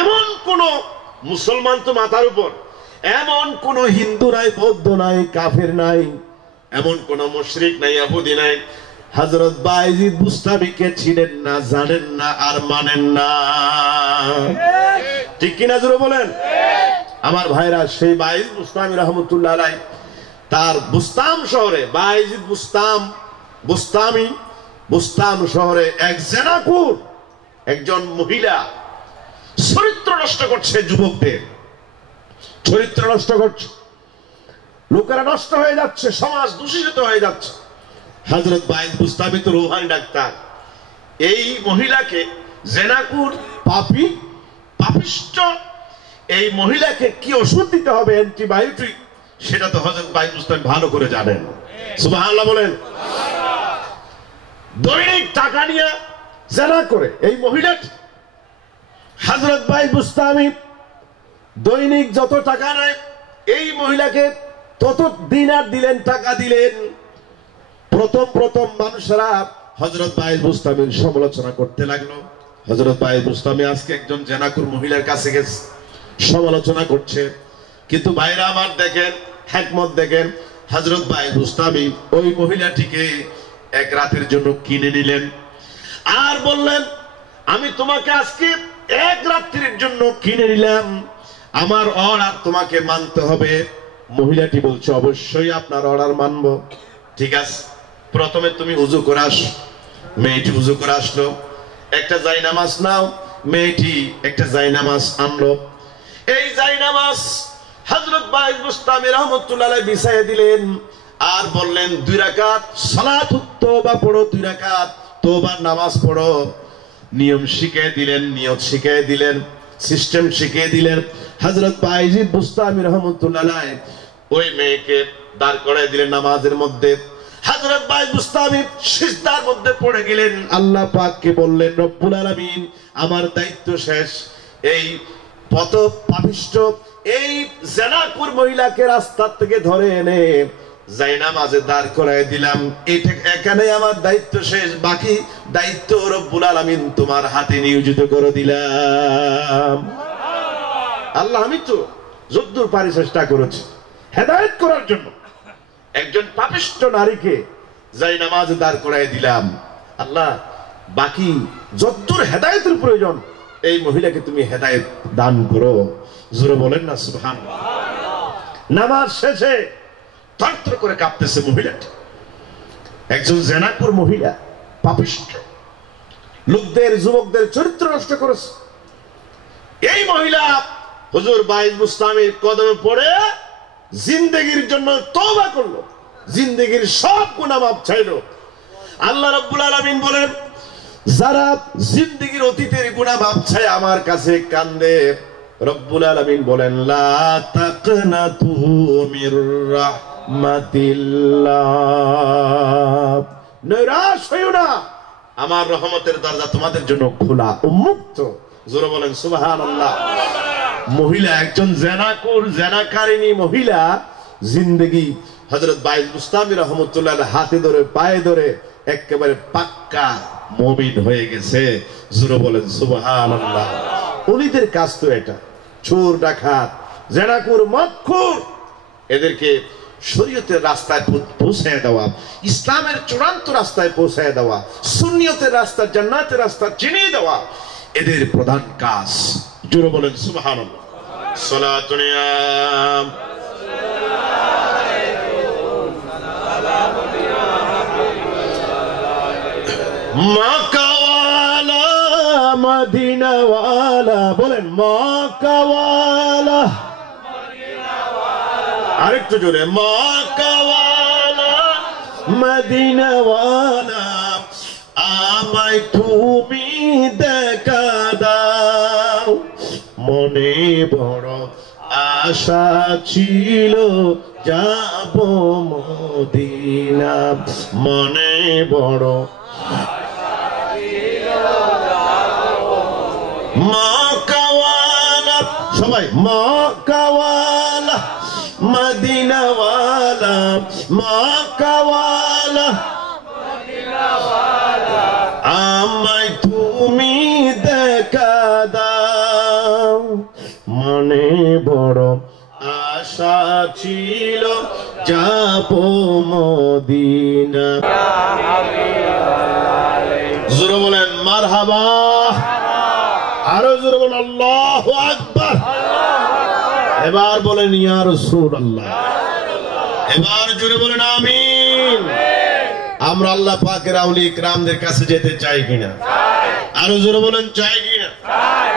এমন কোন মুসলমান তো মাথার উপর, এমন কোন হিন্দু নাই, বৌদ্ধ নাই, কাফের নাই, এমন কোন মুশরিক নাই, ইহুদি নাই, হযরত বায়েজিদ বুস্তামিকে চিনেন না, জানেন না, আর মানেন না। ঠিক কিনা জোরে বলেন? আমার ভাইরা, সেই বায়েজিদ বুস্তামি রাহমাতুল্লাহ আলাইহি তার বুস্তাম শহরে, বায়েজিদ বুস্তামি বুস্তাম শহরে এক জেনাকুর একজন মহিলা চরিত্র নষ্ট করছে, যুবকদের চরিত্র নষ্ট করছে, লোকেরা নষ্ট হয়ে যাচ্ছে, সমাজ দূষিত হয়ে যাচ্ছে। হযরত বায়েজিদ বুস্তামি তো রুহানি ডাক্তার, এই মহিলাকে জেনাকুর পাপিষ্ট এই মহিলাকে কি ওষুধ দিতে হবে, অ্যান্টিবায়োটিক, সেটা তো হযরত বায়েজিদ বুস্তামি ভালো করে জানেন। সুবহানাল্লাহ বলেন। দৈনিক টাকা নিয়ে জেনা করে এই মহিলাটি, হযরত বায়েজিদ বুস্তামি দৈনিক যত টাকা নেয় এই মহিলাকে তত দিনার দিলেন, টাকা দিলেন। প্রথম মানুষরা হযরত বায়েজিদ বুস্তামির সমালোচনা করতে লাগলো। হযরত বায়েজিদ বুস্তামি আজকে একজন জেনাকুর মহিলার কাছে গেছে, সমালোচনা করছে। কিন্তু ভাইরা আমার দেখেন, হিকমত দেখেন, হযরত বায়েজিদ বুস্তামি ওই মহিলাটিকে এক রাতের জন্য কিনে নিলেন আর বললেন, আমি তোমাকে আজকে এক রাত্রির জন্য কিনে নিলাম, আমার অর্ডার তোমাকে মানতে হবে। মহিলাটি বলছে, অবশ্যই আপনার অর্ডার মানব। ঠিক আছে, প্রথমে তুমি উযু করে আসো। মেয়েটি উযু করে আসলো, একটা জায়নামাজ নাও। মেয়েটি একটা জায়নামাজ আনলো। এই জায়নামাজ হযরত বায়েজিদ বুস্তামি রাহমাতুল্লাহ আলাইহি বিছাইয়ে দিলেন আর বললেন, 2 রাকাত সালাতুত তওবা পড়ো, 2 রাকাত তওবার নামাজ পড়ো। নিয়ম শিখিয়ে দিলেন, নিয়ত শিখিয়ে দিলেন, সিস্টেম শিখিয়ে দিলেন। হযরত বায়েজিদ বুস্তামি রাহমাতুল্লাহ আলাইহি ওই মেয়েকে দাঁড় করায় দিলেন নামাজের মধ্যে। হযরত বায়েজিদ বুস্তামি সিজদার মধ্যে পড়ে গেলেন। আল্লাহ পাককে বললেন, রব্বুল আলামিন আমার দায়িত্ব শেষ, এই পথ পাপিষ্ট এই জেনাকুর মহিলাকে রাস্তা থেকে ধরে এনে জায়নামাজে দাঁড় করায় দিলাম, এটা এখানে আমার দায়িত্ব শেষ, বাকি দায়িত্ব রব্বুল আলামিন তোমার হাতে নিয়োজিত করে দিলাম। আল্লাহ আমি তো যদ্দূর পারি চেষ্টা করেছি হেদায়েত করার জন্য, একজন পাপিষ্ট নারীকে জায়নামাজে দাঁড় করায় দিলাম। আল্লাহ বাকি যদ্দূর হেদায়েতের প্রয়োজন এই মহিলাকে তুমি হেদায়েত দান করো। জোরে বলেন না সুবহানাল্লাহ। নামাজ শেষে থরথর করে কাঁপতেছে মহিলাটি, একজন জেনাকুর মহিলা, পাপিষ্ট, লোকদের যুবকদের চরিত্র নষ্ট করেছে। এই মহিলা হুজুর বায়েজিদ বুস্তামির কদমে পড়ে জিন্দেগির জন্য তওবা করলো, জিন্দেগির সব গুনাহ মাফ চাইলো। আল্লাহ রাব্বুল আলামিন বলেন, যারা জিন্দেগির অতীতের গুনাহ মাফ চায় আমার কাছে কান্দে, রব্বুল আলামিন বলেন, লা তাকনাতু মির রাহমাতিল্লাহ, নিরাশ হইও না, আমার রহমতের দরজা তোমাদের জন্য খোলা, উন্মুক্ত। জোরে বলেন সুবহানাল্লাহ। মহিলা একজন জেনাকুর, জেনাকারিনী মহিলা জিন্দেগি হযরত বায়েজিদ বুস্তামি রাহমাতুল্লাহ আলাইহি হাতে ধরে পায়ে ধরে একেবারে পাক্কা মুমিন হয়ে গেছে। জোরে বলেন সুবহানাল্লাহ। ওলিদের কাজ তো এটা, চোর ডাকাত জেনাকুর মদখোর এদেরকে শরীয়তের রাস্তায় পৌঁছায় দেওয়া, ইসলামের চূড়ান্ত রাস্তায় পৌঁছায় দেওয়া, সুন্নিয়তের রাস্তা, জান্নাতের রাস্তা চিনিয়ে দেওয়া এদের প্রধান কাজ। জোরে বলেন সুবহানাল্লাহ। সালাতুন ইয়া মক্কাওয়ালা মদিনাওয়ালা, বলেন মক্কাওয়ালা, আরেকটু জোরে, মক্কাওয়ালা মদিনাওয়ালা, আমায় তুমি দেখা দাও। মনে বড় আশা ছিল যাব মদিনা, মনে বড় মক্কাওয়ালা, সবাই মক্কাওয়ালা মদিনাওয়ালা, মক্কাওয়ালা আমায় তুমি দেখা দাও। মনে বড় আশা ছিল যাব মদিনা। জোরে বলেন মারহাবা, আরো জোরে বলেন আল্লাহু আকবার। এবার বলেন ইয়া রাসূলুল্লাহ, এবার জোরে বলেন আমিন। আমরা আল্লাহ পাকের আউলিয়া ইকরামদের কাছে যেতে চাই কিনা? আরো জোরে বলেন চাই কিনা?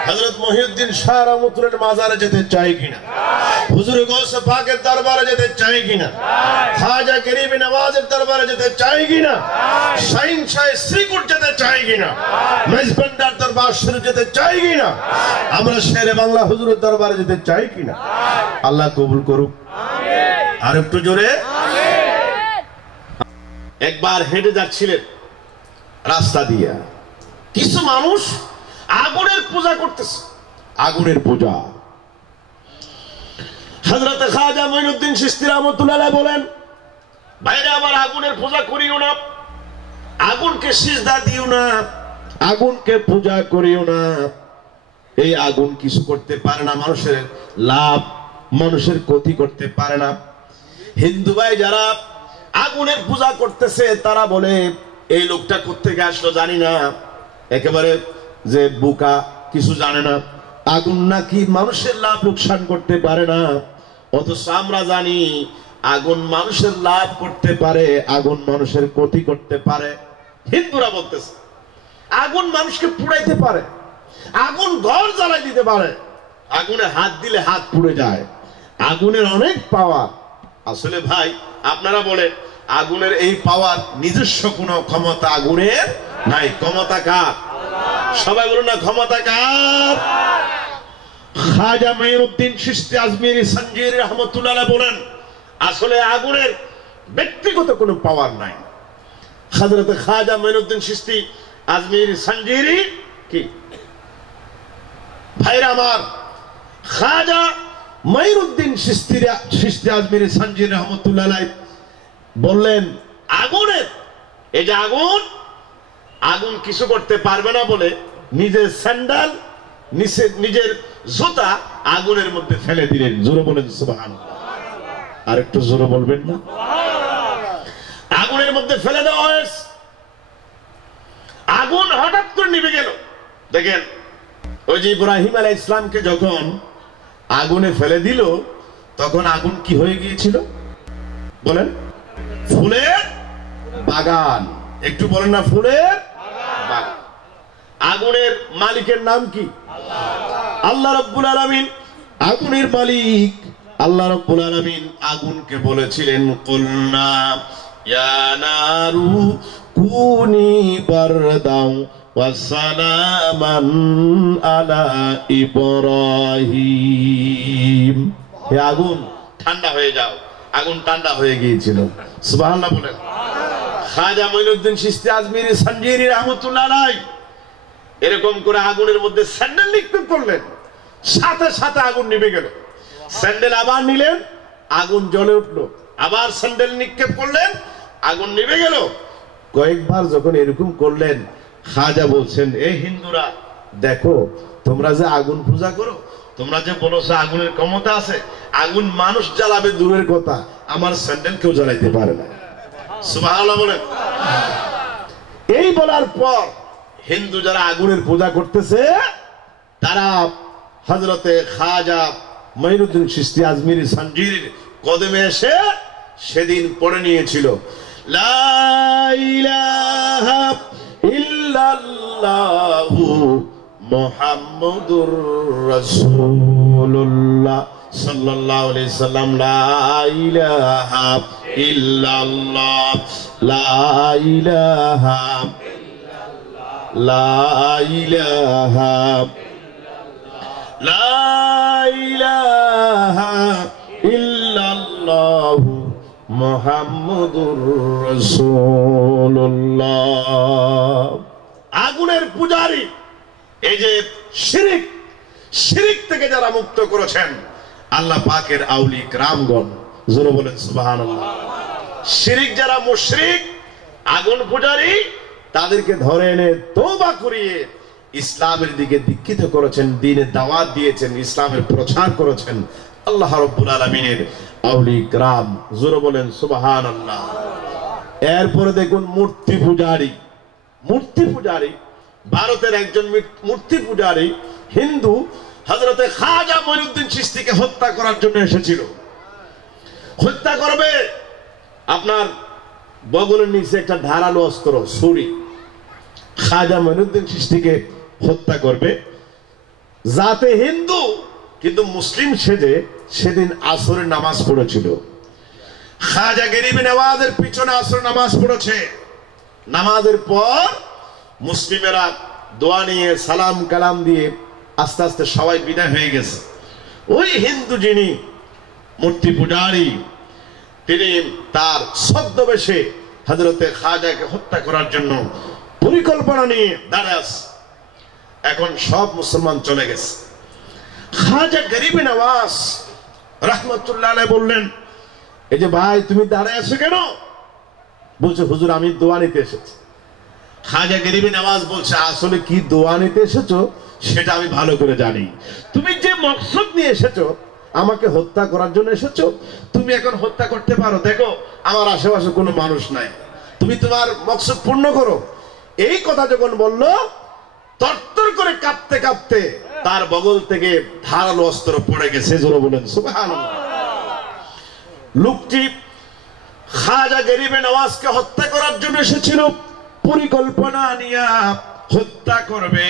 হযরত মহিউদ্দিন শাহ রহমাতুল্লাহর মাজারে যেতে চাই কিনা? হুজুর গৌসে পাকের দরবারে যেতে চাই কিনা? খাজা গরিব নওয়াজের দরবারে যেতে চাই কিনা? শাইন শাহ শ্রীকুট যেতে চাই কিনা? মেজবান্ডার দরবার শরীফ যেতে চাই কিনা? আমরা শেরে বাংলা হুজুরের দরবারে যেতে চাই কিনা? আল্লাহ কবুল করুক। আমিন। আর একটু জোরে আমিন। একবার হেঁটে যাচ্ছিলেন রাস্তা দিয়া, কিছু মানুষ আগুনের পূজা করতেছে, আগুনের পূজা। হযরত খাজা মঈনুদ্দিন চিশতি রাহমাতুল্লাহ আলাইহি বলেন, ভাইরা আমার আগুনের পূজা করিও না, আগুনকে সিজদা দিও না, আগুনকে পূজা করিও না। এই আগুন কিছু করতে পারে না, মানুষের লাভ মানুষের ক্ষতি করতে পারে না। হিন্দু ভাই যারা আগুনের পূজা করতেছে তারা বলে এই লোকটা কোত্থেকে আসলো জানি না, একেবারে যে বোকা, কিছু জানে না, আগুন নাকি মানুষের লাভ লোকসান করতে পারে না। অথচ আমরা জানি আগুন মানুষের লাভ করতে পারে, আগুন মানুষের ক্ষতি করতে পারে। হিন্দুরা বলতেছে আগুন মানুষকে পুড়াইতে পারে, আগুন ঘর জ্বালাই দিতে পারে, আগুনে হাত দিলে হাত পুড়ে যায়, আগুনের অনেক পাওয়ার। আসলে ভাই আপনারা বলেন আগুনের এই পাওয়ার নিজস্ব কোনো ক্ষমতা আগুনের নাই, ক্ষমতা কার? সবাই বলুন না ক্ষমতা কার? খাজা মঈনুদ্দিন চিশতি আজমিরি সঞ্জিরি রাহমাতুল্লাহ আলাইহি বলেন আসলে আগুনের ব্যক্তিগত কোনো পাওয়ার নাই। হযরত খাজা মঈনুদ্দিন চিশতি আজমিরি সঞ্জিরি কি ভাইরা আমার, খাজা মঈনুদ্দিন চিশতি আজমিরি সঞ্জিরি রাহমাতুল্লাহ আলাইহি বললেন আগুনের, এই যে আগুন, আগুন কিছু করতে পারবে না বলে নিজের স্যান্ডেল, নিজের জুতা আগুনের মধ্যে ফেলে দিলেন। জোরে বলেন সুবহানাল্লাহ। আর একটু জোরে বলবেন না? আগুনের মধ্যে ফেলে দেওয়া হয়েছে, আগুন হঠাৎ করে নিভে গেল। দেখেন ওই যে ইব্রাহিম আলাইহিস সালামকে যখন আগুনে ফেলে দিল তখন আগুন কি হয়ে গিয়েছিল বলেন? ফুলের বাগান। একটু বলেন না, ফুলের বাগান। আগুনের মালিকের নাম কি? আল্লাহ রাব্বুল আলামিন আগুনের মালিক। আল্লাহ রাব্বুল আলামিন আগুনকে বলেছিলেন কুলনা ইয়া নারু কুনি বারদাও ওয়া সালামান আলা ইব্রাহিম। হে আগুন ঠান্ডা হয়ে যাও। আগুন ঠান্ডা হয়ে গিয়েছিল। সুবহানাল্লাহ বলেন। খাজা মঈনুদ্দিন চিশতি আজমিরি সঞ্জিরি রাহমাতুল্লাহ আলাইহি এরকম করে আগুনের মধ্যে স্যান্ডেল নিক্ষেপ করলেন, সাথে সাথে আগুন নিভে গেল। স্যান্ডেল আবার নিলেন, আগুন জ্বলে উঠলো, আবার স্যান্ডেল নিক্ষেপ করলেন, আগুন নিভে গেল। কয়েকবার যখন এরকম করলেন খাজা বলছেন, এই হিন্দুরা দেখো তোমরা যে আগুন পূজা করো, তোমরা যে বলো যে আগুনের ক্ষমতা আছে, আগুন মানুষ জ্বালাবে দূরের কথা, আমার স্যান্ডেল কেউ জ্বালাইতে পারে না। সুবহানাল্লাহ বলেন। এই বলার পর হিন্দু যারা আগুনের পূজা করতেছে তারা হযরতে খাজা মঈনুদ্দিন চিশতি আজমিরি সানজিরির কদমে এসে সেদিন পড়ে নিয়েছিল লা ইলাহা ইল্লাল্লাহু মুহাম্মাদুর রাসূলুল্লাহ সাল্লাল্লাহু আলাইহি সাল্লাম। লা ইলাহা ইল্লাল্লাহ লা ইলাহা লা ইলাহা লা ইলাহা ইল্লাল্লাহু মুহাম্মাদুর রাসূলুল্লাহ। আগুনের পূজারী এই যে শিরিক থেকে যারা মুক্ত করেছেন আল্লাহ পাকের আউলি کرامগণ, জোরে বলেন সুবহানাল্লাহ। শিরিক যারা মুশরিক আগুন পূজারী তাদেরকে ধরে এনে তওবা করিয়ে ইসলামের দিকে দীক্ষিত করেছেন, দ্বীনের দাওয়াত দিয়েছেন, ইসলামের প্রচার করেছেন আল্লাহ রাব্বুল আলামিনের আউলি کرام, জোরে বলেন সুবহানাল্লাহ। এরপরে দেখুন মূর্তি পূজারী ভারতের একজন মূর্তি পূজারী হিন্দু হযরতে খাজা মঈনুদ্দিন চিশতিকে হত্যা করার জন্য এসেছিল। হত্যা করবে, আপনার বগলের নিচে একটা ধারালো অস্ত্র ছুরি, খাজা মঈনুদ্দিন চিশতিকে হত্যা করবে। যাতে হিন্দু কিন্তু মুসলিম সেজে সেদিন আসরের নামাজ পড়েছিল। খাজা গরিব নওয়াজের পিছনে আসর নামাজ পড়েছে। নামাজের পর মুসলিমেরা দোয়া নিয়ে সালাম কালাম দিয়ে আস্তে আস্তে সবাই বিদায় হয়ে গেছে। ওই হিন্দু যিনি মূর্তি পূজারী তিনি তার ছদ্মবেশে হযরতে খাজাকে হত্যা করার জন্য পরিকল্পনা নিয়ে দাঁড়ায় আছে। এখন সব মুসলমান চলে গেছে। খাজা গরিব নওয়াজ রাহমাতুল্লাহ আলাইহি বললেন, এই যে ভাই তুমি দাঁড়ায় আছো কেন? বলছে হুজুর আমি দোয়া নিতে এসেছি। খাজা গরিব নওয়াজ বলছে আসলে কি দোয়া নিতে এসেছো সেটা আমি ভালো করে জানি। তুমি যে মকসদ নিয়ে এসেছো আমাকে হত্যা করার জন্য এসেছো, তুমি এখন হত্যা করতে পারো। দেখো আমার আশেপাশে কোনো মানুষ নাই, তুমি তোমার মকসদ পূর্ণ করো। এই কথা যখন বললো তরতর করে কাঁপতে কাঁপতে তার বগল থেকে ধারালো অস্ত্র পড়ে গেছে। জোরে বলেন সুবহানাল্লাহ। লোকটি খাজা গরিব নওয়াজকে হত্যা করার জন্য এসেছিল, পরিকল্পনা নিয়ে হত্যা করবে।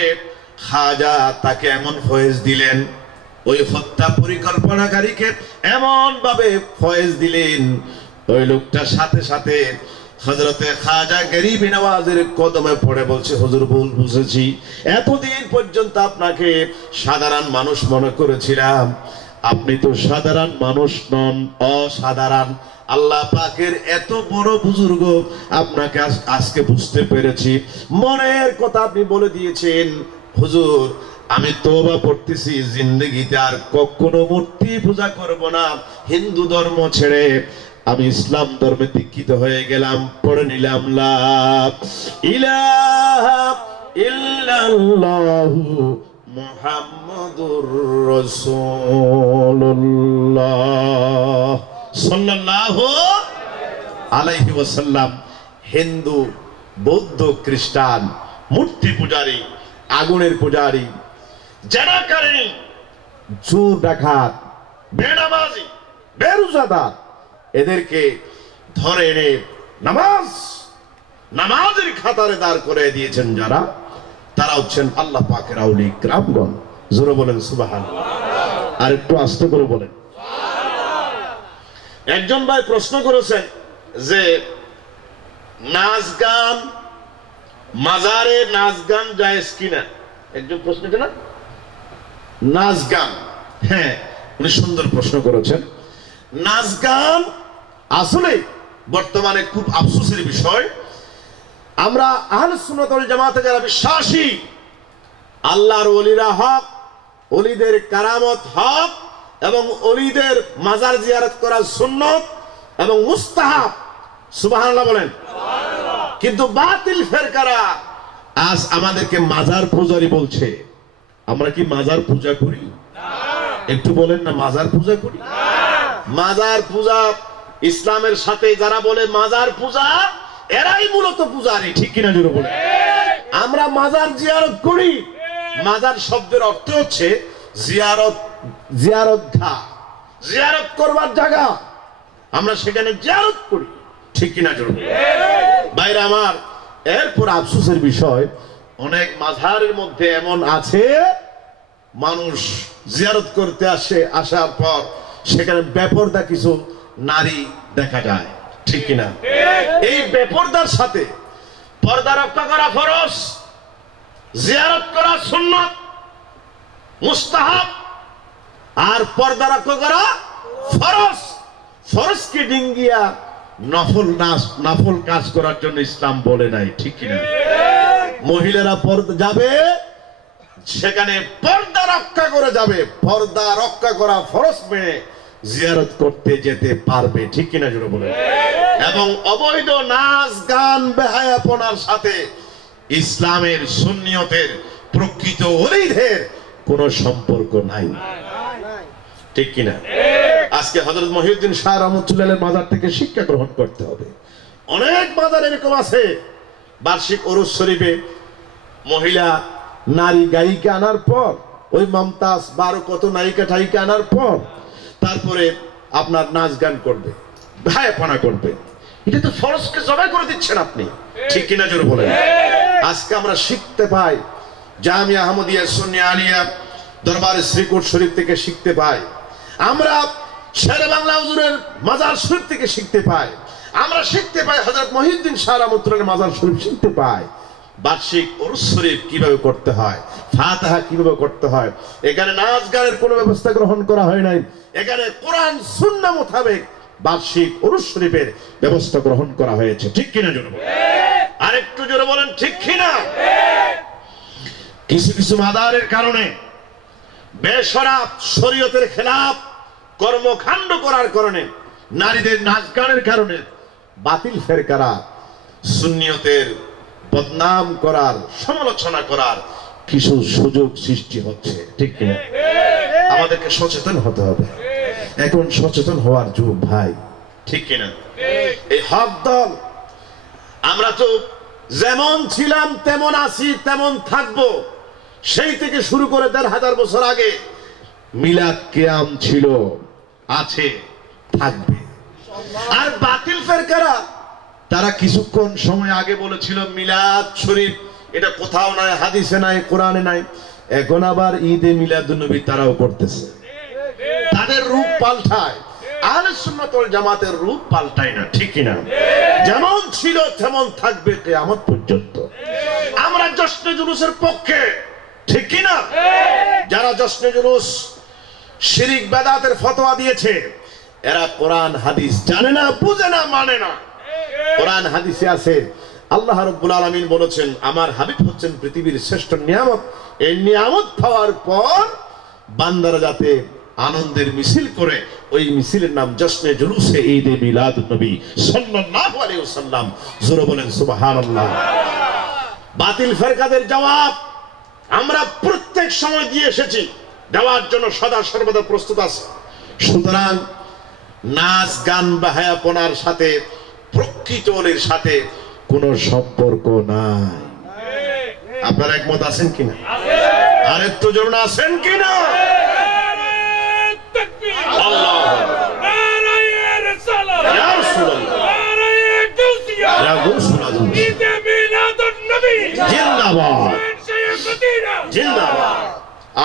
খাজা তাকে এমন ফয়েজ দিলেন, ওই হত্যা পরিকল্পনাকারীকে এমন ভাবে ফয়েজ দিলেন, ওই লোকটা সাথে সাথে হযরতে খাজা গরিব নওয়াজের কদমে পড়ে বলছে হুজুর ভুল বুঝেছি, এতদিন পর্যন্ত আপনাকে সাধারণ মানুষ মনে করেছিলাম, আপনি তো সাধারণ মানুষ নন, অসাধারণ। আল্লাহ পাকের এত বড় বুজুর্গ আপনাকে আজকে বুঝতে পেরেছি। মনের কথা আপনি বলে দিয়েছেন হুজুর, আমি তওবা করতেছি, জিন্দেগিতে আর কখনো মূর্তি পূজা করব না। হিন্দু ধর্ম ছেড়ে আমি ইসলাম ধর্মে দীক্ষিত হয়ে গেলাম। পড়ে নিলাম লা ইলাহা ইল্লাল্লাহু মুহাম্মাদুর রাসূলুল্লাহ সাল্লাল্লাহু আলাইহি ওয়াসাল্লাম। হিন্দু, বৌদ্ধ, খ্রিস্টান মূর্তি পূজারী, আগুনের পূজারী, জানাকারী, চোর ডাকাত, বেনামাজি, বেরোজাদার, এদেরকে ধরে এনে নামাজের খাতারে দাঁড় করে দিয়েছেন যারা, তারা হচ্ছেন আল্লাহ পাকের আউলি کرامগণ। জোরে বলেন সুবহানাল্লাহ। আর একটু আস্তে করে বলেন। একজন ভাই প্রশ্ন করেছেন যে নাচ গান, মাজারে নাচ গান জায়েজ কিনা। একজন প্রশ্ন না, নাচ গান, হ্যাঁ উনি সুন্দর প্রশ্ন করেছেন। নাচ গান আসলে বর্তমানে খুব আফসোসের বিষয়। আমরা আহলে সুন্নাত ওয়াল জামাতে যারা বিশ্বাসী, আল্লাহর ওলিরা হক, ওলিদের কারামত হক, এবং ওলিদের মাজার জিয়ারত করা সুন্নত এবং মুস্তাহাব, সুবহানাল্লাহ বলেন। কিন্তু বাতিল ফেরকারা আজ আমাদেরকে মাজার পূজারী বলছে। আমরা কি মাজার পূজা করি? একটু বলেন না, মাজার পূজা করি? মাজার পূজা ইসলামের সাথে যারা বলে মাজার পূজা, এরাই মূলত পূজারী, ঠিক কিনা জোরে বলে? আমরা মাজার জিয়ারত করি, মাজার শব্দের অর্থ হচ্ছে জিয়ারত, জিয়ারত ঘা, জিয়ারত করবার জায়গা, আমরা সেখানে জিয়ারত করি, ঠিক কিনা জোরে বলে? ভাইরা আমার, এরপর আফসোসের বিষয়, অনেক মাজারের মধ্যে এমন আছে মানুষ জিয়ারত করতে আসে, আসার পর সেখানে বেপরদা কিছু নারী দেখা যায়, ঠিক কিনা? এই বেপরদার সাথে পর্দা রক্ষা করা ফরজ, জিয়ারত করা সুন্নাত মুস্তাহাব, আর পর্দা রক্ষা করা ফরজ। ফরজকে ডিঙ্গিয়া নফল কাজ করার জন্য ইসলাম বলে নাই, ঠিক কিনা? মহিলারা পর্দা যাবে, সেখানে পর্দা রক্ষা করে যাবে, পর্দা রক্ষা করা ফরজ মেনে জিয়ারত করতে যেতে পারবে, ঠিক কিনা জোরে বলে? এবং অবৈধ নাচ গান বেহায়াপনার সাথে ইসলামের সুন্নিয়তের প্রকৃত ওলিদের কোন সম্পর্ক নাই, ঠিক কিনা? আজকে হযরত মহিউদ্দিন শাহ রহমাতুল্লাহের মাজার থেকে শিক্ষা গ্রহণ করতে হবে। অনেক মাজার এরকম আছে, বার্ষিক উরুস শরীফে মহিলা নারী গায়িকা আনার পর, ওই মমতাজ 12 কত নায়িকা ঠায়িকা আনার পর তারপরে আপনার নাচ গান করবে, ভাইপনা করবে। এটা তো ফরজকে জবাই করে দিচ্ছেন আপনি, ঠিক কিনা জোরে বলেন? আজকে আমরা শিখতে পাই, জামিয়া আহমদিয়া সুন্নিয়া আলিয়া দরবারে শ্রীকোট শরীফ থেকে শিখতে পাই, আমরা শেরে বাংলা হুজুরের মাজার শরীফ থেকে শিখতে পাই, আমরা শিখতে পাই হযরত মহিউদ্দিন শাহ রহমাতুল্লাহের মাজার শরীফ শিখতে পাই বার্ষিক উরুস শরীফ কিভাবে করতে হয়, ফাতিহা কিভাবে করতে হয়। এখানে নাচ গানের কোনো ব্যবস্থা গ্রহণ করা হয় নাই, এখানে কোরআন সুন্নাহ মোতাবেক বার্ষিক উরুস শরীফের ব্যবস্থা গ্রহণ করা হয়েছে, ঠিক কিনা জোরে বলেন? আরেকটু জোরে বলেন, ঠিক কিনা? কিছু কিছু মাদারের কারণে বেশরাফ শরীয়তের খেলাফ কর্মকাণ্ড করার কারণে, নারীদের নাচ গানের কারণে বাতিল ফেরকারা সুন্নিয়তের বদনাম করার, সমালোচনা করার কিছু সুযোগ সৃষ্টি হচ্ছে, ঠিক কিনা? আমাদেরকে সচেতন হতে হবে, এখন সচেতন হওয়ার যুগ ভাই, ঠিক কিনা? এই হক দল, আমরা তো যেমন ছিলাম তেমন আছি, তেমন থাকবো। সেই থেকে শুরু করে 1500 বছর আগে মিলাদ কিয়াম ছিল, আছে, থাকবে। আর বাতিল ফেরকারা তারা কিছুক্ষণ সময় আগে বলেছিল মিলাদ শরীফ এটা কোথাও নাই, হাদিসে নাই, কোরআনে নাই, এখন আবার ঈদে মিলাদুন্নবী তারাও করতেছে। তাদের রূপ পাল্টায়, আহলে সুন্নাত ওয়াল জামাতের রূপ পাল্টায় না, ঠিক কিনা? যেমন ছিল তেমন থাকবে কিয়ামত পর্যন্ত। আমরা জশ্নে জুলুসের পক্ষে, ঠিক কিনা? যারা জশ্নে জুলুস শিরিক বেদাতের ফতোয়া দিয়েছে, এরা কোরআন হাদিস জানে না, বুঝে না, মানে না। কোরআন হাদিসে আছে আল্লাহ রাব্বুল আলামিন বলেছেন আমার হাবিব হচ্ছেন পৃথিবীর শ্রেষ্ঠ নিয়ামত, এই নিয়ামত পাওয়ার পর বান্দারা যাতে আনন্দের মিছিল করে, ওই মিছিলের নাম জশ্নে জুলুসে ঈদে মিলাদুন নবী সাল্লাল্লাহু আলাইহি ওয়াসাল্লাম। জোরে বলেন সুবহানাল্লাহ। বাতিল ফেরকাদের জবাব আমরা প্রত্যেক সময় দিয়ে এসেছি, দেওয়ার জন্য সদা সর্বদা প্রস্তুত আছে। সুতরাং নাচ গান বাহায়াপনার সাথে প্রকৃত ওলির সাথে কোনো সম্পর্ক নাই। আপনারা একমত আছেন কিনা? আর একটু জোরে আছেন কিনা?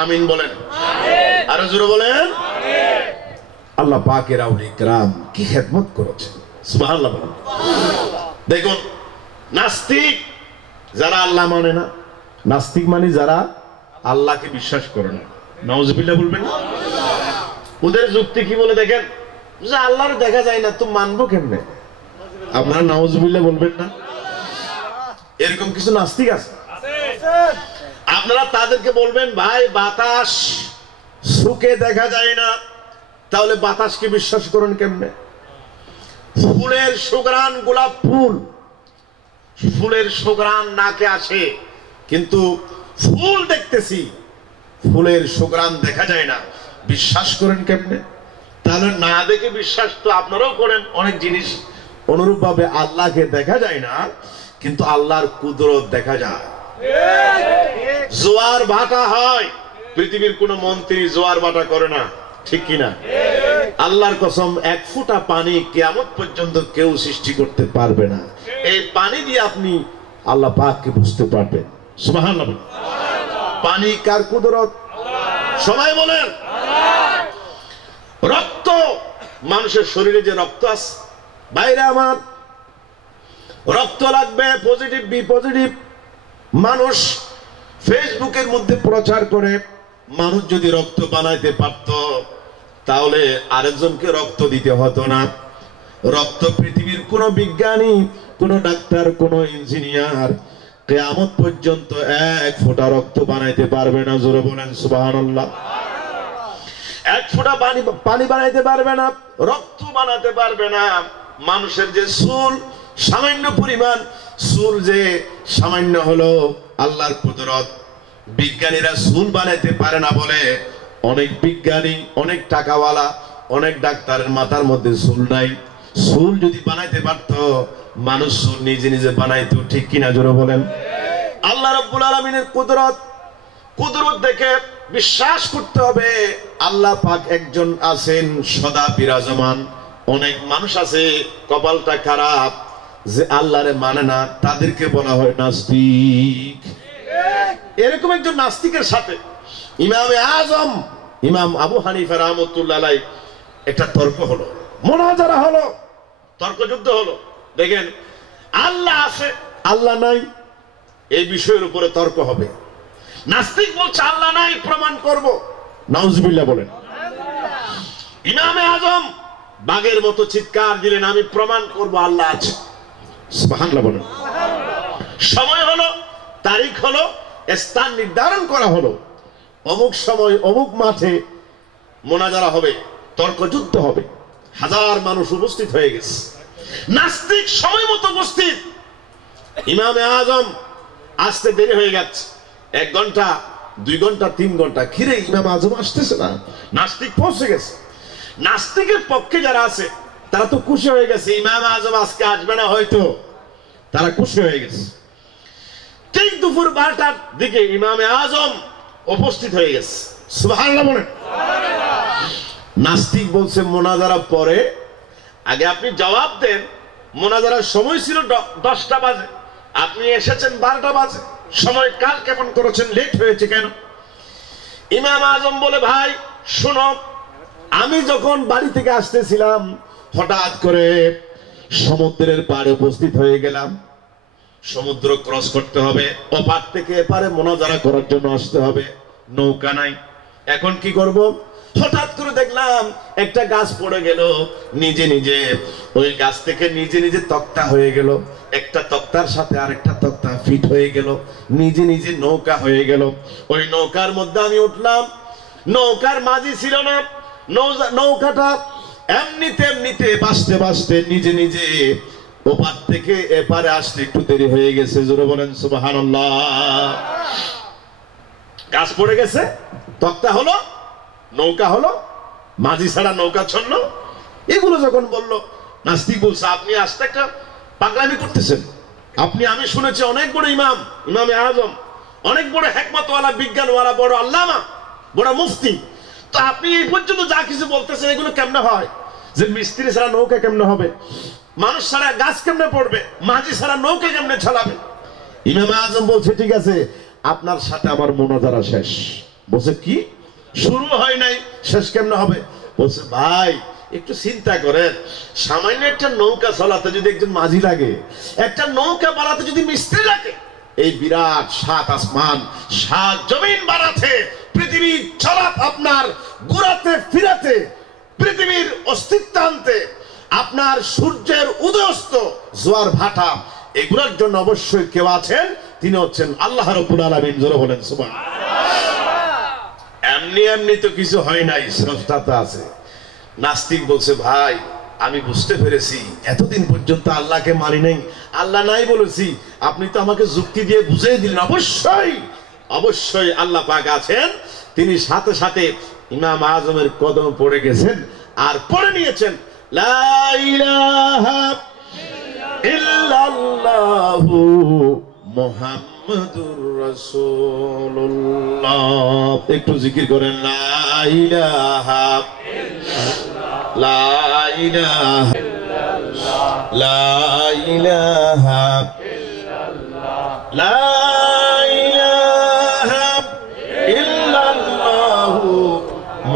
আমিন বলেন, আরো জোরে বলেন। আল্লাহ পাকের আউলিয়া কিরাম কি খেদমত করেছেন, সুবহানাল্লাহ বলেন। দেখুন, নাস্তিক যারা আল্লাহ মানে না, নাস্তিক মানে যারা আল্লাহকে বিশ্বাস করে না, নাউজুবিল্লাহ বলবেন না। ওদের যুক্তি কি বলে দেখেন, যে আল্লাহর দেখা যায় না তো মানবো কেমনে? আপনারা নাউজুবিল্লাহ বলবেন না? এরকম কিছু নাস্তিক আছে, আপনারা তাদেরকে বলবেন ভাই বাতাস সুখে দেখা যায় না, তাহলে বাতাসকে বিশ্বাস করেন কেমনে? ফুলের সুঘ্রাণ, গোলাপ ফুল, ফুলের সুঘ্রাণ নাকে আসে, কিন্তু ফুল দেখতেছি, ফুলের সুঘ্রাণ দেখা যায় না, বিশ্বাস করেন কেমনে? তাহলে না দেখে বিশ্বাস তো আপনারাও করেন অনেক জিনিস। অনুরূপ ভাবে আল্লাহকে দেখা যায় না, কিন্তু আল্লাহর কুদরত দেখা যায়। জোয়ার ভাটা হয়, পৃথিবীর কোন মন্ত্রী জোয়ার ভাটা করে না, ঠিক কিনা? আল্লাহর কসম, এক ফোঁটা পানি কিয়ামত পর্যন্ত কেউ সৃষ্টি করতে পারবে না। এই পানি দিয়ে আপনি আল্লাহ পাককে বুঝতে পারবেন। সুবহানাল্লাহ। পানি কার কুদরত? সবাই বলেন। রক্ত, মানুষের শরীরে যে রক্ত আছে, বাইরে আমার রক্ত লাগবে, পজিটিভ বি পজিটিভ। মানুষ ফেসবুকের মধ্যে প্রচার করে, মানুষ যদি রক্ত বানাইতে পারত তাহলে আরেকজনকে রক্ত দিতে হতো না। রক্ত পৃথিবীর কোন বিজ্ঞানী, কোন ডাক্তার, কোন ইঞ্জিনিয়ার কিয়ামত পর্যন্ত এক ফোঁটা রক্ত বানাইতে পারবে না। জোরে বলেন সুবহানাল্লাহ। এক ফোঁটা পানি বানাইতে পারবে না, রক্ত বানাতে পারবে না। মানুষের যে চুল, সামান্য পরিমাণ চুল যে সামান্য হলো আল্লাহর কুদরত। বিজ্ঞানীরা চুল বানাইতে পারে না বলে অনেক বিজ্ঞানী, অনেক টাকাওয়ালা, অনেক ডাক্তারের মাথার মধ্যে চুল নাই। চুল যদি বানাইতে পারত, মানুষ চুল নিজে নিজে বানাইতো, ঠিক কিনা? জোরে বলেন। আল্লাহ রাব্বুল আলামিনের কুদরত, কুদরত দেখে বিশ্বাস করতে হবে আল্লাহ পাক একজন আছেন সদা বিরাজমান। অনেক মানুষ আছে কপালটা খারাপ, যে আল্লাহরে মানে না, তাদেরকে বলা হয় নাস্তিক। এরকম একজন নাস্তিকের সাথে ইমামে আজম ইমাম আবু হানিফা রাহমাতুল্লাহ আলাইহি একটা তর্ক হলো, মুনাজারা হলো, তর্কযুদ্ধ হলো। দেখেন, আল্লাহ আছে আল্লাহ নাই, এই বিষয়ের উপরে তর্ক হবে। নাস্তিক বলছে আল্লাহ নাই, প্রমাণ করব। নাউজুবিল্লাহ বলেন। ইমামে আজম বাঘের মতো চিৎকার দিলেন, আমি প্রমাণ করব আল্লাহ আছে। সুবহানাল্লাহ বলেন। সময় হলো, তারিখ হলো, স্থান নির্ধারণ করা হলো, অমুক সময় অমুক মাঠে মুনাজারা হবে, তর্কযুদ্ধ হবে। হাজার মানুষ উপস্থিত হয়ে গেছে। নাস্তিক সময় মতো উপস্থিত। ইমামে আজম আসতে দেরি হয়ে গেছে, 1 ঘন্টা 2 ঘন্টা 3 ঘন্টা, খিরে ইমাম আজম আসতেছে না। নাস্তিক পৌঁছে গেছে। নাস্তিকের পক্ষে যারা আছে তারা তো খুশি হয়ে গেছে, ইমাম আজম আজকে আসবে না হয়তো, তারা খুশি হয়ে গেছে। ঠিক দুপুর 12টার দিকে ইমামে আজম উপস্থিত হয়ে গেছে। সুবহানাল্লাহ বলেন। নাস্তিক বলছে মুনাজারা পরে, আগে আপনি জবাব দেন। মুনাজারার সময় ছিল 10টা বাজে, আপনি এসেছেন 12টা বাজে, সময় কাল কেমন করেছেন, লেট হয়েছে কেন? ইমাম আজম বলে, ভাই শোনো, আমি যখন বাড়ি থেকে আসতেছিলাম হঠাৎ করে সমুদ্রের পাড়ে উপস্থিত হয়ে গেলাম। সমুদ্র ক্রস করতে হবে, ওপার থেকে এপারে মুনাজারা করার জন্য আসতে হবে, নৌকা নাই। এখন কি করব? হঠাৎ করে দেখলাম একটা গাছ পড়ে গেল, নিজে নিজে ওই গাছ থেকে নিজে নিজে তক্তা হয়ে গেল, একটা তক্তার সাথে আরেকটা তক্তা ফিট হয়ে গেল, নিজে নিজে নৌকা হয়ে গেল। ওই নৌকার মধ্যে আমি উঠলাম। নৌকার মাঝি ছিল না, নৌকাটা এমনিতে এমনিতে বাঁচতে বাঁচতে নিজে নিজে ওপার থেকে এপারে আসতে একটু দেরি হয়ে গেছে। জোরে বলেন সুবহানাল্লাহ। গাছ পড়ে গেছে, তক্তা হলো, নৌকা হলো, মাঝি ছাড়া নৌকা ছন্ন। এগুলো যখন বললো, নাস্তিক বলছে আপনি আসতে একটা পাগলামি করতেছেন। আপনি, আমি শুনেছি অনেক বড় ইমাম, ইমামে আজম, অনেক বড় হিকমতওয়ালা, বিজ্ঞানওয়ালা, বড় আল্লামা, বড় মুফতি, তো আপনি এই পর্যন্ত যা কিছু বলতেছেন এগুলো কেমনে হয়? যে মিস্ত্রি ছাড়া নৌকা কেমনে হবে, মানুষ ছাড়া গাছ কেমনে পড়বে, মাঝি ছাড়া নৌকা কেমনে চালাবে? ইমামে আজম বলছে ঠিক আছে, আপনার সাথে আমার মুনাজারা শেষ। বলছে কি, শুরু হয় নাই, শেষ কেমনে হবে? বলছে ভাই একটু চিন্তা করেন, সামান্য একটা নৌকা চালাতে যদি একজন মাঝি লাগে, একটা নৌকা বানাতে যদি মিস্ত্রি লাগে, এই বিরাট 7 আসমান 7 জমিন বানাতে, পৃথিবী চলাত, আপনার ঘুরাতে ফিরাতে, পৃথিবীর অস্তিত্ব আনতে, আপনার সূর্যের উদয়স্ত, জোয়ার ভাটা, এগুলোর জন্য অবশ্যই কেউ আছেন, তিনি হচ্ছেন আল্লাহ রাব্বুল আলামিন। জোরে বলেন সুবহানাল্লাহ। এমনি এমনি তো কিছু হয় নাই, স্রষ্টা তো আছে। নাস্তিক বলছে ভাই আমি বুঝতে পেরেছি, এতদিন পর্যন্ত আল্লাহকে মানি নাই, আল্লাহ নাই বলেছি, আপনি তো আমাকে যুক্তি দিয়ে বুঝিয়ে দিলেন, অবশ্যই অবশ্যই আল্লাহ পাক আছেন। তিনি সাথে সাথে ইমাম আজমের কদম পড়ে গেছেন, আর পড়ে নিয়েছেন লা ইলাহা ইল্লাল্লাহু মুহাম্মাদুর রাসূলুল্লাহ। একটু জিকির করেন লা ইলাহা লা ইলাহা লা ইলাহা লা ইলাহা ইল্লাল্লাহু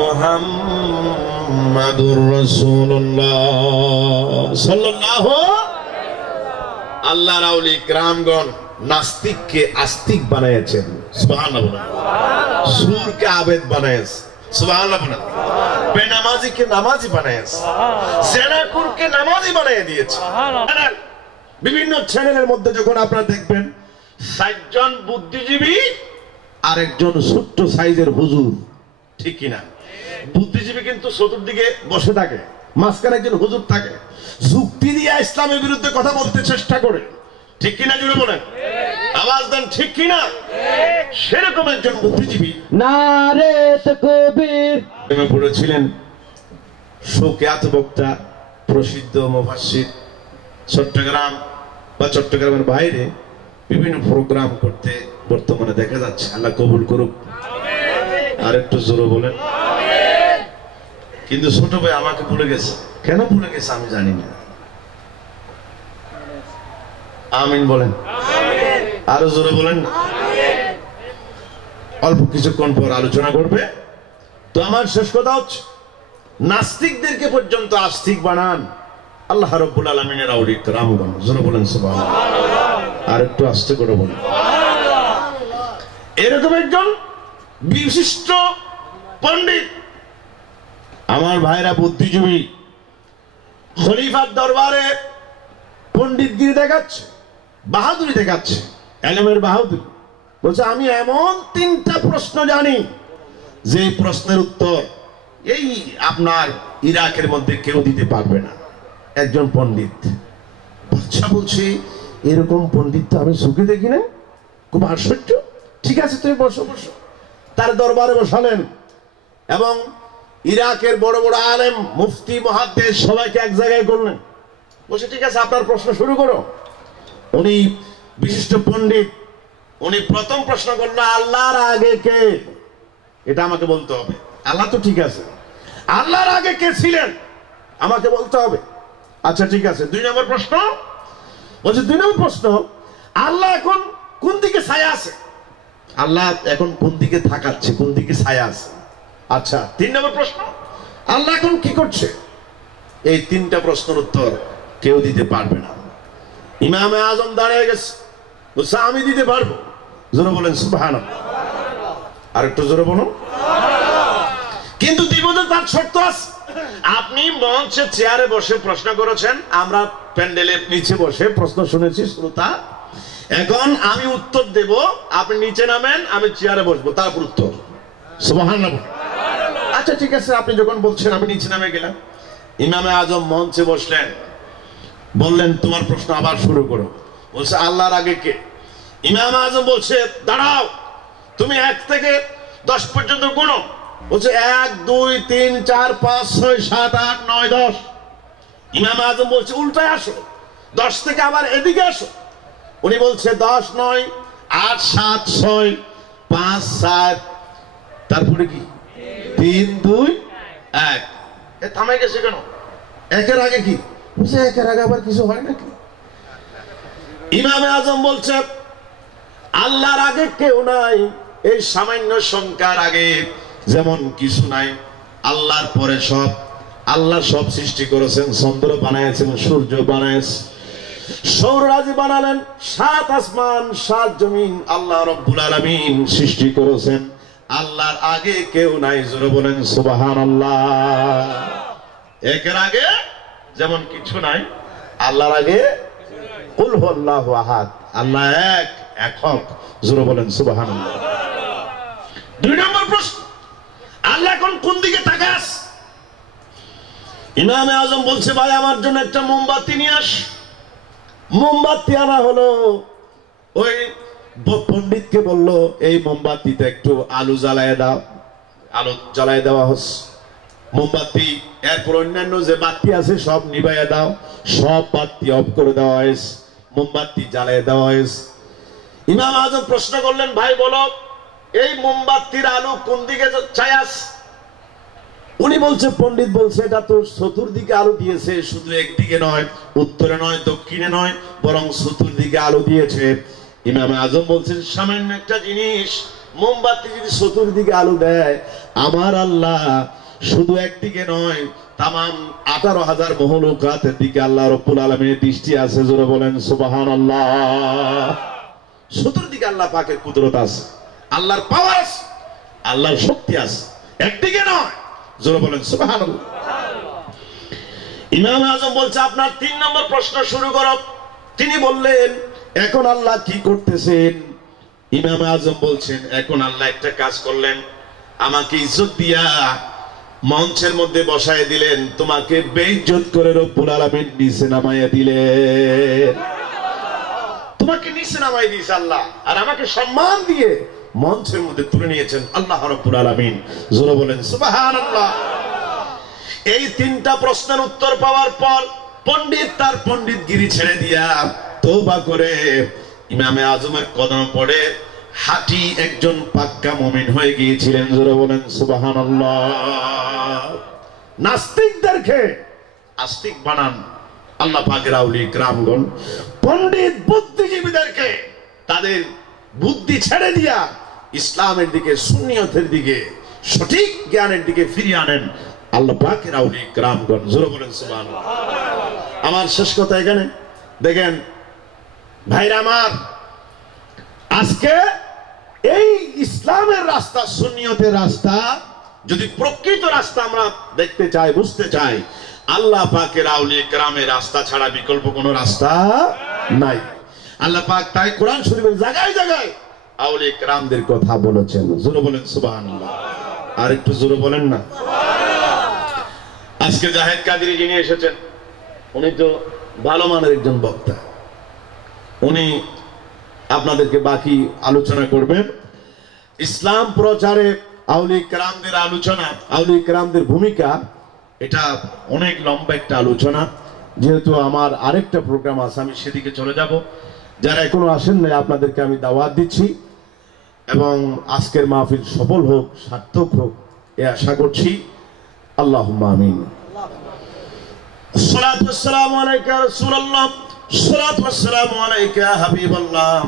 মুহাম্মাদুর রাসূলুল্লাহ সাল্লাল্লাহু। আল্লাহর আউলি کرامগণ নাস্তিককে আস্তিক বানিয়েছেন, সুবহানাল্লাহ। সুরকে আবেদ বানিয়েছেন, সুবহানাল্লাহ। বেনামাজিকে নামাজি বানিয়েছে, জেনাকুরকে নামাজি বানিয়ে দিয়েছে। বিভিন্ন চ্যানেলের মধ্যে যখন আপনারা দেখবেন ৬০ জন বুদ্ধিজীবী আর একজন ছোট্ট সাইজের হুজুর, ঠিক কিনা? বুদ্ধিজীবী কিন্তু চতুর্দিকে বসে থাকে, মাঝখানে একজন হুজুর থাকে, যুক্তি দিয়ে ইসলামের বিরুদ্ধে কথা বলতে চেষ্টা করে, ঠিক কিনা? জুড়ে বলেন, আওয়াজ দেন, ঠিক কিনা? সেরকম একজন বুদ্ধিজীবী নারে তাকবীর পড়েছিলেন সুখ্যাত বক্তা, প্রসিদ্ধ মুফাসসির। চট্টগ্রাম বা চট্টগ্রামের বাইরে বিভিন্ন প্রোগ্রাম করতে বর্তমানে দেখা যাচ্ছে। আল্লাহ কবুল করুক। আর একটু জোরে বলেন। কিন্তু ছোট ভাই আমাকে ভুলে গেছে, কেন ভুলে গেছে আমি জানি না। আমিন বলেন, আরো জোরে বলেন। অল্প কিছুক্ষণ পর আলোচনা করবে। তো আমার শেষ কথা হচ্ছে, নাস্তিকদেরকে পর্যন্ত আস্তিক বানান আল্লাহ রাব্বুল আলামিনের আউলিয়া کرامগণ। জোরে বলেন সুবহানাল্লাহ। আর একটু আস্তে করে বলেন। এরকম একজন বিশিষ্ট পণ্ডিত, আমার ভাইরা বুদ্ধিজীবী, খলিফার দরবারে পণ্ডিতগিরি দেখাচ্ছে, বাহাদুরি দেখাচ্ছে, এলেমের বাহাদুরি। বলছে আমি এমন ৩টা প্রশ্ন জানি যে প্রশ্নের উত্তর এই আপনার ইরাকের মধ্যে কেউ দিতে পারবে না। একজন পণ্ডিত বাদশা বলছে এরকম পণ্ডিত তো আমি চোখে দেখি না, খুব আশ্চর্য। ঠিক আছে তুমি বসো বসো। তার দরবারে বসালেন এবং ইরাকের বড় বড় আলেম, মুফতি, মুহাদ্দিস সবাইকে এক জায়গায় করলেন। বলছে ঠিক আছে আপনার প্রশ্ন শুরু করো। উনি বিশিষ্ট পণ্ডিত, উনি প্রথম প্রশ্ন করলো আল্লাহর আগে কে? এটা আমাকে বলতে হবে। আল্লাহ তো ঠিক আছে, আল্লাহর আগে কে ছিলেন আমাকে বলতে হবে। আচ্ছা ঠিক আছে। ২ নম্বর প্রশ্ন বলছে, ২ নম্বর প্রশ্ন আল্লাহ এখন কোন দিকে ছায়া আছে? আল্লাহ এখন কোন দিকে থাকাচ্ছে, কোন দিকে ছায়া আছে? আচ্ছা ৩ নম্বর প্রশ্ন আল্লাহ এখন কি করছে? এই ৩টা প্রশ্নের উত্তর কেউ দিতে পারবে না। ইমামে আজম দাঁড়িয়ে গেছে, বলছে আমি দিতে পারবো। জোরে বলেন সুবহানাল্লাহ। আর একটু জোরে বলুন। কিন্তু দিবতে তার শর্ত আছে। আপনি মঞ্চে চেয়ারে বসে প্রশ্ন করেছেন, আমরা প্যান্ডেলের নিচে বসে প্রশ্ন শুনেছি শ্রোতা। এখন আমি উত্তর দেব, আপনি নিচে নামেন, আমি চেয়ারে বসবো, তারপর উত্তর। সুবহানাল্লাহ। আচ্ছা ঠিক আছে, আপনি যখন বলছেন আমি নিচে নামে গেলাম। ইমামে আজম মঞ্চে বসলেন, বললেন তোমার প্রশ্ন আবার শুরু করো। বলছে আল্লাহর আগে কে? ইমাম আজম বলছে দাঁড়াও, তুমি ১ থেকে ১০ পর্যন্ত গুনো। বলছে ১, ২, ৩, ৪, ৫, ৬, ৭, ৮, ৯, ১০। ইমাম আজম বলছে উল্টায় আসো, ১০ থেকে আবার এদিকে আসো। উনি বলছে ১০ নয়, ৮, ৭, ৬, ৫, ৭, তারপরে কি ৩, ২, ১। থামে গেছে কেন? ১-এর আগে কি? বলছে ১-এর আগে আবার কিছু হয় নাকি? ইমামে আজম বলছে আল্লাহর আগে কেউ নাই, এই সামান্য সংখ্যার আগে যেমন কিছু নাই। আল্লাহর পরে সব, আল্লাহ সব সৃষ্টি করেছেন। চন্দ্র বানাইছেন, সূর্য বানাইছেন, সৌররাজি বানালেন, ৭ আসমান ৭ জমিন আল্লাহ রাব্বুল আলামিন সৃষ্টি করেছেন। আল্লাহর আগে কেউ নাই। জোরে বলেন সুবহানাল্লাহ। ১-এর আগে যেমন কিছু নাই, আল্লাহর আগে কুল হুয়াল্লাহু আহাদ, আল্লাহ এক, একক। জোরে বলেন সুবহানাল্লাহ। ২ নম্বর প্রশ্ন আল্লাহ এখন কোন দিকে তাকায় আছে? ইমামে আজম বলছে ভাই আমার জন্য একটা মোমবাতি নিয়ে আস। মোমবাতি আনা হলো। ওই পণ্ডিতকে বললো এই মোমবাতিতে একটু আলো জ্বালায় দাও। আলো জ্বালায় দেওয়া হচ্ছে। মোমবাতি এরপর অন্যান্য যে বাতি আছে সব নিভাইয়া দাও, সব বাতি অফ করে দেওয়া হয়েছে, মোমবাতি জ্বালিয়ে দেওয়া হয়েছে। ইমাম আজম প্রশ্ন করলেন, ভাই বলো এই মোমবাতির আলো কোন দিকে চায়াস? উনি বলছে, পণ্ডিত বলছে এটা তো চতুর্দিকে আলো দিয়েছে, শুধু একদিকে নয়, উত্তরে নয়, দক্ষিণে নয়, বরং চতুর্দিকে আলো দিয়েছে। ইমাম আজম বলছেন, সামান্য একটা জিনিস, মোমবাতি যদি চতুর্দিকে আলো দেয়, আমার আল্লাহ শুধু একদিকে নয়, তামাম 18,000 মহলুকাতের দিকে আল্লাহ রাব্বুল আলামিনের দৃষ্টি আছে। জোরে বলেন সুবহানাল্লাহ। চতুর্দিকে আল্লাহ পাকের কুদরত আছে, আল্লাহর পাওয়ার আছে, আল্লাহর শক্তি আছে, একদিকে নয়। জোরে বলেন সুবহানাল্লাহ। ইমাম আজম বলছে, আপনার 3 নম্বর প্রশ্ন শুরু করো। তিনি বললেন, এখন আল্লাহ কি করতেছেন? ইমাম আজম বলছেন, এখন আল্লাহ একটা কাজ করলেন, আমাকে ইজ্জত দিয়া মঞ্চের মধ্যে বসায় দিলেন, তোমাকে বেইজ্জত করে রব্বুল আলামিন নিচে নামাইয়া দিলেন। তোমাকে নিচে নামাই দিয়েছে আল্লাহ, আর আমাকে সম্মান দিয়ে মঞ্চের মধ্যে তুলে নিয়েছেন আল্লাহ রাব্বুল আলামিন। জোরে বলেন সুবহানাল্লাহ। এই 3টা প্রশ্নের উত্তর পাওয়ার পর পণ্ডিত তার পণ্ডিতগিরি ছেড়ে দিয়া তওবা করে ইমামে আজমের কদম পড়ে হাঁটি একজন পাক্কা মুমিন হয়ে গিয়েছিলেন। জোরে বলেন সুবহানাল্লাহ। নাস্তিকদেরকে আস্তিক বানান আল্লাহ পাকের আউলিয়া কিরামগণ, পণ্ডিত বুদ্ধিজীবীদেরকে তাদের বুদ্ধি ছেড়ে দিয়া ইসলামের দিকে, সুন্নিয়তের দিকে, সঠিক জ্ঞানের দিকে ফিরিয়ে আনেন আল্লাহ পাকের আউলিয়া কিরামগণ। জোরে বলেন সুবহানাল্লাহ। আমার শেষ কথা এখানে দেখেন ভাইরা আমার, আজকে এই ইসলামের রাস্তা, সুন্নিয়তের রাস্তা, যদি প্রকৃত রাস্তা আমরা দেখতে চাই, বুঝতে চাই, আল্লাহ পাকের আউলিয়া কিরামের রাস্তা ছাড়া বিকল্প কোনো রাস্তা নাই। আল্লাহ পাক তাই কোরআন শরীফের জায়গায় জায়গায় আউলিয়া কিরামদের কথা বলেছেন। জোরে বলেন সুবহানাল্লাহ। আর একটু জোরে বলেন না। আজকে জাহেদ কাদেরী যিনি এসেছেন, উনি তো ভালো মানের একজন বক্তা, উনি আপনাদেরকে বাকি আলোচনা করবেন। ইসলাম প্রচারে আউলিয়া কিরামদের আলোচনা, আউলিয়া কিরামদের ভূমিকা, এটা অনেক লম্বা একটা আলোচনা। যেহেতু আমার আরেকটা প্রোগ্রাম আছে, আমি সেদিকে চলে যাব। যারা এখনো আসেন নাই আপনাদেরকে আমি দাওয়াত দিচ্ছি, এবং আজকের মাহফিল সফল হোক, সার্থক হোক, এ আশা করছি। আল্লাহুম্মা আমিন। আসসালাতু ওয়াসসালামু আলাইকা ইয়া রাসূলুল্লাহ, আসসালাতু ওয়াসসালামু আলাইকা ইয়া হাবিবাল্লাহ,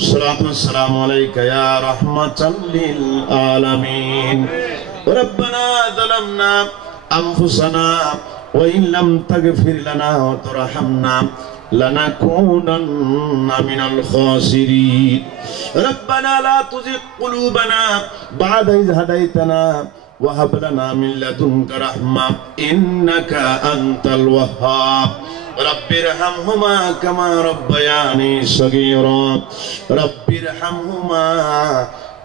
আসসালাতু ওয়াসসালামু আলাইকা ইয়া রাহমাতাল লিল আলামিন। রব্বানা যালামনা আনফুসানা ওয়া ইন লাম তাগফির লানা ওয়া তারহামনা লানাকুনান্না মিনাল খাসিরিন। রব্বানা লা তুযিগ কুলুবানা বা'দা ইয হাদাইতানা ওয়া হাব লানা মিন লাদুনকা রাহমা ইন্নাকা আনতাল ওয়াহ্হাব। রব্বিরহামহুমা কামা রাব্বায়ানি সগীরা, রব্বিরহামহুমা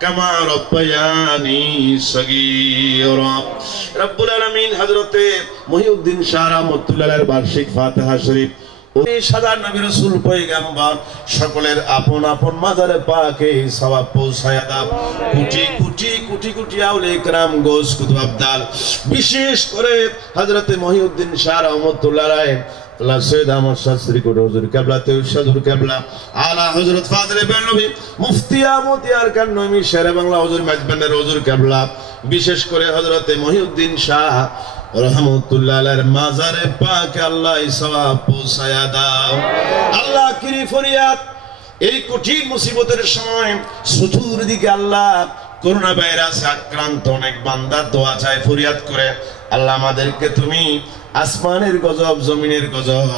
কামা রাব্বায়ানি সগীরা। রব্বুল আলামিন হযরতে মহিউদ্দিন শাহ রাহমাতুল্লাহর বার্ষিক ফাতিহা শরীফ, 19,000 নবী রাসূল পয়গম্বর সকলের আপন আপন মাজারে পাকে সওয়াব পৌঁছায়া দাও। কোটি কোটি কোটি কোটি আউলিয়া কিরাম, গোস কুতুব আবদাল, বিশেষ করে হযরতে মহিউদ্দিন শাহ রাহমাতুল্লাহ আলাইহি, আল্লাহ সৈয়দ আহমদ শাস্ত্রী কোট হুজুর কেবলা, তেউশাদ হুজুর কেবলা, আলা হযরত ফাদলে বেনবী মুফতি আহমদ ইয়ারকান নবী শেরে বাংলা হুজুর মেজবানের হুজুর কেবলা, বিশেষ করে হযরতে মহিউদ্দিন শাহ রহমতুল্লাহ আলাইহির মাজারে পাকে আল্লাহ সওয়াব পৌঁছায়া দাও। আল্লাহ কিরি ফরিয়াদ, এই কঠিন মুসিবতের সময় চতুর্দিকে আল্লাহ করোনা ভাইরাসে আক্রান্ত অনেক বান্দা দোয়া চায়, ফরিয়াদ করে, আল্লাহ আমাদেরকে তুমি আসমানের গজব, জমিনের গজব,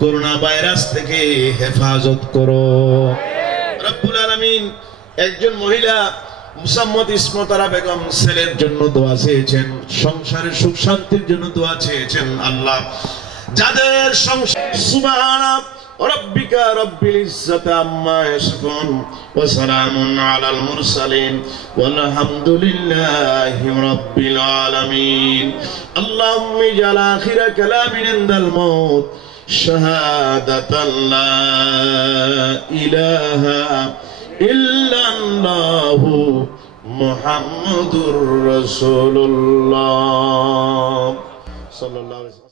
করোনা ভাইরাস থেকে হেফাজত করো রব্বুল আলামিন। একজন মহিলা মুসাম্মদ ইসমতারা বেগম ছেলের জন্য দোয়া চেয়েছেন, সংসারের সুখ শান্তির জন্য দোয়া চেয়েছেন। আল্লাহ যাদের সংসার, সুবহানা রাব্বিকা রাব্বিল ইজ্জাতি আম্মা ইয়াসিফুন ওয়া সালামুন আলাল মুরসালিন ওয়ালহামদুলিল্লাহি রাব্বিল আলামিন। আল্লাহুম্মা ইজআল আখিরা কালামিনা ইনদাল মাউত শাহাদাতান লা ইলাহা ইল্লাল্লাহু মুহাম্মাদুর রাসূলুল্লাহ সাল্লাল্লাহু আলাইহি